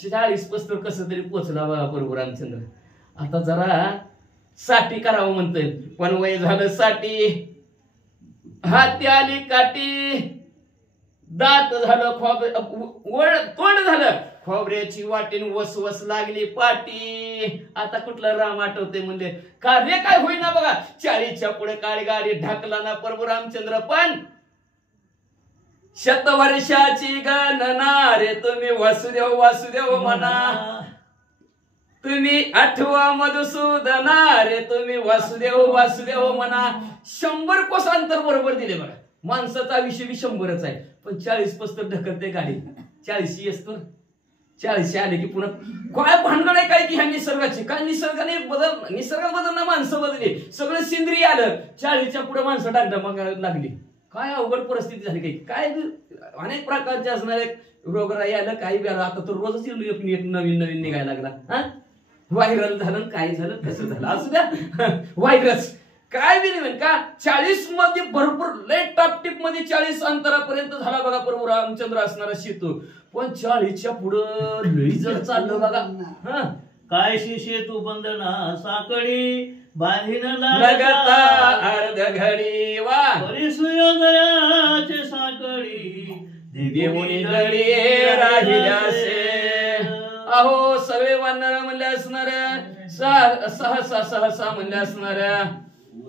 40 कसं तरी पोचला बघा प्रभू रामचंद्र. आता जरा साठी करावं म्हणतोय, पण वय झालं 60. हाती आली काठी, दात झालं तोंड झालं खोबऱ्याची वाटीन, वस लागली पाटी. आता कुठलं राम आठवते म्हणजे कार्य काय होईना बघा. 40च्या पुढे काळी गाडी ढाकला ना प्रभू रामचंद्र. पण 100 वर्षाची गणना रे तुम्ही वासुदेव म्हणा. तुम्ही आठवा मधुसूदना रे तुम्ही वासुदेव म्हणा. 100 कोसांतर बरोबर दिले बघा. माणसाचा आयुष्य बी 100च आहे, पण 40 ढकलते गाडी. 40 असतो, 40 आले की पुन्हा काय भांडण आहे काय की ह्या निसर्गाची. काय निसर्ग बदलना, माणसं बदलली, सगळं सेंद्रिय आलं. 40च्या पुढे माणसं डागडा लागली. काय अवघड परिस्थिती झाली. काय अनेक प्रकारचे असणारे रोगराई आलं, काही बी आलं. आता तर रोजच नवीन निघायला लागला. व्हायरल झालं, काय झालं, कसं झालं असू द्या. व्हायरस काय बी नाही का. 40 मध्ये भरपूर लय टॉपटिप मध्ये 40 अंतरापर्यंत झाला बघा प्रभू रामचंद्र असणारा सेतू. पण 40च्या पुढं लई जर चाललं बघा. काय सेतू बंधना साकडी बांधीन लगता अर्ध घडी वा परिसूयोदयाचे साकडी देवणी गडी राहिल्यासे. अहो सर्वे वानर म्हणले असणाऱ्या सहसा म्हणले असणाऱ्या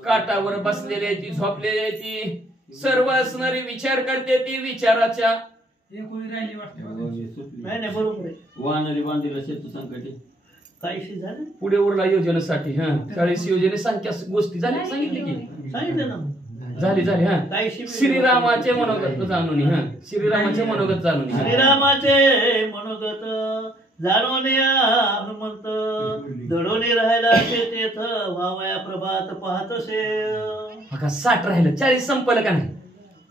काटावर बसलेले ती, झोपलेले ती, सर्व असणारी विचार करते ती. विचाराच्या कोणी राहिली वाटते नाही बरोबर आहे. वानरी बांधीला सेतू संकटी काहीशी झालं पुढे उरला योजनेसाठी. 40 योजने संख्या गोष्टी झाल्या सांगितली की सांगितलं ना. झाली झाली हा काहीशी श्रीरामाचे मनोगत जाणून हा श्रीरामाचे मनोगत जाणून श्रीरामाचे मनोगत जाणून या हनुमंत दडोनी राहायला तेथ व्हावया प्रभात पाहतसे. बघा 60 राहिलं 40 संपलं का नाही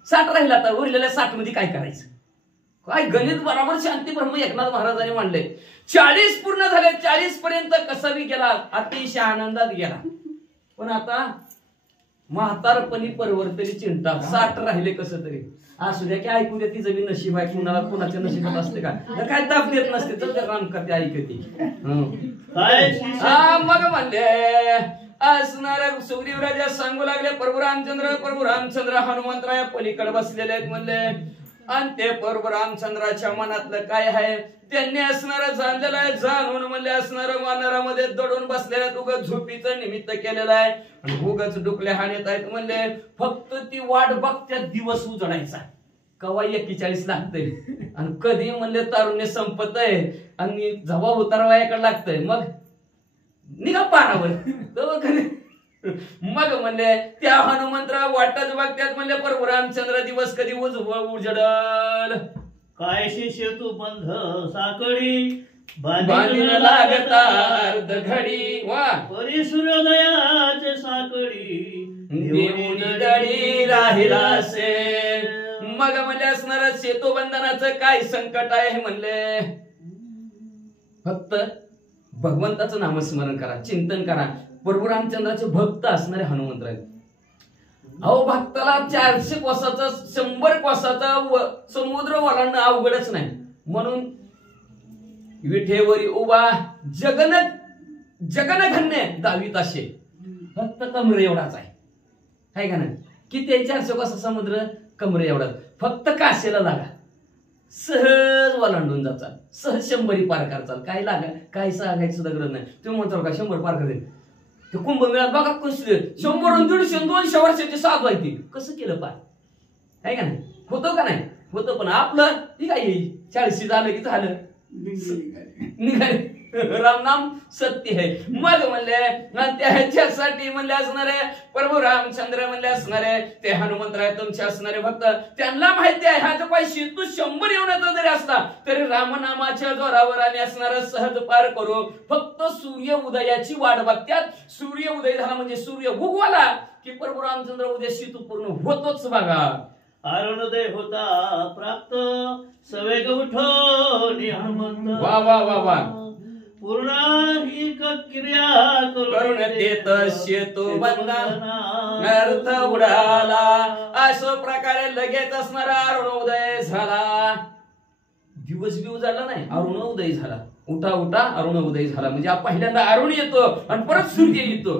60 राहिलं आता उरलेल्या 60 मध्ये काय करायचं काय गणित बरोबर शांती ब्रह्म एकनाथ महाराजांनी मांडले 40 पूर्ण झाले 40 पर्यंत कसा बी गेला अतिशय आनंदात गेला पण आता म्हातारपणी परवर्तनी चिंता 60 राहिले कसं तरी असू द्या की ऐकू द्या ती जमीन नशीब आहे कुणाला कुणाच्या नशिबात असते का काय ताप देत नसते तर त्या राम करते ऐकते मग म्हणले असणाऱ्या सुग्रीवराजा सांगू लागले प्रभू रामचंद्र हनुमंतराया पलीकडे बसलेले आहेत म्हणले आणि ते प्रभू रामचंद्राच्या मनातलं काय आहे त्यांनी असणारं जाणलेलं आहे जाणून म्हणले असणारं वानरामध्ये दडून बसलेल्या उगाच झोपीचं निमित्त केलेलं आहे आणि उगाच डुकल्या हाणत आहेत म्हणले फक्त ती वाट बघत्या दिवस उजडायचा कवा 41 लागतंय आणि कधी म्हणले तारुण्य संपत आहे आणि जबाब उतारवायाकडे लागतंय मग निघा पारावर मग म्हणले त्या हनुमंतराव वाटच बघत्यात म्हणले प्रभू रामचंद्र दिवस कधी उजडल कायशी सेतू बंध साकडी बांधीन लागता अर्ध घडी वा परी सूर्योदयाचे साकडी देऊनी दडी राहिलासे. मग म्हणले असणार सेतू बंधनाचं काय संकट आहे म्हणले फक्त भगवंताचं नामस्मरण करा चिंतन करा. प्रभू रामचंद्राचे भक्त असणारे हनुमंतराय अहो भक्ताला 400 कोसाचा 100 कोसाचा समुद्र ओलांडणं अवघडच नाही म्हणून विठेवरी उभा जगनघन्य दावीत असे फक्त कमरे एवढाच आहे का नाही किती 400 कोसा समुद्र कमरे एवढाच फक्त काशेला लागा सहज ओलांडून जाचाल सहज 100 पार करचाल काय लागा काय सांगायचं सुद्धा गरज नाही तुम्ही म्हणतो का 100 पार करेल ते कुंभमेळ्यात बघा कसले 100 150 200 वर्षाचे साधू आहे ती कसं केलं पार आहे का नाही होतं का नाही होतं पण आपलं ती काय 40 झालं की झालं निघाले रामनाम सत्य आहे. मग म्हणले त्याच्यासाठी म्हणले असणारे प्रभू रामचंद्र म्हणले असणारे ते हनुमंतराय तुमचे असणारे भक्त त्यांना माहिती आहे ह्याच्या पायशी तू 100 येऊन जरी असला तरी रामनामाच्या जोरावर आणि असणार सहज पार करू फक्त सूर्य उदयाची वाट बघत्यात. सूर्य उदय झाला म्हणजे सूर्य उगवाला की प्रभू रामचंद्र उद्याशी तू पूर्ण होतोच बघा. अरुणोदय होता प्राप्त सवेग उठो हनुमंत वा वा वा वा पूर्ण ही क्रिया करून देत शेतू बंधन अर्थ उडाला. अशा प्रकारे लगेच असणारा अरुणोदय झाला. दिवस बी उजाडला नाही अरुणोदय झाला. उठा उठा अरुणोदय झाला म्हणजे पहिल्यांदा अरुण येतो आणि परत सूर्य येतो.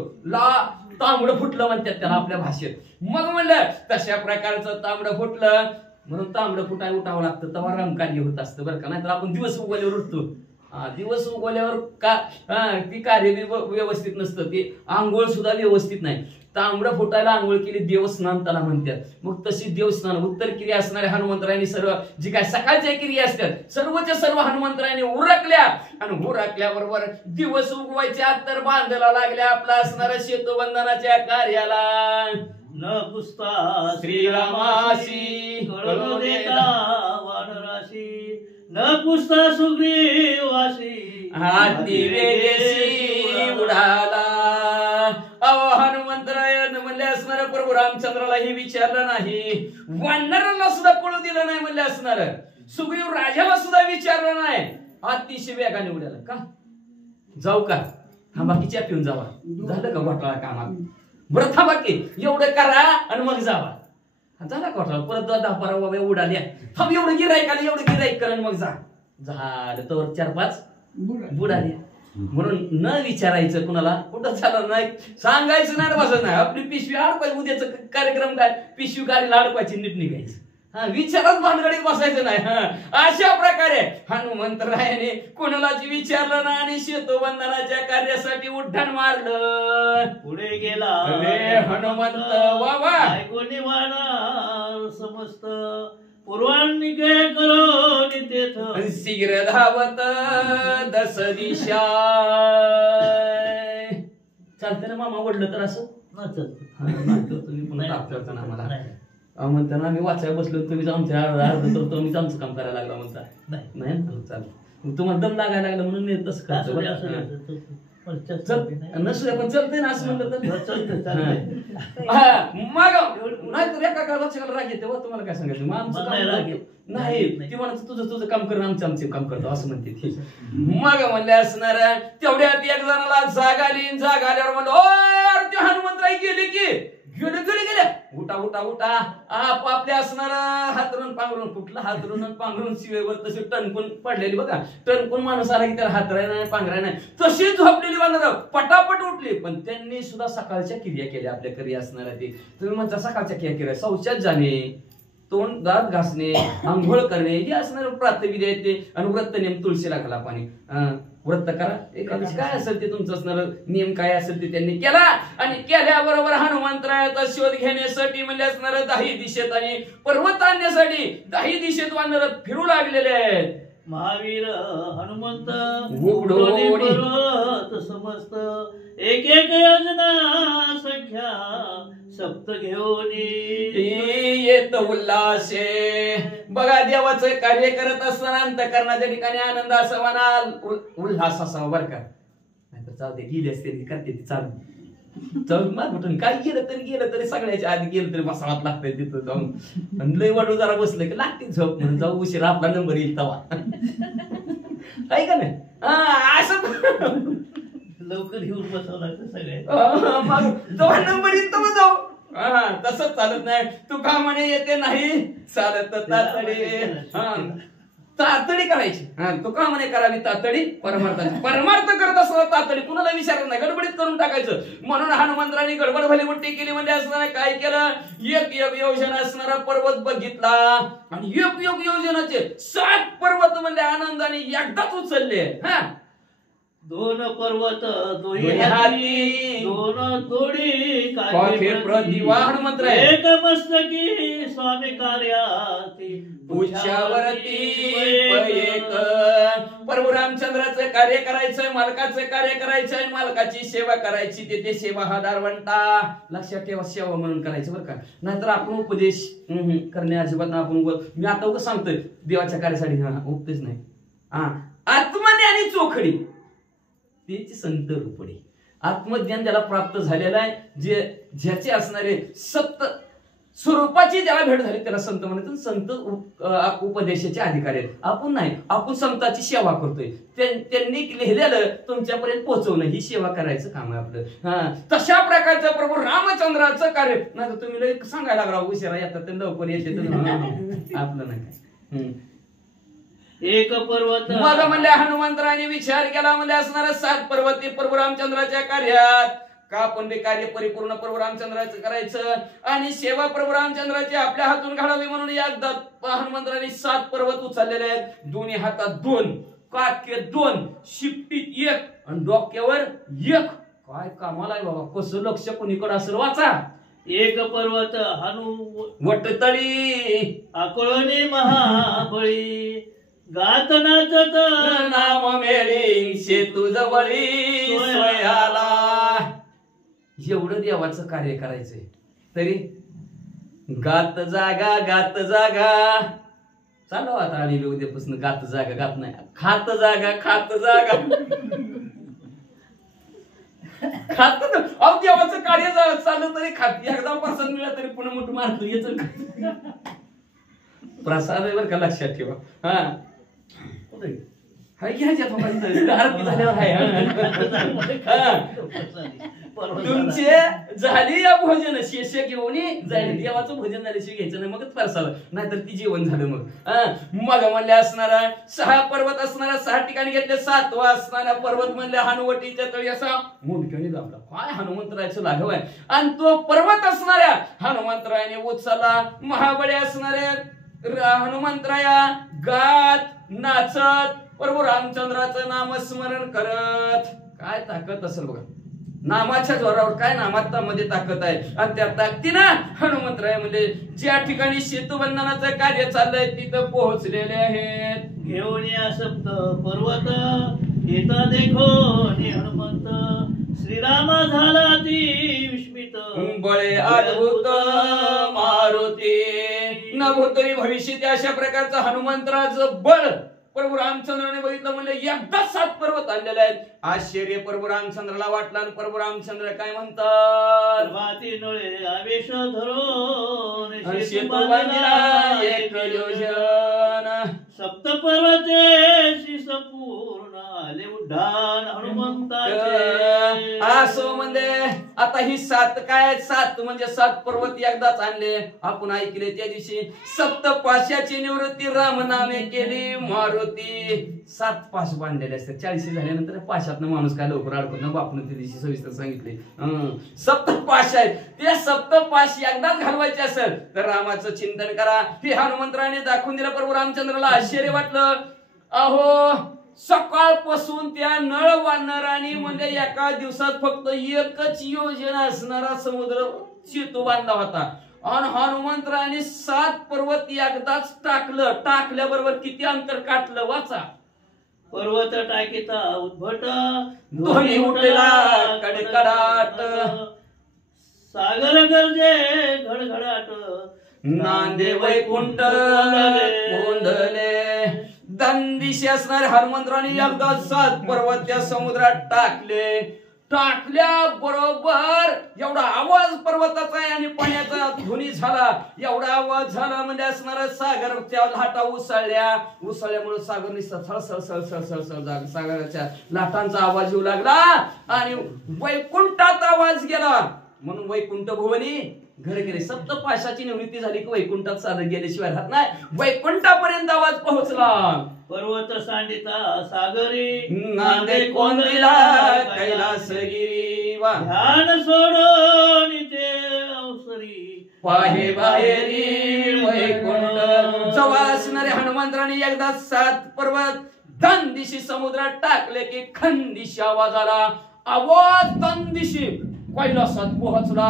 तांबडं फुटलं म्हणतात त्याला आपल्या भाषेत. मग म्हणलं तशा प्रकारचं तांबडं फुटलं म्हणून तांबडं फुटायला उठावं लागतं तेव्हा रामकार्य होत असतं बरं का. नाहीतर आपण दिवस उगवल्यावर उठतो दिवस उगवल्यावर का ती कार्य व्यवस्थित नसतं ते आंघोळ सुद्धा व्यवस्थित नाही. तांबडं फुटायला आंघोळ केली देवस्नान त्याला म्हणतात. मग तशी देवस्नान उत्तर क्रिया असणाऱ्या हनुमंतरायांनी सर्व जी काय सकाळच्या क्रिया असतात सर्वच्या सर्व हनुमंतरायांनी उरकल्या आणि उरकल्याबरोबर दिवस उगवायच्या तर बांधायला लागल्या आपला असणाऱ्या सेतुबंधनाच्या कार्याला. न पुसता श्रीरामासी कळू देता वानराशी न पुसता सुग्रीवासी हाती वेगेशी उडाला. अहो हनुमंतरायन म्हणले असणार प्रभू रामचंद्राला हे विचारलं नाही वानराला सुद्धा कळू दिलं नाही म्हणले असणार सुग्रीव राजाला सुद्धा विचारलं नाही अतिशय वेगाने उडाला. का जाऊ का थांबा की च्या पिऊन जावा झालं का घोटाळा कामात बरं थांबा की एवढं करा आणि मग जावा झाला घोटाळा परत 10-12 उडाल्या थांब एवढं गिराईक करा मग जा झालं तर 4-5 बुडाल्या. म्हणून न विचारायचं कुणाला कुठं झालं नाही सांगायचं नाही बसत नाही आपली पिशवी अडकवायची उद्याचा कार्यक्रम काय पिशवी गाडीला अडकवायची नीट निघायचं विचारच भानगडीत बसायचं नाही. अशा प्रकारे हनुमंतरायाने कोणालाच विचारलं नाही आणि सेतुबंधनाच्या कार्यासाठी उड्डाण मारलं. पुढे गेला रे हनुमंत वा कोणी वानर समस्त पूर्वान्निके करो नितेथ शीघ्र धावत 10 दिशा. चालतं ना मामा ओढलं तर असं तुम्ही पुन्हा ताप करता ना आम्हाला. म्हणताना आम्ही वाचायला बसलो, तुम्ही आमच्या अर्ध करतो, आम्हीच आमचं काम करायला लागला म्हणता. नाही ना चालेल, तुम्हाला दम लागायला लागला म्हणून मी तसं करतो. नसू पण चालतंय ना असं म्हणलं तर. मग नाही तर एका लक्षाला राग येते. तुम्हाला काय सांगायचं, मग आमचं नाही ती म्हणत तुझं काम करून आमचे काम करतो असं म्हणते. मग म्हणले असणार तेवढ्यात एक जणाला जाग आल्यावर म्हणलं ओ ते हनुमंतराई गेले की गेले उठा उठा उठा आपल्या असणार हातरून पांघरून, कुठला हातरून पांघरून शिवेवर तशी टणकून पडलेली बघा. टणकून माणूस आला की त्याला हातराय नाही पांघराय नाही तशी झोपलेली बांधणार पटापट उठली. पण त्यांनी सुद्धा सकाळच्या क्रिया केल्या आपल्या घरी असणार. ते तुम्ही म्हणता सकाळच्या क्रिया केल्या, शौचात जाणे, तोंड दात घासणे, आंघोळ करणे हे असणार प्रातविधी आहेत ते. आणि व्रत नियम, तुळशीला घाला पाणी, व्रत करा एकादशी काय असेल ते तुमचं असणार नियम काय असेल ते त्यांनी केला. आणि केल्याबरोबर हनुमंतरायाचा शोध घेण्यासाठी म्हणजे असणार 10 दिशेत आणि पर्वत आणण्यासाठी 10 दिशेत वानर फिरू लागलेले आहेत. महावीर हनुमंत उघडोनी पर्वत समस्त एक योजना संख्या सप्त घेऊन येत उल्हासे. बघा देवाचं कार्य करत असताना अंतःकरणाच्या ठिकाणी आनंद असावा, उल्हास असावा बरं का. नाहीतर चालते गेले असते करते ती चालू माग उठून काय गेलं तरी सगळ्याच्या आधी गेलं तरी बसावाच लागतंय तिथं जाऊन. लय वाटू जरा बसलं की लागते झोप म्हणून जाऊ उशिरा आपला नंबर येईल तवा. आहे का नाही असं लवकर घेऊन बसावं लागतं सगळे. तेव्हा नंबर येईल तेव्हा जाऊ. तसंच चालत नाही. तू का म्हणे येते नाही चालत तातडी करायची. तू का म्हणे करावी तातडी परमार्थाची. परमार्थ करत असताना तातडी कुणाला विचारत नाही, गडबडीत करून टाकायचं. म्हणून हनुमंतरांनी गडबड भली मोठी केली. म्हणजे असताना काय केलं, एक योजना असणारा पर्वत बघितला आणि एक योजनाचे 7 पर्वत म्हणजे आनंदाने एकदाच उचलले. 2 पर्वत दोन्ही हाती, 2 तोडी प्रतिभा हनुमंत्र एक मस्तकी स्वामी कार्याती उच्चावरती एक. प्रभू रामचंद्राचं कार्य करायचं, मालकाचं कार्य करायचं, मालकाची सेवा करायची. ते सेवा हा दारवंटा. लक्षात ठेवा, सेवा म्हणून करायचं बरं का. नाहीतर आपण उपदेश करणे अजिबात ना. आपण मी आता उगाच सांगतोय देवाच्या कार्यासाठी उपदेश नाही. आत्मज्ञान आणि चोखडी त्याची संत रूपडी. आत्मज्ञान ज्याला प्राप्त झालेलं आहे, ज्याचे असणारे सत्य स्वरूपाची ज्याला भेट झाली त्याला संत म्हणतात. संत उपदेशाचे अधिकारी आहेत. आपण नाही, आपण संतांची सेवा करतोय. त्यांनी लिहिलेलं तुमच्यापर्यंत पोहोचवणं ही सेवा करायचं काम आहे आपलं. तशा प्रकारचं प्रभू रामचंद्राचं कार्य. नाही तर तुम्ही लय सांगायला लागला उशिरा येतात ते लवकर येते आपलं नाही. एक पर्वत मग म्हणले हनुमंतराने विचार केला. म्हणजे असणारा 7 पर्वत प्रभू रामचंद्राच्या कार्यात का आपण ते कार्य परिपूर्ण प्रभू रामचंद्राचं करायचं आणि सेवा प्रभू रामचंद्राची आपल्या हातून घडावी म्हणून एकदा हनुमंतराने 7 पर्वत उचललेले आहेत. दोन्ही हातात 2, काके 2, शिपटीत 1 आणि डोक्यावर 1. काय कामाला आहे बाबा, कसं लक्ष कोणीकडे असेल वाचा. एक पर्वत हनु वटतळी आकळणी महाबळी गात नाचत नाम मेळी सेतू जवळी सोयाला. एवढं देवाचं कार्य करायचंय तरी गात जागा चालू आता आलेली उद्यापासून. गात नाही, खात जागा खात. अहो देवाचं कार्य चाललं तरी खात. एकदा प्रसाद मिळाला तरी पुन्हा मोठं मारतो याच प्रसाद आहे बरं का, लक्षात ठेवा. तुमचे झाली या भोजन शेष घेऊन जाईल. देवाचं भोजन झाल्याशिवाय घ्यायचं नाही, मगच प्रसाद. नाहीतर ती जेवण झालं. मग म्हणले असणारा 6 पर्वत असणारा 6 ठिकाणी घेतले. 7वा असणारा पर्वत म्हणले हनुवटीच्या तळी असा मुंडक्याने दाबला. काय हनुमंतरायचं लाघव आहे. आणि तो पर्वत असणाऱ्या हनुमंतरायाने उचलला. महाबळी असणाऱ्या हनुमंतराया गात नाचत प्रभू रामचंद्राचं नामस्मरण करत. काय ताकद असेल बघा नामाच्या जोरावर. काय नामामध्ये ताकद आहे. आणि त्या ताकदीनं हनुमंतराय म्हणजे ज्या ठिकाणी सेतुबंधनाचं कार्य चाललंय तिथं पोहोचलेले आहेत. घेऊन या सप्त पर्वत येता देखो हनुमंत श्रीराम झाला ती विस्मित अद्भुत मारुती. न भूतरी भविष्य अशा प्रकारचं हनुमंतराचं बळ प्रभू रामचंद्राने बघितलं, म्हणले एकदाच 7 पर्वत आणलेले आहेत. आश्चर्य प्रभू रामचंद्राला वाटलं आणि प्रभू रामचंद्र काय म्हणतात, माती नळे आवेश धरून शेतू बांधिला एक योजना. सप्तपर्वते संपूर्ण आले उड्डाण हनुमंताचे. असो म्हणजे आता ही 7 काय 7 म्हणजे 7 पर्वत एकदाच आणले. आपण ऐकले त्या दिवशी सप्तपाशाची निवृत्ती रामनामे केली मारुती. 7 पाश बांधलेले असतात. 40 झाल्यानंतर पाशातनं माणूस काय लवकर अडकत ना. बापून त्या दिवशी सविस्तर सांगितले. सप्तपाश आहेत ते सप्तपाश एकदाच घालवायचे असेल तर रामाचं चिंतन करा. हे हनुमंतराने दाखवून दिलं. प्रभू रामचंद्राला आश्चर्य वाटलं. अहो सकाळपासून त्या नळ वानरांनी म्हणजे एका दिवसात फक्त एकच योजना असणारा समुद्र सेतू बांधला होता आणि हनुमंतराने 7 पर्वत एकदाच टाकलं. टाकल्याबरोबर किती अंतर काटलं वाचा. पर्वत टाकीता उद्भट ध्वनी उठला कडकडाट. सागर गरजे घडघडाट. नांदे वैकुंठ गोंधले. दंदिशी असणारे हनुमंतराने एकदा 7 पर्वत त्या समुद्रात टाकले. टाकल्या बरोबर एवढा आवाज पर्वताचा आहे आणि पाण्याचा ध्वनी झाला. एवढा आवाज झाला म्हणजे असणारा सागर त्या लाटा उसळल्यामुळे सागर निसत सळसळ सागराच्या लाटांचा आवाज येऊ लागला आणि वैकुंठात आवाज गेला. म्हणून वैकुंठ भुवनी घर गेले. सप्तपाशाची निवृत्ती झाली की वैकुंठात साधक गेल्याशिवाय राहत नाही. वैकुंठापर्यंत आवाज पोहोचला. पर्वत सांडिता सागरी नांदे कोंदिला कैलासगिरी. ध्यान सोडून ते अवसरी पाहे बाहेरी वैकुंठ. जवळ असणारे हनुमंतराने एकदा 7 पर्वत दंदिशी समुद्रात टाकले की खंदिशी आवाज आला. आवाज दंदिशी कैलासात पोहोचला.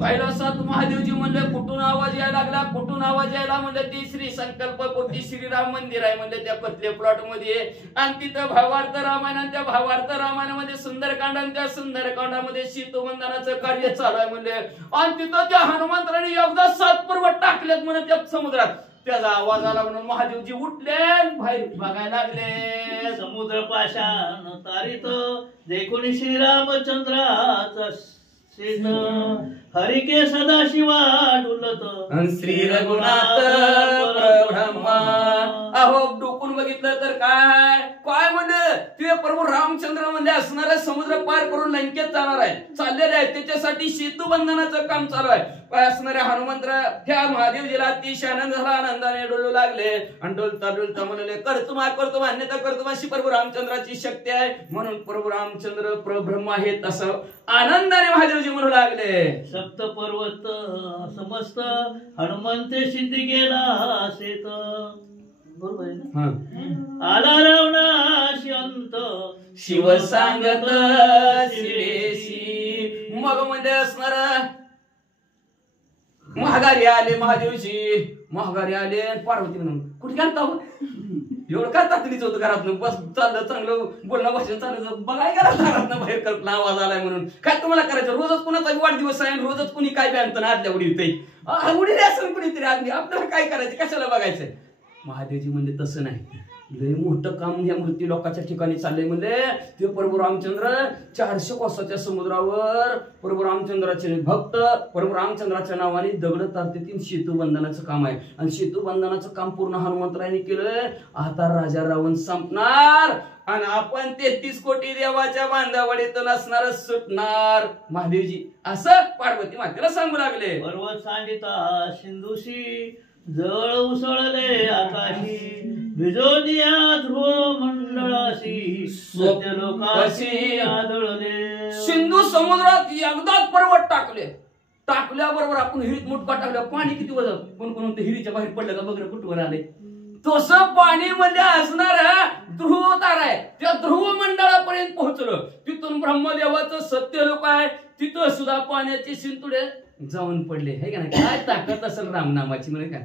कैलासात महादेवजी म्हणले कुठून आवाज यायला लागला. कुठून आवाज यायला म्हणले ती श्री संकल्प कोटी श्रीराम मंदिर आहे म्हणले त्या पतले प्लॉट मध्ये. आणि तिथं भावार्थ रामायण आणि त्या भावार्थ रामायणामध्ये सुंदरकांड आणि त्या सुंदरकांडामध्ये सीतोबंधनाचं कार्य चालू आहे म्हणले. आणि तिथं त्या हनुमंतराने एकदा 7 पर्वत टाकलेत म्हणे त्या समुद्रात. त्याचा आवाज आला म्हणून महादेवजी उठले बाहेर बघायला लागले. समुद्र पाषाण तारित देखून श्रीरामचंद्राचा सीत हरिके सदाशिवा डुलत श्री रघुनाथ ब्रह्मा. अहो डोकून बघितलं तर काय काय म्हणलं ते प्रभू रामचंद्र म्हणजे असणारा समुद्र पार करून लंकेत जाणार आहे. चाललेले आहे त्याच्यासाठी सेतू बंधनाचं काम चालू आहे. असणाऱ्या हनुमंत त्या महादेवजीला अतिशय आनंद झाला. आनंदाने डोलू लागले आणि डोलता म्हणले करतो अन्यथा करतो अशी प्रभू रामचंद्राची शक्ती आहे. म्हणून प्रभू रामचंद्र प्रब्रह्म आहे तसं आनंदाने महादेवजी म्हणू लागले. सप्त पर्वत समस्त हनुमंते सिद्धी गेला सेत. बरोबर आहे ना. आला रावणाशी अंत शिव सांगत शिवेशी. मग मध्ये असणार महागारी आले महादेवजी. महागारी आले पार्वती म्हणून कुठे घालता एवढं काय तातडीच होतं घरात. बस चाललं चांगलं बोलणं भाषण चाललं बघाय घरात घरात बाहेर करत आवाज आलाय म्हणून. काय तुम्हाला करायचं रोजच कुणाचा वाढदिवस आहे रोजच कुणी काय बॅनत ना आदल्या उडी उडी असेल कुणीतरी आदली आपल्याला काय करायचं कशाला बघायचं. महादेवजी म्हणजे तसं नाही. लय मोठं काम या मृत्यू लोकांच्या ठिकाणी चाललंय म्हणजे ते प्रभू रामचंद्र 400 कोसाच्या समुद्रावर प्रभू रामचंद्राचे भक्त प्रभू रामचंद्राच्या नावाने दगड तारतीतील सेतू बंधनाचं काम आहे. आणि सेतू बंधनाचं काम पूर्ण हनुमंतरायाने केलंय. आता राजा रावण संपणार आणि आपण 33 कोटी देवाच्या बांधावडीतून असणार सुटणार. महादेवजी असं पार्वती मातेला सांगू लागले. पर्वत सांडिता सिंधुशी जळ उसळले आकाशी बिजोनिया ध्रुव मंडळाशी सत्यलोकाशी आदळले. सिंधू समुद्रात एकदाच पर्वत टाकल्याबरोबर आपण हिरीत मुटका टाकल्या पाणी किती वजन कोण हिरीच्या बाहेर पडलं का बघ कुठवर आले. तसं पाणी म्हणजे असणार ध्रुव तारा आहे. त्या ध्रुव मंडळापर्यंत पोहोचलं. तिथून ब्रह्मदेवाचं सत्यलोक आहे. तिथं सुद्धा पाण्याचे शिंतुडे जाऊन पडले हे का नाही. काय ताकद असेल रामनामाची म्हणजे काय.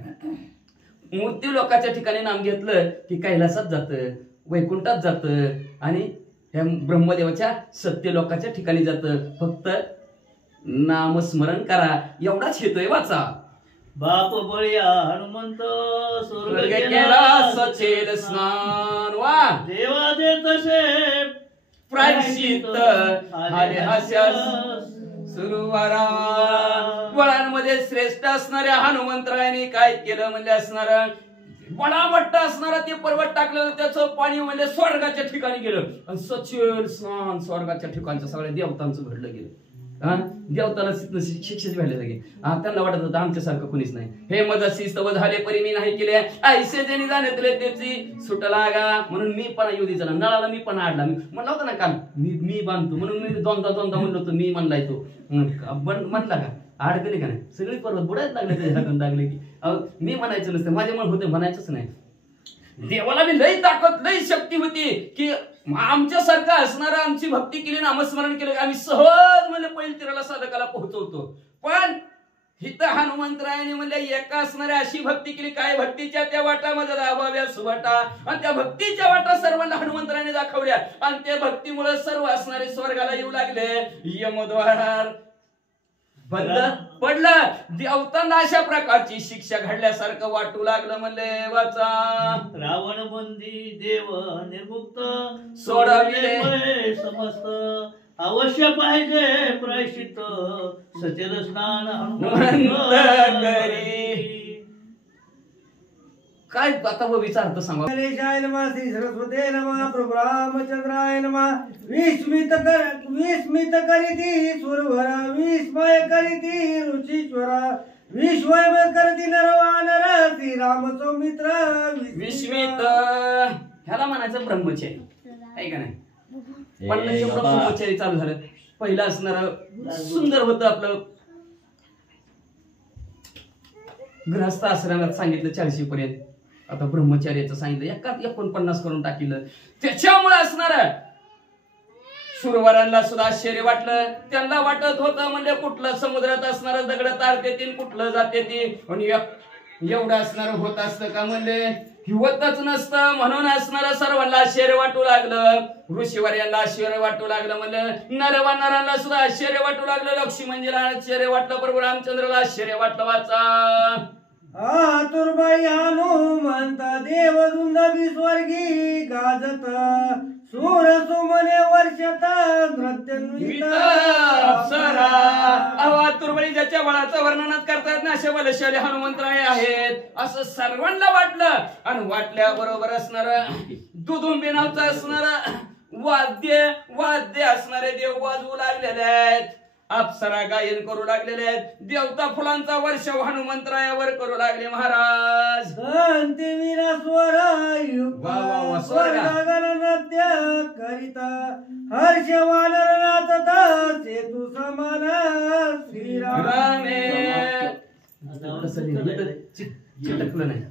मूर्ती लोकांच्या ठिकाणी नाम घेतलं की कैलासात जातं वैकुंठात जातं आणि ह्या ब्रह्मदेवाच्या सत्य लोकांच्या ठिकाणी जातं. फक्त नामस्मरण करा एवढाच हेतोय वाचा. बाप बळीया हनुमंत स्वर्ग स्वर्ग केला केला सचेल स्नान. वा देवा दे तसे प्रायश्चित आले हास्यास सुरुवारा. बळांमध्ये श्रेष्ठ असणाऱ्या हनुमंतरायाने काय केलं म्हणजे असणार बळावट्ट असणारा ते पर्वत टाकलं त्याचं पाणी म्हणजे स्वर्गाच्या ठिकाणी गेलं आणि सचेल स्नान स्वर्गाच्या ठिकाणच्या सगळ्या देवतांचं घडलं गेलं. देवताला शिक्षेच व्हायला लागेल. त्यांना वाटत होतं आमच्यासारखं कोणीच नाही. हे मदसी स्तव झाले परी मी नाही केले ऐसे ज्यांनी जाणितले त्याची सुट लागा. म्हणून मी पण येऊ दिला नळाला मी पण आडला. मी म्हणलं होतं ना काल मी बांधतो म्हणून मी दोनदा म्हणलो होतो मी म्हणलाय तो म्हणला का अडकले का नाही सगळी पर्वत बुडायला लागले त्याच्याकडून लागले की मी म्हणायचं नसतं माझ्यामुळे होते म्हणायचंच नाही. देवाला मी लई ताकद लई शक्ती होती की आमच्यासारखं असणारं आमची भक्ती केली नामस्मरण केलं आम्ही सहज म्हणजे पैलतीराला साधकाला पोहोचवतो. पण हिथं हनुमंतरायाने म्हणले एका असणाऱ्या अशी भक्ती केली काय भक्तीच्या त्या वाटामध्ये दाबाव्या सुवाटा आणि त्या भक्तीच्या वाटा सर्वांना हनुमंतरायाने दाखवल्या आणि त्या भक्तीमुळे सर्व असणारे स्वर्गाला येऊ लागले. यमद्वार बंद पडलं. देवतांना अशा प्रकारची शिक्षा घडल्यासारखं वाटू लागलं म्हणले वाचा. रावण बंदी देव निर्मुक्त सोडविले समस्त अवश्य पाहिजे प्रायश्चित्त सचेल स्नान हनुमंत करी. काय आता विचारतो सांगा. गणेशाय नमः श्री सरस्वते नमः प्रभु रामचंद्राय नमः. विस्मित करीती सुरवर विस्मय करीती ऋषीश्वर विश्वय करती नरवानर श्री राम सौमित्र विस्मित ह्याला म्हणायचं ब्रह्मचारी आहे का नाही. 50 ब्रह्मचारी चालू झालं. पहिलं असणार सुंदर होतं आपलं गृहस्थ आश्रमात सांगितलं 40 पर्यंत. आता ब्रह्मचार्याचं सांगितलं एकात 49 करून टाकलं. त्याच्यामुळे असणार सुरवरांना सुद्धा आश्चर्य वाटलं. त्यांना वाटत होतं म्हणजे कुठलं समुद्रात असणार दगड तारते तीन कुठलं जाते ती आणि एवढं असणार होत असतं का म्हणले होतच नसतं. म्हणून असणार सर्वांना आश्चर्य वाटू लागलं. ऋषीवर्यांना आश्चर्य वाटू लागलं म्हणलं नरवानरांना सुद्धा आश्चर्य वाटू लागलं. लक्ष्मीजीला आश्चर्य वाटलं प्रभू रामचंद्राला आश्चर्य वाटलं वाचा. आतुरबाई हनुमंत देवदुंदबी स्वर्गी गाजत सूर सुमने वर्षत नृत्य अप्सरा. आतुरबाई ज्याच्या बळाचं वर्णनच करतात ना असे बलशाली हनुमंतराय आहेत असं सर्वांना वाटलं. आणि वाटल्याबरोबर असणार दुदुंबी नावचं असणार वाद्य असणारे देव वाजवू लागलेले आहेत. अप्सरा गायन करू लागलेले आहेत. देवता फुलांचा वर्षाव हनुमंतरायावर करू लागले महाराज. स्वर नृत्य करिता हर्ष वानर नाचत सेतू समान श्रीराम. चिटकलं नाही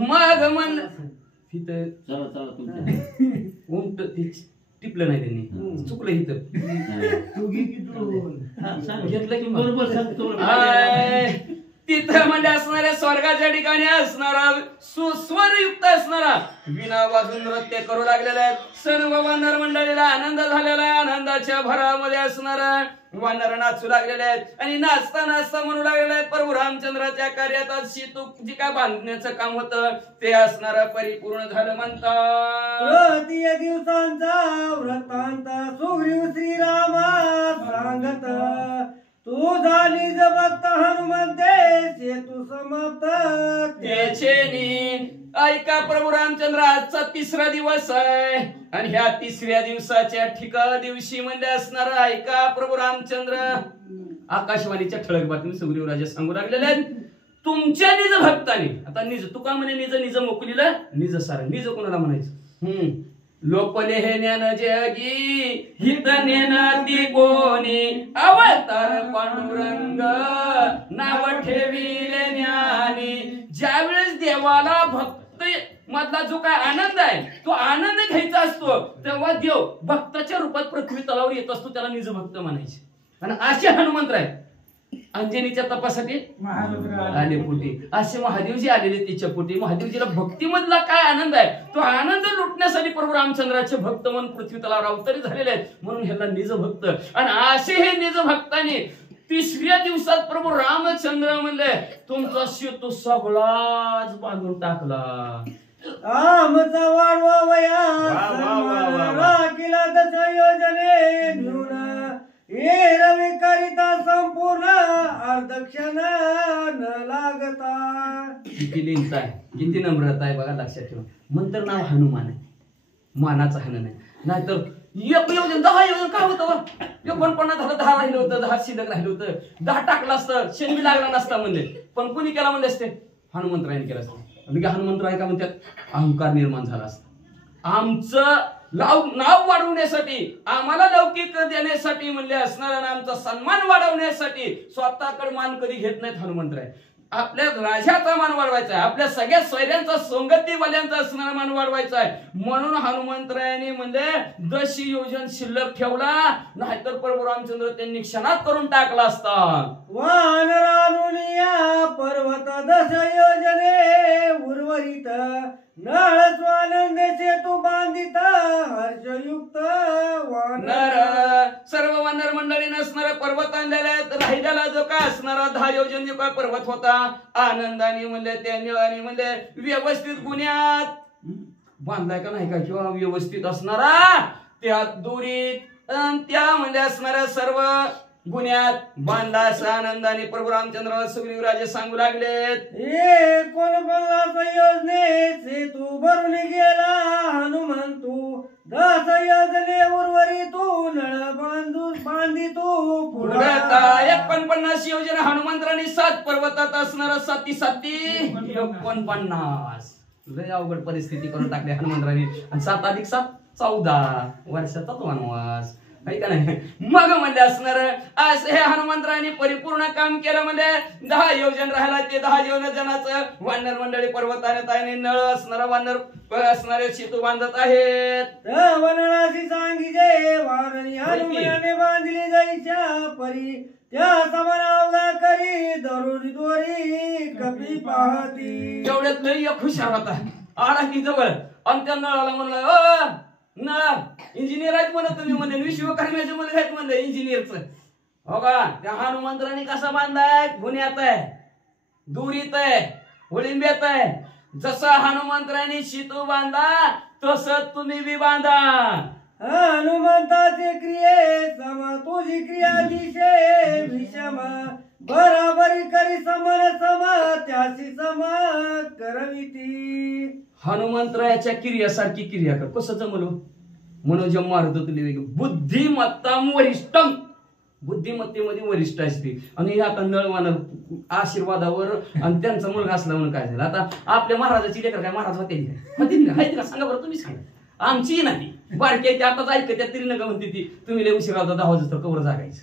मग मन टिपलं नाही त्यांनी चुकलं इथं घेतलं की बरोबर सांगतो. तिथं म्हणजे असणाऱ्या स्वर्गाच्या ठिकाणी असणारा सुस्वरयुक्त असणारा विना वाजून नृत्य करू लागलेला आहे. सर्व वानर मंडळीला आनंद झालेला आहे. आनंदाच्या भरामध्ये असणारा वानर नाचू लागलेले आहेत आणि नाचता नाचता म्हणू लागलेले आहेत प्रभू रामचंद्राच्या कार्यात सेतू जे काय बांधण्याचं काम होतं ते असणारा परिपूर्ण झालं म्हणतात. दिवसांचा वृत्तांत सुग्रीव श्रीरामा सांगत तू झाली भक्त हनुमंते सेतू समाप्त त्याचे ऐका प्रभू रामचंद्र आजचा 3रा दिवस आहे आणि ह्या 3ऱ्या दिवसाच्या दिवशी म्हणजे असणार ऐका प्रभू रामचंद्र आकाशवाणीच्या ठळक बातमी सुग्रीव राजा सांगू लागलेले आहेत. तुमच्या निज भक्ताने आता निज तुका म्हणे निज मोकलीला निज सार निज कोणाला म्हणायचं लोपले हे ज्ञान जगी हित नेनाती कोणी अवतार पांडुरंग नाव ठेविले ज्ञानी. ज्यावेळेस देवाला भक्त मधला जो काय आनंद आहे तो आनंद घ्यायचा असतो तेव्हा देव भक्ताच्या रूपात पृथ्वी तलावर येत असतो त्याला निज भक्त म्हणायचे. आणि असे हनुमंत आहेत अंजनीच्या तपासाठी महारुद्र आले पोटी, असे महादेवजी आलेले तिच्या पोटी. महादेवजीला भक्तीमधला काय आनंद आहे, तो आनंद लुटण्यासाठी प्रभू रामचंद्राचे भक्त म्हणून पृथ्वी तलावर अवतरी झालेले आहेत, म्हणून ह्याला निज भक्त. आणि असे हे निज भक्ताने 3ऱ्या दिवसात प्रभू रामचंद्र म्हणले तुमचा सेतू सगळाच बांधून टाकला. आमचा वाढवा वया वा, वा, वा, वा, वा. राखीला दश योजने घेऊन हे रवी करिता संपूर्ण अर्धक्षण न लागता. किती लिंगता आहे, किती नम्रता आहे बघा, लक्षात ठेवा. मंत्र नाव हनुमान आहे, मानाचा हनुमान आहे. नाहीतर एक योजन 10 योजन काय होतं, 49 झालं, 10 राहिलं होतं, 10 शिल्लक राहिलं होतं, 10 टाकलं असतं, शेणबी लागला नसता म्हणले. पण कुणी केला म्हणले असते, हनुमंतरायने केलं असतं. हनुमंतराय का म्हणतात, अहंकार निर्माण झाला असता. आमचं नाव वाढवण्यासाठी, आम्हाला लौकिक देण्यासाठी म्हणले असणारा, आमचा सन्मान वाढवण्यासाठी स्वतःकडे मान कधी घेत नाहीत हनुमंतराय. आपल्या राजाचा मान वाढवायचा आहे, आपल्या सगळ्या सैन्यांचा संगतीवाल्यांचा असणारा मान वाढवायचा आहे. म्हणून हनुमंतरायाने म्हणजे 10 योजन शिल्लक ठेवला, नाहीतर प्रभू रामचंद्र त्यांनी क्षणात करून टाकला असता. वानरानुन या पर्वत दश योजने उर्वरित नळ स्वानंद सेतू बांधित हर्षयुक्त वानर, सर्व वानर मंडळी नसणारा पर्वत आणलेला राहिलेला जो काय असणारा 10 योजन जो काय पर्वत होता, आनंदाने म्हणले त्या निळाने म्हणले व्यवस्थित गुन्ह्यात बांधलाय का नाही का, किंवा व्यवस्थित असणारा त्यात दुरीत त्या म्हणजे असणाऱ्या सर्व गुन्ह्यात बांधला असं आनंदाने प्रभू रामचंद्राला सुग्रीव राजे सांगू लागलेत. 49 योजने सेतू भरून गेला हनुमंतू 10 योजने उर्वरितू नळ बांधितू पुढता 49 योजना हनुमंतराने 7 पर्वतात असणारा 7 49. लय अवघड परिस्थिती करून टाकली हनुमंतराने. आणि 7 अधिक 7 14 वर्षाचाच वनवास आहे का नाही. मग म्हणजे असणार असं हे हनुमंतराने परिपूर्ण काम केलं. म्हणजे 10 योजन राहिला, ते 10 योजनाचं वानर मंडळी पर्वताने नळ असणारा वानर असणारे सेतू बांधत आहेत. वनराशी सांगिजे वानरी हनुमाने बांधली जायच्या परी त्या समान अवघा करी दरुरी दोरी कपी पाहती. तेवढ्यात लई हुशार होता, आला की जवळ आणि त्या नळाला म्हणलं, ना इंजिनियर आहेत म्हणत तुम्ही म्हणले, विश्वकर्म्याचे मुलं आहेत म्हणलं इंजिनियरचं. हो का, त्या हनुमंतराने कसा बांधाय, गुन्ह्यात आहे, दुरीत आहे, होळिंब्यात आहे. जसा हनुमंतराने सेतू बांधा तसं तुम्ही बी बांधा. हनुमंताचे क्रिये सम तुझी क्रिया दिशे विषम बराबरी करी समान सम त्याशी सम करविती. हनुमंतरायाच्या क्रियासारखी क्रिया कर. कसं जमलो मनोज मारत बुद्धिमत्ता वरिष्ठम, बुद्धिमत्तेमध्ये वरिष्ठ असते. आणि आता नळवान आशीर्वादावर आणि त्यांचा मुलगा असला म्हणून काय झालं. आता आपल्या महाराजाची लेकर काय महाराज होते का सांगा बरं, तुम्ही सांगा. आमची नाही बारक्याची आताच ऐकत्या तरी नका म्हणते ती, तुम्ही लय उशिरा 10 वाजता तर कवर जागायचं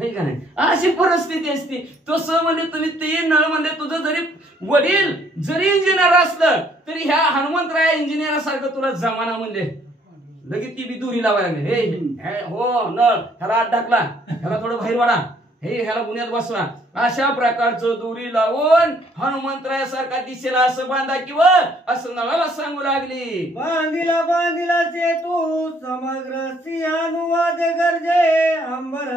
आहे का नाही. अशी परिस्थिती असते. तसं म्हणजे तुम्ही ते नळ म्हणजे तुझं जरी वडील जरी इंजिनियर असलं तरी ह्या हनुमंतराया इंजिनियरासारखं तुला जमाना म्हणले लगेच ती बी दुरी लावायला लागली. हे हो नळ ह्याला आत टाकला, ह्याला थोडं बाहेर वाढा, हे ह्याला गुन्ह्यात बसवा. अशा प्रकारचं दुरी लावून हनुमंतरायासारखा दिसेला असं बांधा किंवा असं नळाला सांगू लागली. बांधिला सेतू समग्र सिंहानुवाद गरजे अंबर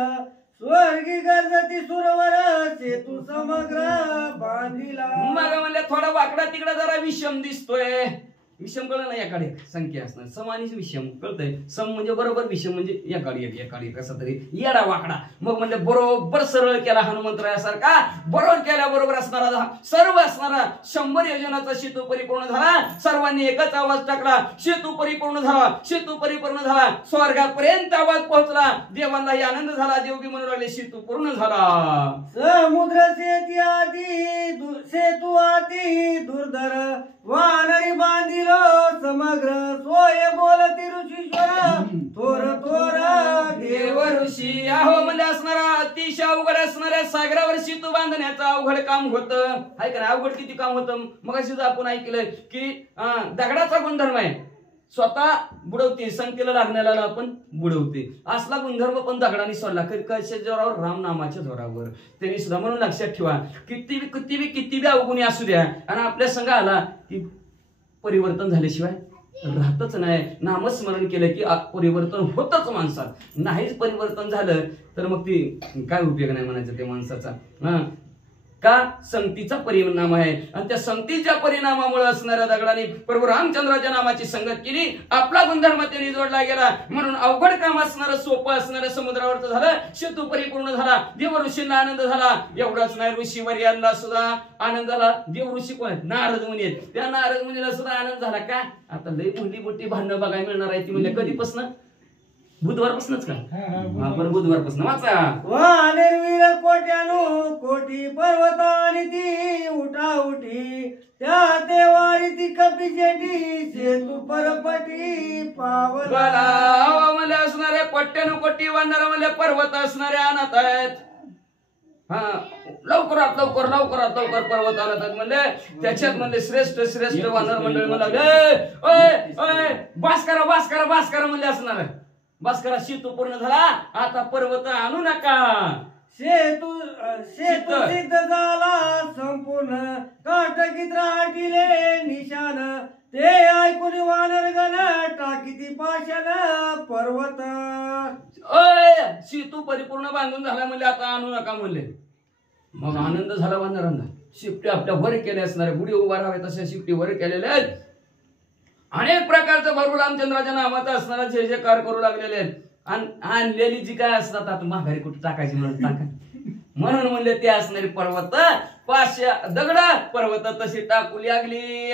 स्वर्गी गरजती सुरवर सेतू समग्र बांधिला. मग म्हणले थोडा वाकडा तिकडा जरा विषम दिसतोय. विषम कळलं ना, एकाडे संख्या असणार, सम आणि विषम कळतंय. सम म्हणजे बरोबर, विषम म्हणजे एकाडी कसा तरी येडा वाकडा. मग म्हणजे बरोबर सरळ केला हनुमंतरायासारखा, बरोबर केल्याबरोबर असणारा सर्व असणारा 100 योजनाचा सेतू परिपूर्ण झाला. सर्वांनी एकच आवाज टाकला, सेतू परिपूर्ण झाला, सेतू परिपूर्ण झाला. स्वर्गापर्यंत आवाज पोहोचला. देवांनाही आनंद झाला, देवगी म्हणू लागले सेतू पूर्ण झाला. समुद्र सेतू आती दुर्धर वानरी बांधिल समग्र सोय बोलती ऋषीश्वर थोर थोर देव ऋषी. अहो म्हणजे असणारा अतिशय अवघड असणाऱ्या सागरावर सेतू बांधण्याचं अवघड काम होतं. आहे का नाही, अवघड किती काम होतं. मग अशीच आपण ऐकलंय की दगडाचा गुणधर्म आहे, स्वतः बुडवते, संगतीला लागण्याला पण बुडवते. असला गुणधर्म पण दगडाने सोडला. कशाच्या जोरावर? राम नामाच्या जोरावर. त्यांनी सुद्धा म्हणून लक्षात ठेवा, किती बी अवगुणी असू द्या आणि आपल्या संघ आला की परिवर्तन झाल्याशिवाय राहतच नाही. नामस्मरण केलं की परिवर्तन होतच माणसात. नाहीच परिवर्तन झालं तर मग ती काय उपयोग नाही म्हणायचं त्या माणसाचा. का? संगतीचा परिणाम आहे. आणि त्या संगतीच्या परिणामामुळे असणाऱ्या दगडाने प्रभू रामचंद्राच्या नामाची संगत केली. आपला गुणधर्म त्यांनी जोडला गेला. म्हणून अवघड काम असणारं सोपं असणारं समुद्रावरचं झालं. सेतू परिपूर्ण झाला. देव ऋषींना आनंद झाला. एवढाच नाही, ऋषीवर्यांना सुद्धा आनंद झाला. देव ऋषी कोण आहेत? नारद मुनी आहेत. त्या नारद मुनीला सुद्धा आनंद झाला. का? आता लई मोठी भांडणं बघायला मिळणार आहे ती म्हणजे कधीपासून? बुधवारपासूनच का? आपण बुधवारपासून वाचा. वानरवीर कोट्यानो कोटी पर्वतानी ती उठा उठी त्या देवारी ती कपी जेटी सेतू परपटी पावला. मला असणारे कोट्यानो कोटी वानर मला पर्वत असणारे आणत आहेत. लवकरात लवकर पर्वत आणत आहेत म्हणले. त्याच्यात म्हणले श्रेष्ठ वानर मंडळी म्हणले बास करा म्हणले असणार. बस करा, सेतू पूर्ण झाला, आता पर्वत आणू नका. सेतू सिद्ध झाला संपूर्ण काटकीत राहटिले निशान ते ऐकून वानरगण टाकीती पाषाण पर्वत. सेतू परिपूर्ण बांधून झाला म्हणले, आता आणू नका म्हणले. मग आनंद झाला वानरांना. शिफ्टी आपल्या वर केल्या असणाऱ्या गुढी उभा राहावे तशा शिफ्टी वर केलेल्या आहेत. अनेक प्रकारचं प्रभू रामचंद्राच्या नावाचा असणारा जय जयकार करू लागलेले आहेत. आणि आणलेली जी काय असतात आता माघारी कुठे टाकायची म्हणून टाका म्हणून म्हणले ते असणारी पर्वत पाशा दगड पर्वत तशी टाकू लागली.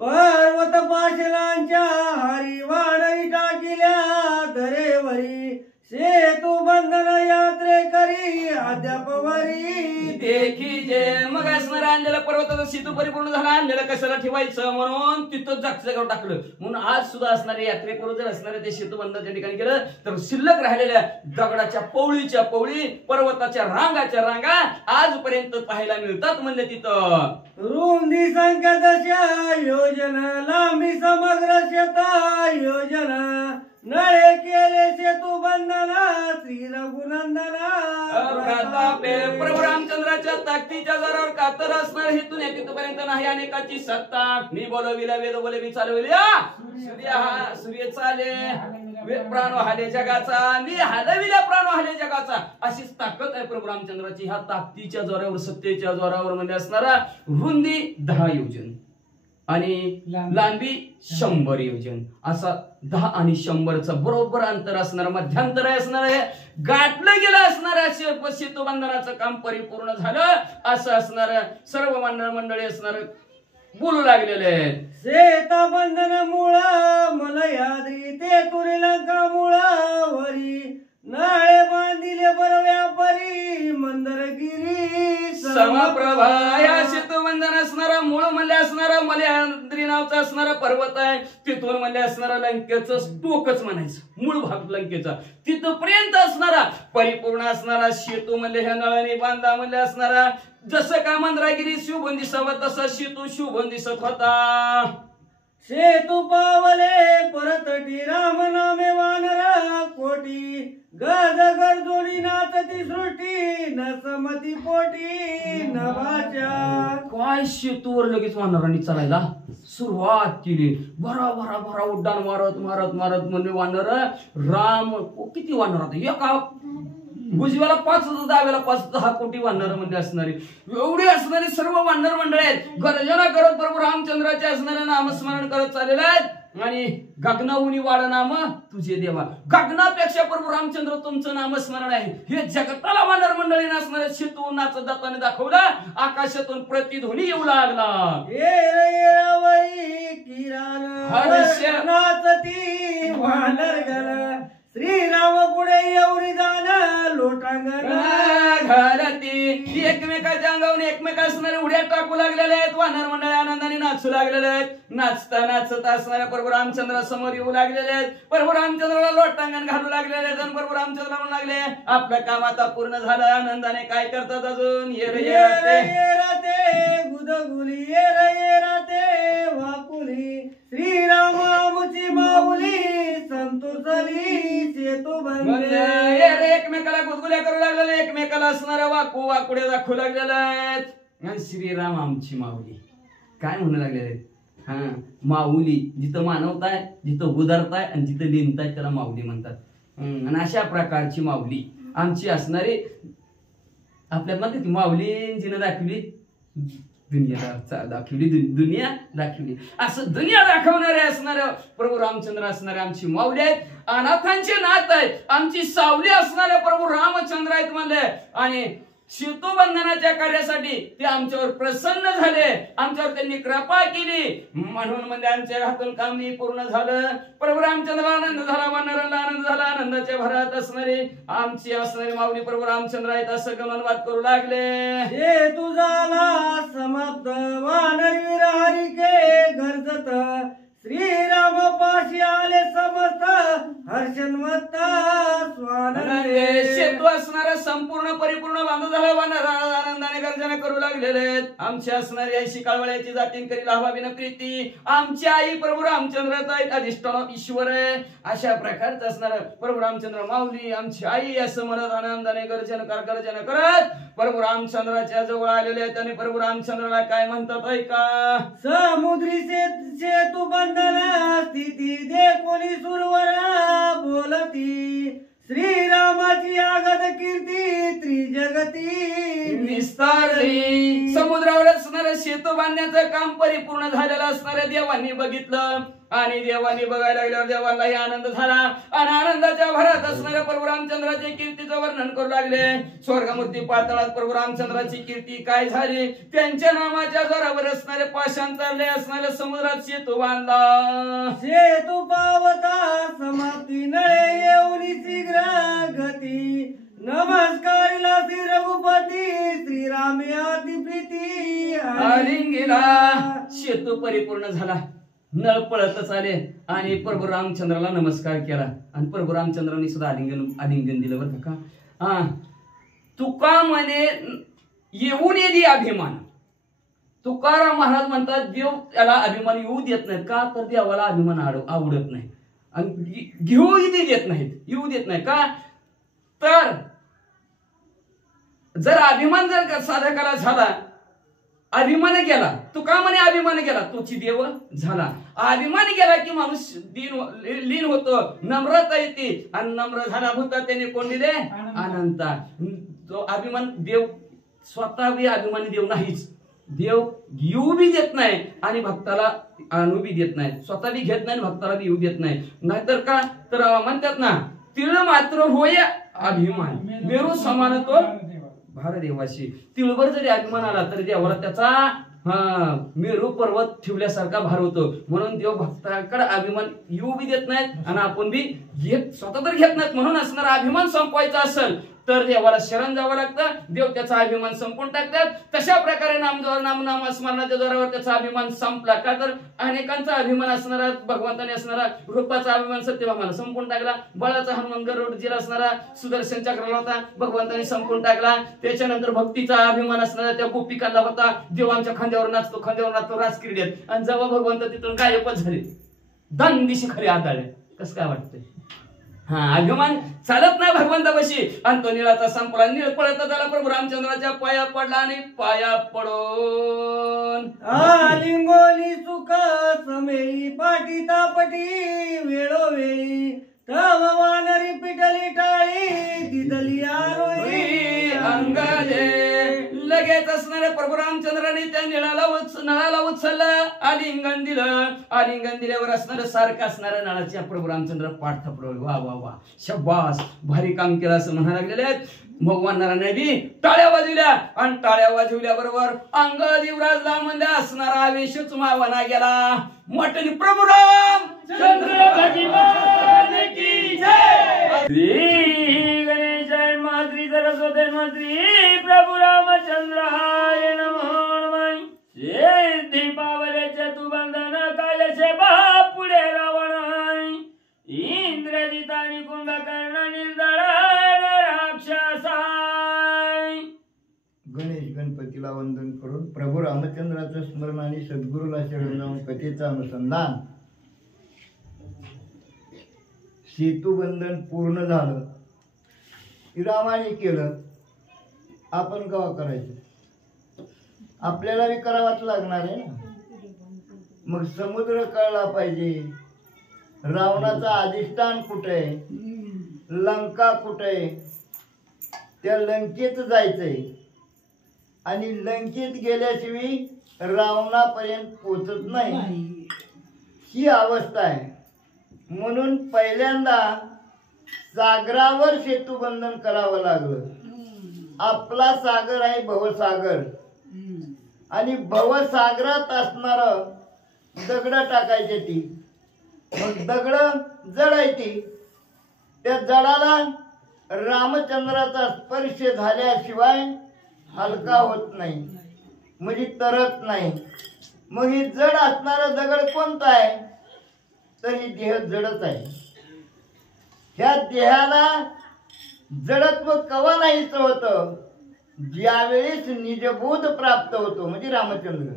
पर्वत पाशलांच्या हरिवाणी टाकिल्या दरेवरी सेतू बंधन यात्रे करी अद्यापवरी देखी जे. मग असणारा आणलेला पर्वताचा सेतू परिपूर्ण झाला. आणलेलं कशाला ठेवायचं म्हणून तिथं जागचं टाकलं. म्हणून आज सुद्धा असणारे यात्रेकरू जर असणारे ते सेतू बंधाच्या ठिकाणी गेलं तर शिल्लक राहिलेल्या दगडाच्या पवळी पर्वताच्या रांगा आजपर्यंत पाहायला मिळतात म्हणले तिथं. रुंदी संख्या दशा योजना लांबी समग्र शता योजना नळे केले सेतू बंधना श्री रघुनंदना. प्रभू रामचंद्राच्या ताकदीच्या जोरावर कातर असणार हेतून तिथपर्यंत नाही अनेकाची सत्ता. मी बोलविला वेद बोले मी चालविल्या सूर्य चाले प्राण हाले जगाचा मी हलविल्या प्राण हाले जगाचा. अशीच ताकद आहे प्रभू रामचंद्राची. ह्या ताकदीच्या जोरावर सत्तेच्या जोरावर म्हणजे असणारा रुंदी 10 योजन आणि लांबी 100 योजन असा 10 आणि 100चा बरोबर अंतर असणार मध्यांतर असणार आहे. गाठलं गेलं असणार सेतू बंधनाचं काम परिपूर्ण झालं असं असणार सर्व मंडळी असणार बोलू लागलेले आहेत. सेता बंधन मूळ मलयाद्री ते तुरीलंका मूळ वरी नाळे बांधिले बर व्यापारी मंदरगिरी समप्रभा. या सेतू बंधन असणारा मूळ म्हणले असणारा मलयाद्री नावचा असणारा पर्वत आहे. तिथून म्हणले असणारा लंकेचं टोकच म्हणायचं मूळ भाग लंकेचा. तिथपर्यंत असणारा परिपूर्ण असणारा सेतू म्हणले ह्या नळाने बांधा म्हणले असणारा. जसं काय मंदरागिरी शोभून दिसावं तसा सेतू शोभून दिसत होता. सेतू पावले परतटी राम नामे वानरा कोटी गज गरजोडी नाचती सृष्टी न समती पोटी नभाच्या. काय सेतूवर लगेच वानरांनी चालायला सुरुवात केली. भरा उड्डाण मारत म्हणजे वानर राम किती वानर होते एका उजव्याला 5 डाव्याला 5 10 कोटी वानर म्हणजे असणारी एवढी असणारी सर्व वानर मंडळ आहेत. गर्जना करत प्रभू रामचंद्राचे असणारे नामस्मरण करत चाललेले आहेत. आणि गगनाहुनी वाढ नाम तुझे देवा. गगनापेक्षा प्रभू रामचंद्र तुमचं नामस्मरण आहे हे जगताला वानर मंडळी असणारे सेतू नाचत जाताना दाखवलं. आकाशातून प्रतिध्वनी येऊ लागला. किरण नाचती वानर गण श्रीराम पुढे एवढी जाण लोटांगण घालती ती एकमेकाच्या अंगावरून एकमेका असणारे उड्या टाकू लागलेले आहेत. वानर मंडळी आनंदाने नाचू लागलेले आहेत. नाचता नाचत असणाऱ्या प्रभू रामचंद्रासमोर येऊ लागलेले आहेत. प्रभू रामचंद्राला लोटांगण घालू लागलेले आहेत. आणि प्रभू रामचंद्र म्हणू लागले, आपलं काम आता पूर्ण झालं. आनंदाने काय करतात अजून? ये रे ये राते गुदगुली ये राते वाकुली श्रीराम आमुची माऊली संतोषली सेतू बंदे. एकमेकाला गुदगुल्या करू लागलेले, एकमेकाला असणाऱ्या वाकुड्या दाखवू लागलेल्या आहेत. आणि श्रीराम आमची माऊली काय म्हणू लागलेले आहेत? हा, माऊली जिथं मानवताय, जिथं उदारताय आणि जिथं लिहिताय त्याला माऊली म्हणतात. आणि अशा प्रकारची माऊली आमची असणारी आपल्यात म्हणते ती माऊली जिनं दाखवली दुनिया दाखवली. असं दुनिया दाखवणारे असणारे प्रभू रामचंद्र असणारे आमची माऊली आहेत. अनाथांचे नाथ आहेत. आमची सावली असणारे प्रभू रामचंद्र आहेत म्हणले. आणि सेतुबंधनाच्या कार्यासाठी ते आमच्यावर प्रसन्न झाले. आमच्यावर त्यांनी कृपा केली म्हणून म्हणजे आमच्या हातून काम पूर्ण झालं. प्रभू रामचंद्राला आनंद झाला, वानरांना आनंद झाला. आनंदाच्या भरात असणारे आमची असणारी माऊली प्रभू रामचंद्र आहेत असं गमनवाद करू लागले. हे तुझाला समाप्त वानरवीर हरिके गरजत श्रीराम पाशी आले समस्त हर्षन्मत्त स्वानंदे. सेतू असणारा संपूर्ण परिपूर्ण बांधू झाला. वानर आनंदाने गर्जना करू लागलेले. आमची असणारी आई शिकाळवळ्याची जातीन करील हवाबिन प्रीती. आमची आई प्रभू रामचंद्र अधिष्ठान ईश्वर आहे. अशा प्रकारचं असणार प्रभू रामचंद्र माऊली आमची आई असं म्हणत आनंदाने गर्जन करत प्रभू रामचंद्राच्या जवळ आलेले आहेत. आणि प्रभू रामचंद्राला काय म्हणतात ऐका. समुद्री सेतू बंधना स्थिती दे कोणी सुरवरा बोलती श्रीरामाची आगद कीर्ती त्रिजगती विस्तारली. समुद्रावर असणारं सेतू बांधण्याचं काम परिपूर्ण झालेलं असणाऱ्या देवांनी बघितलं. आणि देवांनी बघायला लागल्यावर देवांनाही आनंद झाला. आणि आनंदाच्या भरात असणाऱ्या प्रभू रामचंद्राच्या कीर्तीचं वर्णन करू लागले. स्वर्गमूर्ती पाताळात प्रभू रामचंद्राची कीर्ती काय झाली. त्यांच्या नामाच्या जोरावर असणारे पाषाण चालले असणाऱ्या समुद्रात सेतू बांधला. सेतू पावता समाप्ती नळे येऊन शीघ्र गती नमस्कारिला श्री रघुपती श्रीरामी अति प्रीती आलिंगिला. सेतू परिपूर्ण झाला. नळ पळतच आले आणि प्रभू रामचंद्राला नमस्कार केला. आणि प्रभू रामचंद्रांनी सुद्धा आलिंगन दिलं बरं का. हा, तुका म्हणे येऊन येदी अभिमान. तुकाराम महाराज म्हणतात देव त्याला अभिमान येऊ देत नाहीत. का तर देवाला अभिमान आवडत नाही. आणि घेऊही देत नाहीत, येऊ देत नाही. का तर जर अभिमान जर साधकाला झाला, अभिमान गेला, तुका म्हणे अभिमान गेला तोची देव झाला. अभिमान गेला की माणूस लीन होतो, नम्रता येते. आणि नम्र झाला होता त्याने कोण दिले? अनंता. तो अभिमान देव स्वतः बी अभिमानी देव नाहीच. देव येऊ बी देत नाही आणि भक्ताला आणू बी देत नाही. स्वतः बी घेत नाही भक्ताला बी येऊ देत नाही. नाहीतर का तर म्हणतात ना, तिळ मात्र होय अभिमान मेरू समान तो भारदेवाशी. तिळभर जरी अभिमान आला तरी देवाला त्याचा मेरू पर्वत ठेवल्यासारखा भार होतो. म्हणून देव भक्ताकडे अभिमान येऊ बी देत नाहीत आणि आपण बी स्वतः तर घेत नाहीत. म्हणून असणारा अभिमान संपवायचा असेल तर देवाला शरण जावं लागतं. देव त्याचा अभिमान संपून टाकतात. तशा प्रकारे नाम स्मरणाच्या जोरावर त्याचा अभिमान संपला. का तर अनेकांचा अभिमान असणारा भगवंताने असणारा रूपाचा अभिमान सत्यभामाला संपून टाकला. बळाचा हनुमान गरुडजीला असणारा सुदर्शन चक्राला होता, भगवंताने संपून टाकला. त्याच्यानंतर भक्तीचा अभिमान असणारा त्या गोपिकांना होता. देव आमच्या खांद्यावर नाचतो राज क्रीडेत. आणि जेव्हा भगवंत तिथून गायबच झाले, दन दिशी खरे आदळले. कसं काय वाटतंय? अभिमान चालत नाही भगवंतापाशी. आणि तो निळाचा संपला. निळ पळत झाला. प्रभू रामचंद्राच्या पाया पडला आणि पाया पडून आलिंगोली सुख समेई पाठी तापटी वेळोवेळी तव वानरी पिटली टाळी दिदली आरोळी अंगाले. लगेच असणाऱ्या प्रभू रामचंद्राने त्या नळाला उचललं, आलिंगन दिलं. आलिंगन दिल्यावर असणारं सारखं असणाऱ्या नळाच्या प्रभू रामचंद्र पाठ थपडवलं. वा वा वा, शब्बास, भारी काम केलं असं म्हणायला लागलेले आहेत. भगवान नारायणाने बी टाळ्या वाजविल्या. आणि टाळ्या वाजविल्या बरोबर अंगद युवराजला म्हणल्या असणारा आवेशच मावना गेला. मटणी प्रभू रामचंद्र भगवान की जय. श्री गणेशाय श्री सरस्वती मंत्री प्रभु रामचंद्र हाय नमः सिद्धी पावलेचे तू बंधन कायचे बापुढे रावण इंद्रजित आणि कुंभकर्ण निर्दळण राक्षसाय. गणेश गणपतीला वंदन करून प्रभू रामचंद्राचं स्मरण आणि सद्गुरूला शरण जाऊन कथेचं अनुसंधान. सेतुबंधन पूर्ण झालं की रामाने केलं, आपण केव्हा करायचं? आपल्याला बी करावाच लागणार आहे ना. मग समुद्र कळला पाहिजे, रावणाचं अधिष्ठान कुठे आहे, लंका कुठे आहे, त्या लंकेत जायचंय आणि लंकेत गेल्याशिवाय रावणापर्यंत पोचत नाही, ही अवस्था आहे. म्हणून पहिल्यांदा सागरावर सेतुबंधन करावं लागलं. आपला सागर आहे भवसागर आणि भवसागरात असणार दगड टाकायचे ती, मग दगड जळायची. त्या जडाला रामचंद्राचा स्पर्श झाल्याशिवाय हलका होत नाही, म्हणजे तरत नाही. मग ही जड असणारा दगड कोणता आहे? तर ही देह जडच आहे. ह्या देहाला जडत्व कवा नाहीच होतं? ज्यावेळेस निजबोध प्राप्त होतो, म्हणजे रामचंद्र.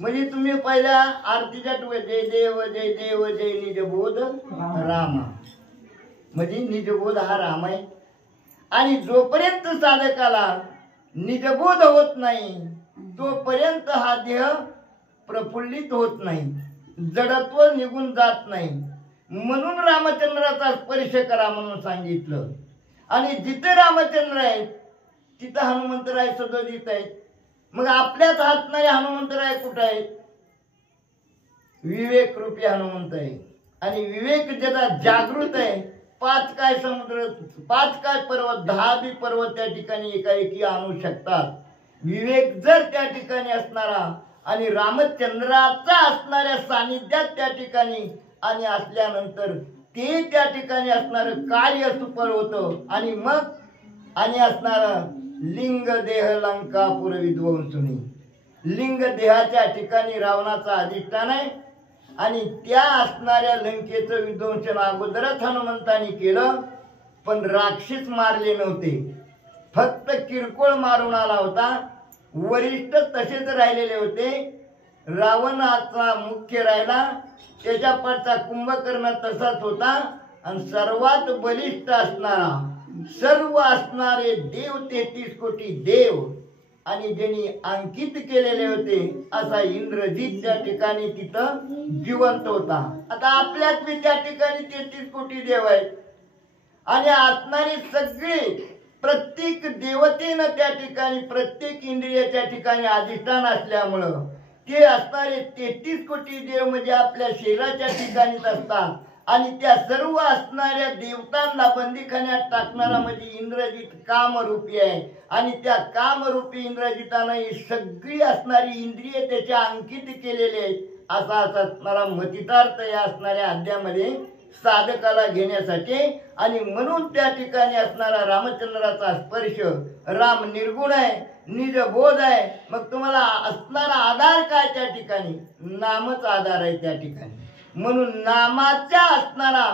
म्हणजे तुम्ही पहिल्या आरतीच्या जय देव जय देव जय निजबोध रामा, म्हणजे निजबोध हा राम आहे. आणि जोपर्यंत साधकाला निजबोध होत नाही तोपर्यंत हा देह प्रफुल्लित होत नाही, जडत्व निघून जात नाही. म्हणून रामचंद्राचा स्पर्श करा म्हणून सांगितलं. आणि जिथे रामचंद्र आहेत तिथं हनुमंतराय सदोदित आहेत. मग आपल्याच हात नाही हनुमंतराय कुठं आहेत? विवेक रूपी हनुमंत आहे. आणि विवेक ज्याचा जागृत आहे, 5 काय समुद्र, 5 काय पर्वत, 10 बी पर्वत त्या ठिकाणी एकाएकी आणू शकतात. विवेक जर त्या ठिकाणी असणारा आणि रामचंद्राचा असणाऱ्या सानिध्यात त्या ठिकाणी आणि असल्यानंतर ते त्या ठिकाणी असणारं कार्य सुपर होतं. आणि मग आणि असणारं लिंग देह लंकापूर विध्वंसुनी, लिंग देहाच्या ठिकाणी रावणाचा अधिष्ठान आहे. आणि त्या असणाऱ्या लंकेचं विध्वंसन अगोदरच हनुमंतानी केलं, पण राक्षस मारले नव्हते, फक्त किरकोळ मारून आला होता. वरिष्ठ तसेच राहिलेले होते. रावणाचा मुख्य राहिला, त्याच्या पाठचा कुंभकर्ण तसाच होता. आणि सर्वात बलिष्ठ असणारा, सर्व असणारे देव 33 कोटी देव आणि ज्यांनी अंकित केलेले होते असा इंद्रजित त्या ठिकाणी तिथं जिवंत होता. आता आपल्यात बी त्या ठिकाणी 33 कोटी देव आहेत. आणि असणारे सगळे प्रत्येक देवतेनं त्या ठिकाणी प्रत्येक इंद्रियाच्या ठिकाणी अधिष्ठान असल्यामुळं ते असणारे 33 कोटी देव म्हणजे आपल्या शरीराच्या ठिकाणीच असतात. आणि त्या सर्व असणाऱ्या देवतांना बंदीखान्यात टाकणारा म्हणजे इंद्रजित कामरूपी आहे. आणि त्या कामरूपी इंद्रजितानं ही सगळी असणारी इंद्रिय त्याच्या अंकित केलेले आहेत. असा असणारा मतितार्थ या असणाऱ्या अध्यामध्ये साधकाला घेण्यासाठी. आणि म्हणून त्या ठिकाणी असणारा रामचंद्राचा स्पर्श, राम निर्गुण आहे, निजबोध आहे. मग तुम्हाला असणारा आधार काय त्या ठिकाणी? नामच आधार आहे त्या ठिकाणी. म्हणून नामाचा असणारा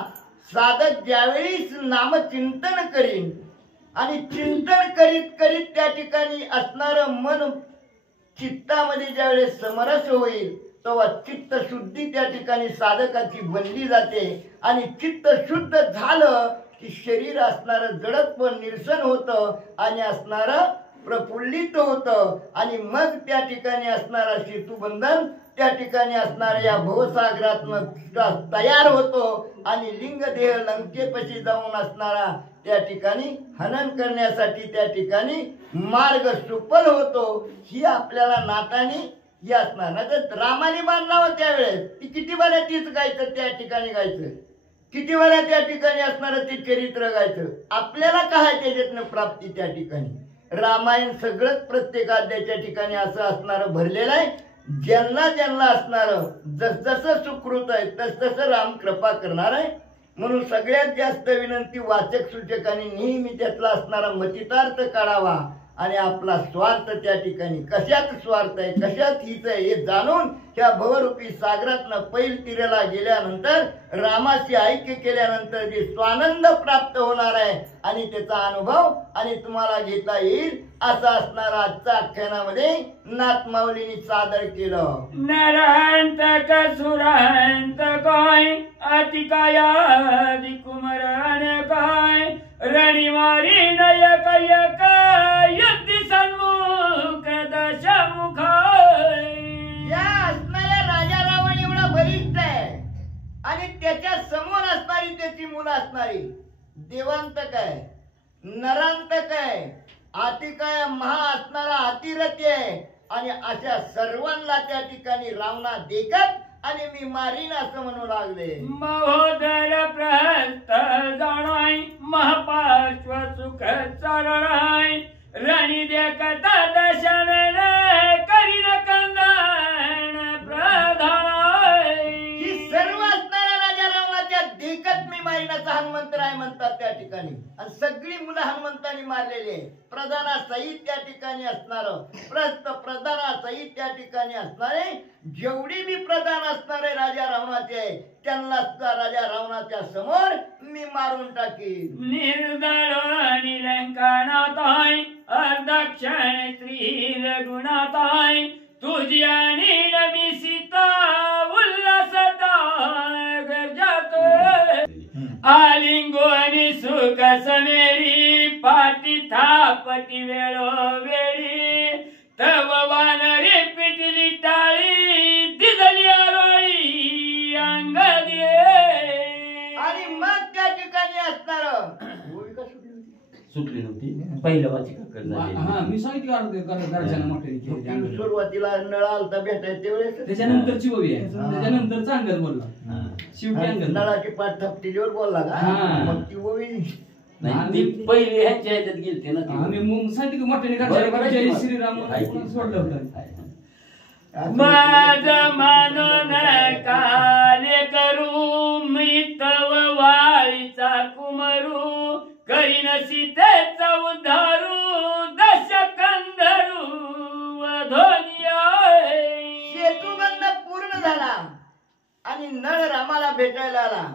साधक ज्यावेळी नामचिंतन करीन आणि चिंतन करीत करीत त्या ठिकाणी असणारं मन चित्तामध्ये ज्यावेळेस समरस होईल तेव्हा चित्त शुद्धी त्या ठिकाणी साधकाची बनली जाते. आणि चित्त शुद्ध झालं की शरीर असणारं जडत्व निरसन होतं आणि असणारं प्रफुल्लित होतं. आणि मग त्या ठिकाणी असणारा सेतुबंधन त्या ठिकाणी असणाऱ्या या भवसागरातनं तयार होतो. आणि लिंग देह लंकेपाशी जाऊन असणारा त्या ठिकाणी हनन करण्यासाठी त्या ठिकाणी मार्ग सुपल होतो. ही आपल्याला नाटाने ही असणार ना. तर रामाने मानला त्यावेळेस ती किती वेळा तीच गायचं त्या ठिकाणी गायचं, किती वेळा त्या ठिकाणी असणारं ते चरित्र गायचं. आपल्याला काय त्याच्यातनं प्राप्ती त्या ठिकाणी? रामायण सगळंच प्रत्येक अध्यायाच्या ठिकाणी असं असणारं भरलेलं आहे. ज्यांना ज्यांना असणारं जसजसं सुकृत आहे तसतसं राम कृपा करणार आहे. म्हणून सगळ्यात जास्त विनंती वाचक सूचकांनी नेहमी त्यातला असणारा मतितार्थ काढावा आणि आपला स्वार्थ त्या ठिकाणी कशात स्वार्थ आहे कशात हित आहे हे जाणून त्या भवरूपी सागरातनं पैल तीराला गेल्यानंतर रामाशी ऐक्य केल्यानंतर जे स्वानंद प्राप्त होणार आहे आणि त्याचा अनुभव आणि तुम्हाला घेता येईल असा असणारा आजच्या आख्यानामध्ये नाथमाऊलींनी सादर केलं. नरांत कसुरांत काय अतिकायादि कुमरण काय रणिमारी नयक यक युद्ध सन्मुख दशमुख. या असणाऱ्या राजा रावण एवढा बलिष्ठ आहे आणि त्याच्या समोर असणारी त्याची मुलं असणारी देवांतक आहे नरांतक आहे अतिकाय महा असणारा अतिरथी आहे आणि अशा सर्वांना त्या ठिकाणी रावणा देखत आणि मी मारीन असं म्हणू लागले. महोदर प्रहस्त जाणाय महापार्श्व सुख चरणाय राणी देखता दशन करीन कंदन प्रधानाय. ही सर्व असणाऱ्या राजा रावणाच्या देखत मी मारीन असं हनुमंतराय म्हणतात त्या ठिकाणी आणि सगळी मुलं हनुमंतांनी मारलेली आहे. प्रधानासहित त्या ठिकाणी असणार प्रधानासहित त्या ठिकाणी असणारे जेवढी मी प्रधान असणारे राजा रावणाचे त्यांना राजा रावणाच्या समोर मी मारून टाकीन. निर्दळ निलंकनाताय अर्धक्षण श्री रघुनाथाय तुझी आणि नमी सीता उल्हासता गरजातो आलिंगो आणि सुख समेळी पाटी थापटी वेळो वेळी तव वानरी पिटली टाळी दिदली आरोळी अंगदी. आणि मग त्या ठिकाणी असणार सुटली नव्हती पहिलं वाचिका हा मी सांगितलं घरच्यांना मोठे सुरुवातीला नळ आलता भेटायच्या त्यावेळेस त्याच्यानंतरची ओवी आहे त्याच्यानंतरचा अंगद बोलला शेवटी अंगद नळाची पाठ थपटीवर बोलला का हा. मग ती ओवी ती पहिली ह्याच्या ह्याच्यात गेलते ना ती. आम्ही सांगितलं मोठ्याने घरच्या जय श्रीराम सोडलं होतं. माझ मानून काले करू मी तव वाळीचा कुमरू करीन सीतेचा उद्धारू दशकंधरू वधोनिया. सेतुबंध पूर्ण झाला आणि नळ रामाला भेटायला आला.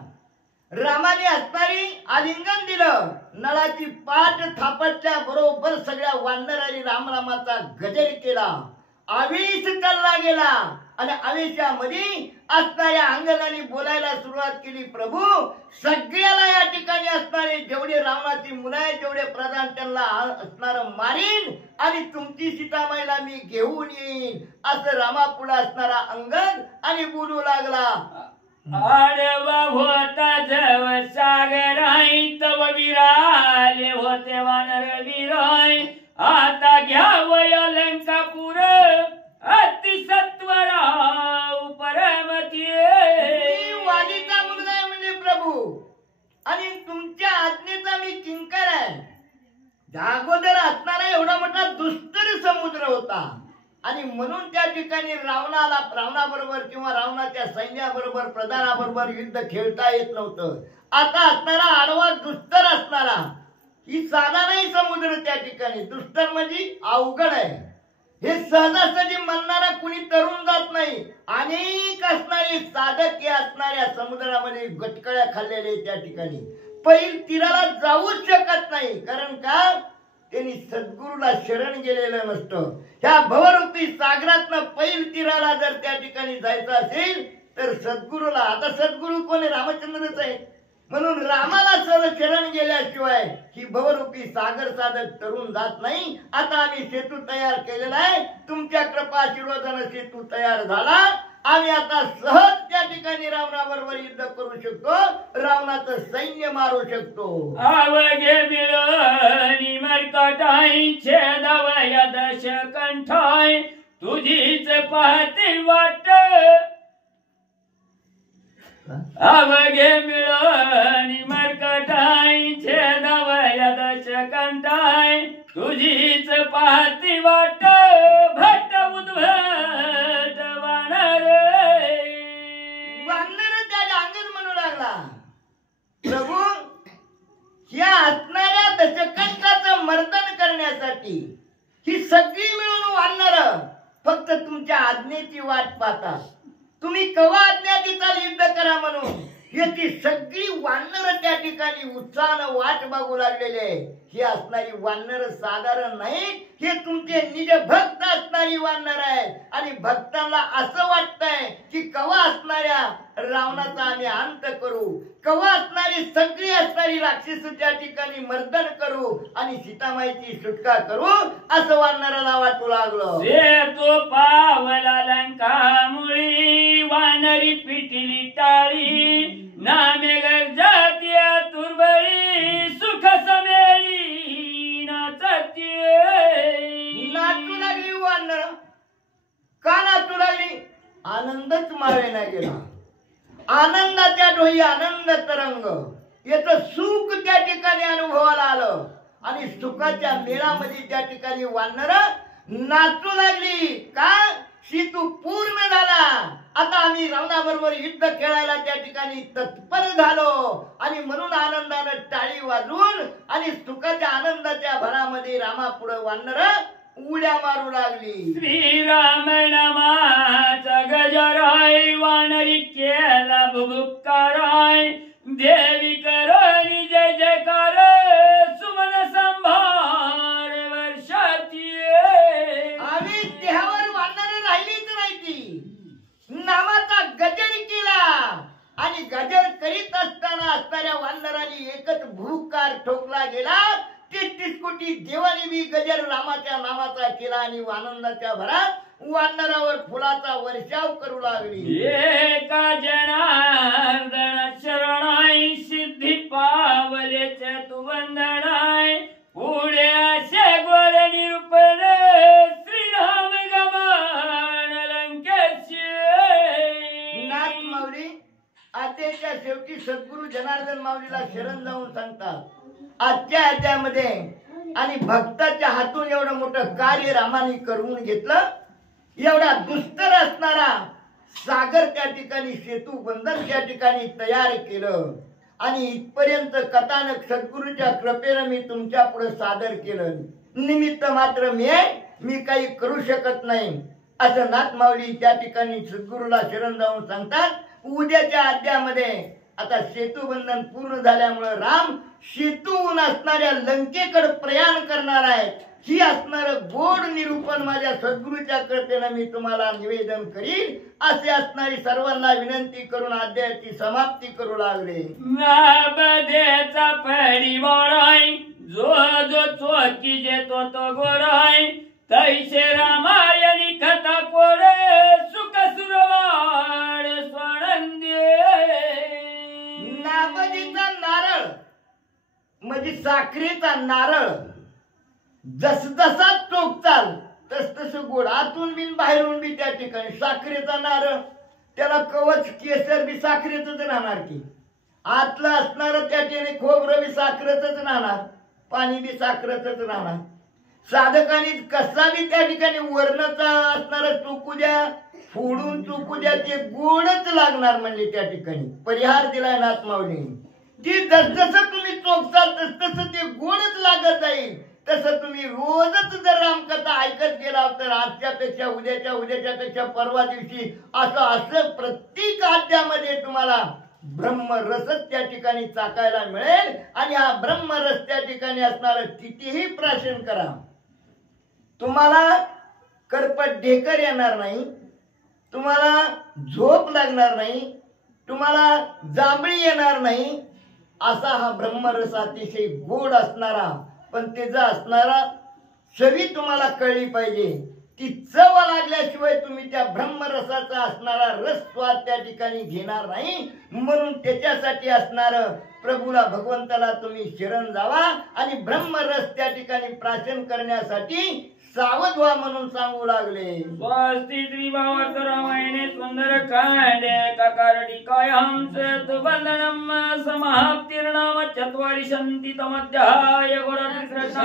रामाने असणारी आलिंगन दिलं. नळाची पाठ थापटच्या बरोबर सगळ्या वानरांनी रामरामाचा गजर केला. आवेश चालला गेला आणि आवेशामध्ये असणाऱ्या अंगदाने बोलायला सुरुवात केली. प्रभू सगळ्याला या ठिकाणी असणारे जेवढे रावणाची मुलं आहेत जेवढे प्रधान त्यांना असणार मारीन आणि तुमची सीतामाईला मी घेऊन येईन असं रामापुढे असणारा अंगद आणि बोलू लागला. आडवा होता जव सागराई तव विराले होते वानर विराय आता घ्यावय लंकापूर अति सत्वरा परमती. वालीचा मुलगा आहे म्हणजे प्रभू आणि तुमच्या आज्ञेचा मी किंकर आहे. अगोदर असणारा एवढा मोठा दुस्तर समुद्र होता आणि म्हणून त्या ठिकाणी रावणाबरोबर किंवा रावणाच्या सैन्याबरोबर प्रधानाबरोबर युद्ध खेळता येत नव्हतं. आता असणारा आडवा दुस्तर असणारा ही साधा नाही समुद्र त्या ठिकाणी. दुस्तर म्हणजे अवघड आहे. हे सहजासहजी म्हणणारा कुणी तरुण जात नाही. अनेक असणारे साधक असणाऱ्या समुद्रामध्ये गटकळ्या खाल्लेले त्या ठिकाणी पैल तीराला जाऊच शकत नाही. कारण का त्यांनी सद्गुरूला शरण गेलेलं नसतं. ह्या भवरूपी सागरातनं पैल तीराला जर त्या ठिकाणी जायचं असेल तर सद्गुरूला, आता सद्गुरू कोण आहे? रामचंद्रच आहे. म्हणून रामाला शरण गेल्याशिवाय ही भवरूपी सागर साधक तरुण जात नाही. आता आम्ही सेतू तयार केलेला आहे. तुमच्या कृपा आशीर्वादाने सेतू तयार झाला. आम्ही आता सहज त्या ठिकाणी रावणाबरोबर युद्ध करू शकतो. रावणाचं सैन्य मारू शकतो. आवगे मिळणी मरकटाई छेदवय दश कंठाय तुझीच पाहते वाट. आवगे मिळणी मरकटाई छेदवय दश कंठाय तुझीच पाहते वाट. भट उद्भट वानर वानर त्याला अंगद म्हणू लागला. साठी ही सगळी मिळून वानर फक्त तुमच्या आज्ञेची वाट पाहतात. तुम्ही कवा आज्ञा देताल युद्ध करा म्हणून याची सगळी वानर त्या ठिकाणी उत्साहानं वाट बघू लागलेले आहे. ही असणारी वानर साधारण नाही, हे तुमचे निज भक्त असणारी वानर आहेत. आणि भक्तांना असं वाटतंय की कवा असणाऱ्या रावणाचा आम्ही अंत करू, कवा असणारी सगळी असणारी राक्षस त्या ठिकाणी मर्दन करू आणि सीतामाईची सुटका करू, असं वानराला वाटू लागलं. तो पावला लंका मुळी वानरी पिटिली टाळी नामे गरजात्या तुरबळी सुख समेळी नाचू लागली वानर. का नाचू लागली? आनंदच मावेना गेला. आनंदाच्या डोही आनंद तरंग याच सुख त्या ठिकाणी अनुभवाला आलं आणि सुखाच्या मेळामध्ये त्या ठिकाणी वानर नाचू लागली. का? सीतू पूर्ण झाला. आता आम्ही रावणाबरोबर युद्ध खेळायला त्या ठिकाणी तत्पर झालो आणि म्हणून आनंदानं टाळी वाजवून आणि सुखाच्या आनंदाच्या भरामध्ये रामापुढे वानर उड्या मारू लागली. श्रीराम नामाचा गजराय वानरी केला भुभुक्काराय देवी करोनी जय जयकार सुमन संभार वर्षाची. आणि देहावर वानर राहिलीच नाही. ती नामाचा गजर केला आणि गजर करीत असताना असणाऱ्या वानरांनी एकच भूकार ठोकला गेला. 33 कोटी देवानी बी गजर रामाच्या नामाचा केला आणि आनंदाच्या भरात वानरावर फुलाचा वर्षाव करू लागली. एका जनार्दन शरणाई सिद्धी पावलेचे तू वंदनाय पुढे असे गोड निरूपण श्रीराम गमन लंकेचे. नाथ माऊली आजच्या शेवटी सद्गुरू जनार्दन माऊलीला शरण जाऊन सांगतात. आजच्या अध्यायामध्ये आणि भक्ताच्या हातून एवढं मोठं कार्य रामाने करून घेतलं. एवढा दुस्तर असणारा सागर त्या ठिकाणी सेतू बंधन त्या ठिकाणी तयार केलं आणि इथपर्यंत कथानक सद्गुरूच्या कृपेनं मी तुमच्या पुढे सादर केलं. निमित्त मात्र मी काही करू शकत नाही असं नाथ माऊली त्या ठिकाणी सद्गुरूला शरण जाऊन सांगतात. उद्याच्या अध्यायामध्ये आता सेतू बंधन पूर्ण झाल्यामुळे राम सेतूहून असणाऱ्या लंकेकडे प्रयाण करणार आहे. ही असणार गोड निरूपण माझ्या सद्गुरूच्या कृपेनं मी तुम्हाला निवेदन करीन असे असणारी सर्वांना विनंती करून अध्यायाची समाप्ती करू लागले. नाबदेचा परिवाराय जो जो चोकी जेतो तो गोराय तैसे रामायणी कथा कोरे सुख सुरवाड स्वानंदे. नाबदीचा नारळ म्हणजे साखरेचा नारळ जस जसा चोखताल तस तस गोड आतून बिन बाहेरून बी त्या ठिकाणी. साखरेचा नारळ त्याला कवच केसर बी साखरेच राहणार की आतलं असणार त्या ठिकाणी खोबरं बी साखरेच राहणार, पाणी बी साखरेच राहणार. साधकाने कसा बी त्या ठिकाणी वर्णाचा असणार चुकू द्या फोडून चुकू द्या ते गोडच लागणार म्हणजे त्या ठिकाणी परिहार दिलाय नाथ माऊली. ती जस तुम्ही चोखताल तस तसं ते गोडच लागत जाईल. तसं तुम्ही रोजच जर रामकथा ऐकत गेला तर आजच्या पेक्षा उद्याच्या पेक्षा परवा दिवशी असं प्रत्येक अध्यायामध्ये तुम्हाला ब्रह्मरसच त्या ठिकाणी चाकायला मिळेल. आणि हा ब्रह्मरस त्या ठिकाणी असणार कितीही प्राशन करा तुम्हाला करपट ढेकर येणार नाही, तुम्हाला झोप लागणार नाही, तुम्हाला जांभळी येणार नाही. असा हा ब्रह्मरस अतिशय गोड असणारा पण त्याचा असणारा चवी तुम्हाला कळली पाहिजे. ती चव लागल्याशिवाय तुम्ही त्या ब्रह्मरसाचा असणारा रस स्वाद त्या ठिकाणी घेणार नाही. म्हणून त्याच्यासाठी असणार प्रभूला भगवंताला तुम्ही शरण जावा आणि ब्रह्मरस त्या ठिकाणी प्राशन करण्यासाठी सावध व्हा म्हणून सांगू लागले. स्वस्ति त्रिभावर्त रामायणे सुंदर कांडे काकारटी काय हंस तु बंधनम समाप्तिर्नाम चत्वारि शन्ति तमध्याय गुणकृष्ण